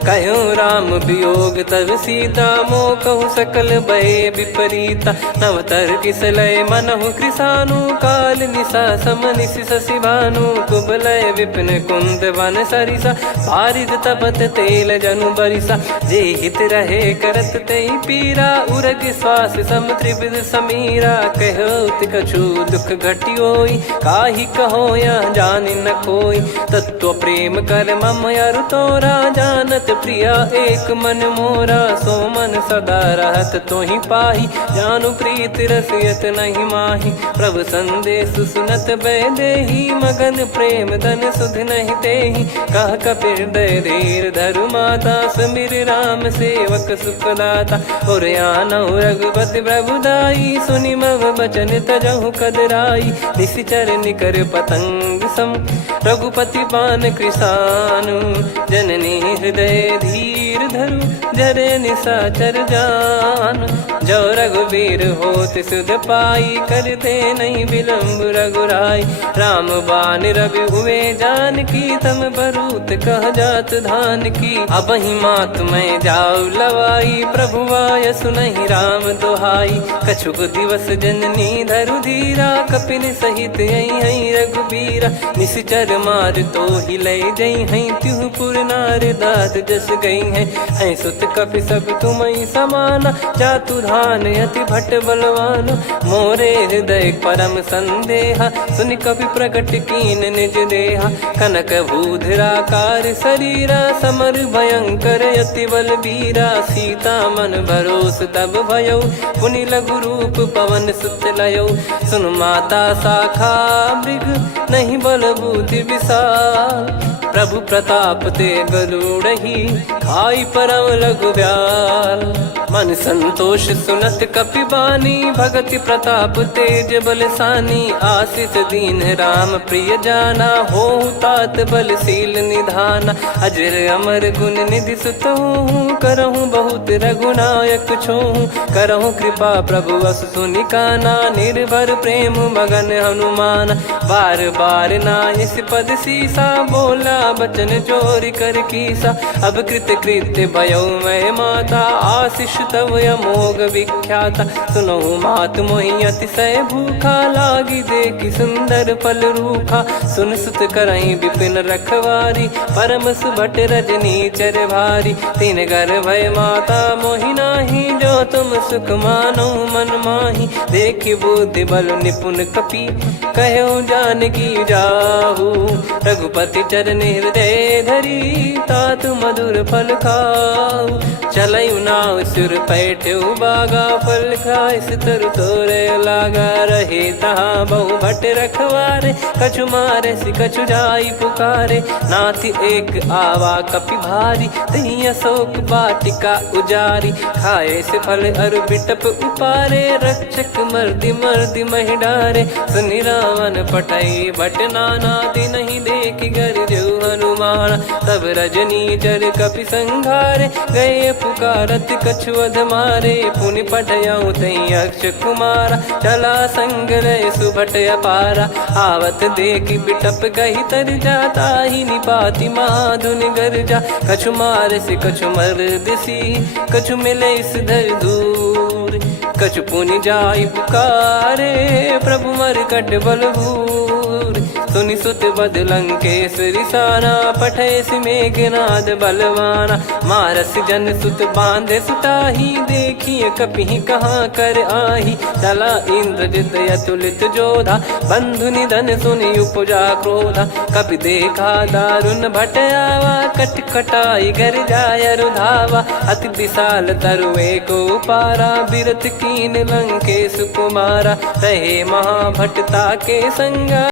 कहूँ राम वियोग तब सीता, मोह कहूँ सकल भय विपरीता। नवतर किसलय मनहु कृसानु, काल निशा समनिशि शशि भानु। कुबलय विपिन कुंद वन सरिसा, पारिद तपत तेल जनु बरिसा। जे हित रहे करत तेहि पीरा, उरग श्वास सम त्रिविध समीरा। कहो कछु दुख घटियोई, काहि कहो या जानि न कोई। तत्व प्रेम कर मम अरु तोरा, जानत प्रिया एक मन मोरा। सो मन सदा रहत तो ही पाही, जानु प्रीत रसियत नहीं माही। प्रभु संदेश सुनत बैदेही, मगन प्रेम धन सुध नहीं तेहि। कह कपिर दय धीर धरु माता, समीर राम सेवक सुखदाता। और आनौ रघुपति प्रभु दाई, सुनि मव बचन तजहु कदराई। निशिचर निकर पतंग सम, रघुपति पान कृसानु। जननी हृदय धीर धरु, जरे निशाचर जान। जो रघुवीर होत सुध पाई, करते नहीं विलम्ब रघुराई। राम बान रवि हुए जानकी, तम बरूत कह जात धान की। अब ही मात मैं जाऊ लवाई, प्रभु आय सुनहि राम दोहाई। कछुक दिवस जननी धरु धीरा, कपिन सहित यही रघुबीरा। निशिचर मार तो ही लय जई हैं, त्यों पुर नार दाद जस गई हैं। सुत कपि सब तुम समाना, जातु धान अति भट बलवान। मोरे हृदय परम संदेहा, सुनि कपि प्रकट कीन निज देहा। कनक भूधराकार शरीरा, समर भयंकर अति बलबीरा। सीता मन भरोस तब भयउ, पुनि लघु रूप पवन सुत लयउ। सुन माता शाखा मृग, नहीं बल बुद्धि विशाल। प्रभु प्रताप ते गरुड़हि, खाई परम लघु ब्याल। मन संतोष सुनत कपि बानी, भगति प्रताप तेज बलसानी। आशीष दीन राम प्रिय जाना, होहु तात बलशील निधाना। अजर अमर गुण निधि सुतहु, करहु बहुत रघुनायक छोहु। करहु कृपा प्रभु अस सुनि काना, निर्भर प्रेम मगन हनुमान। बार बार नायस पद सीसा, बोला बचन चोरी कर कीसा। अब कृत कृत्य भयो मैं माता, आशीष तव अमोघ विख्याता। सुनहु मात मोहि अतिशय भूखा, लागी देखि सुंदर फल रूखा। सुन सुत करहि विपिन रखवारी, परम सुभट रजनी चर भारी। तीन घर भय माता मोहि नाही, जो तुम सुख मानो मन माही। देखि बुद्धि बल निपुण कपि, कहो जानकी जाहू। रघुपति चरण हृदय धरी, तातु मधुर फल खाऊ। चलऊ नाव सुर पैठऊ बागा, फल खाइस तरु तोरे लागा। रहे तहाँ बहु भट रखवारे, कछु मारे सि कछु जाई पुकारे। नाथि एक आवा कपि भारी, तही अशोक वाटिका उजारी। खाए से फल अरु बिटप उपारे, रक्षक मर्दि मर्दि महि डारे। सुनि रावण पटई भट नाना, तिनहि देखि गरजउ हनुमान। तब रजनी चर कपि संघारे, गए पुकारत कछु अध मारे। पुनि पठयउ तई अक्ष कुमारा, चला संग लय सुभट अपारा। आवत देखि बिटप गही तर जाता, ही निपाति माधुन गर्जा। कछु मार से कछु मर्दिसी, कछु मिले इस धर दूर। कछु पुनि जाई पुकारे, प्रभु मरकट बलभूर। सुनि सुत बद लंकेश्वरी साना, पठय मेघनाद बलवाना। मारस जन सुत बांधे सुताही, देखिए कपि कहाँ कर आही। चला इंद्रजित अतुलित जोधा, बंधु निधन सुनि उपजा क्रोधा। कपि देखा दारुण भट आवा, कट कटाई घर जाय रुधावा। अति विशाल तरु एको पारा, बिरथ कीन लंकेश कुमारा। रहे महाभटता के संगा,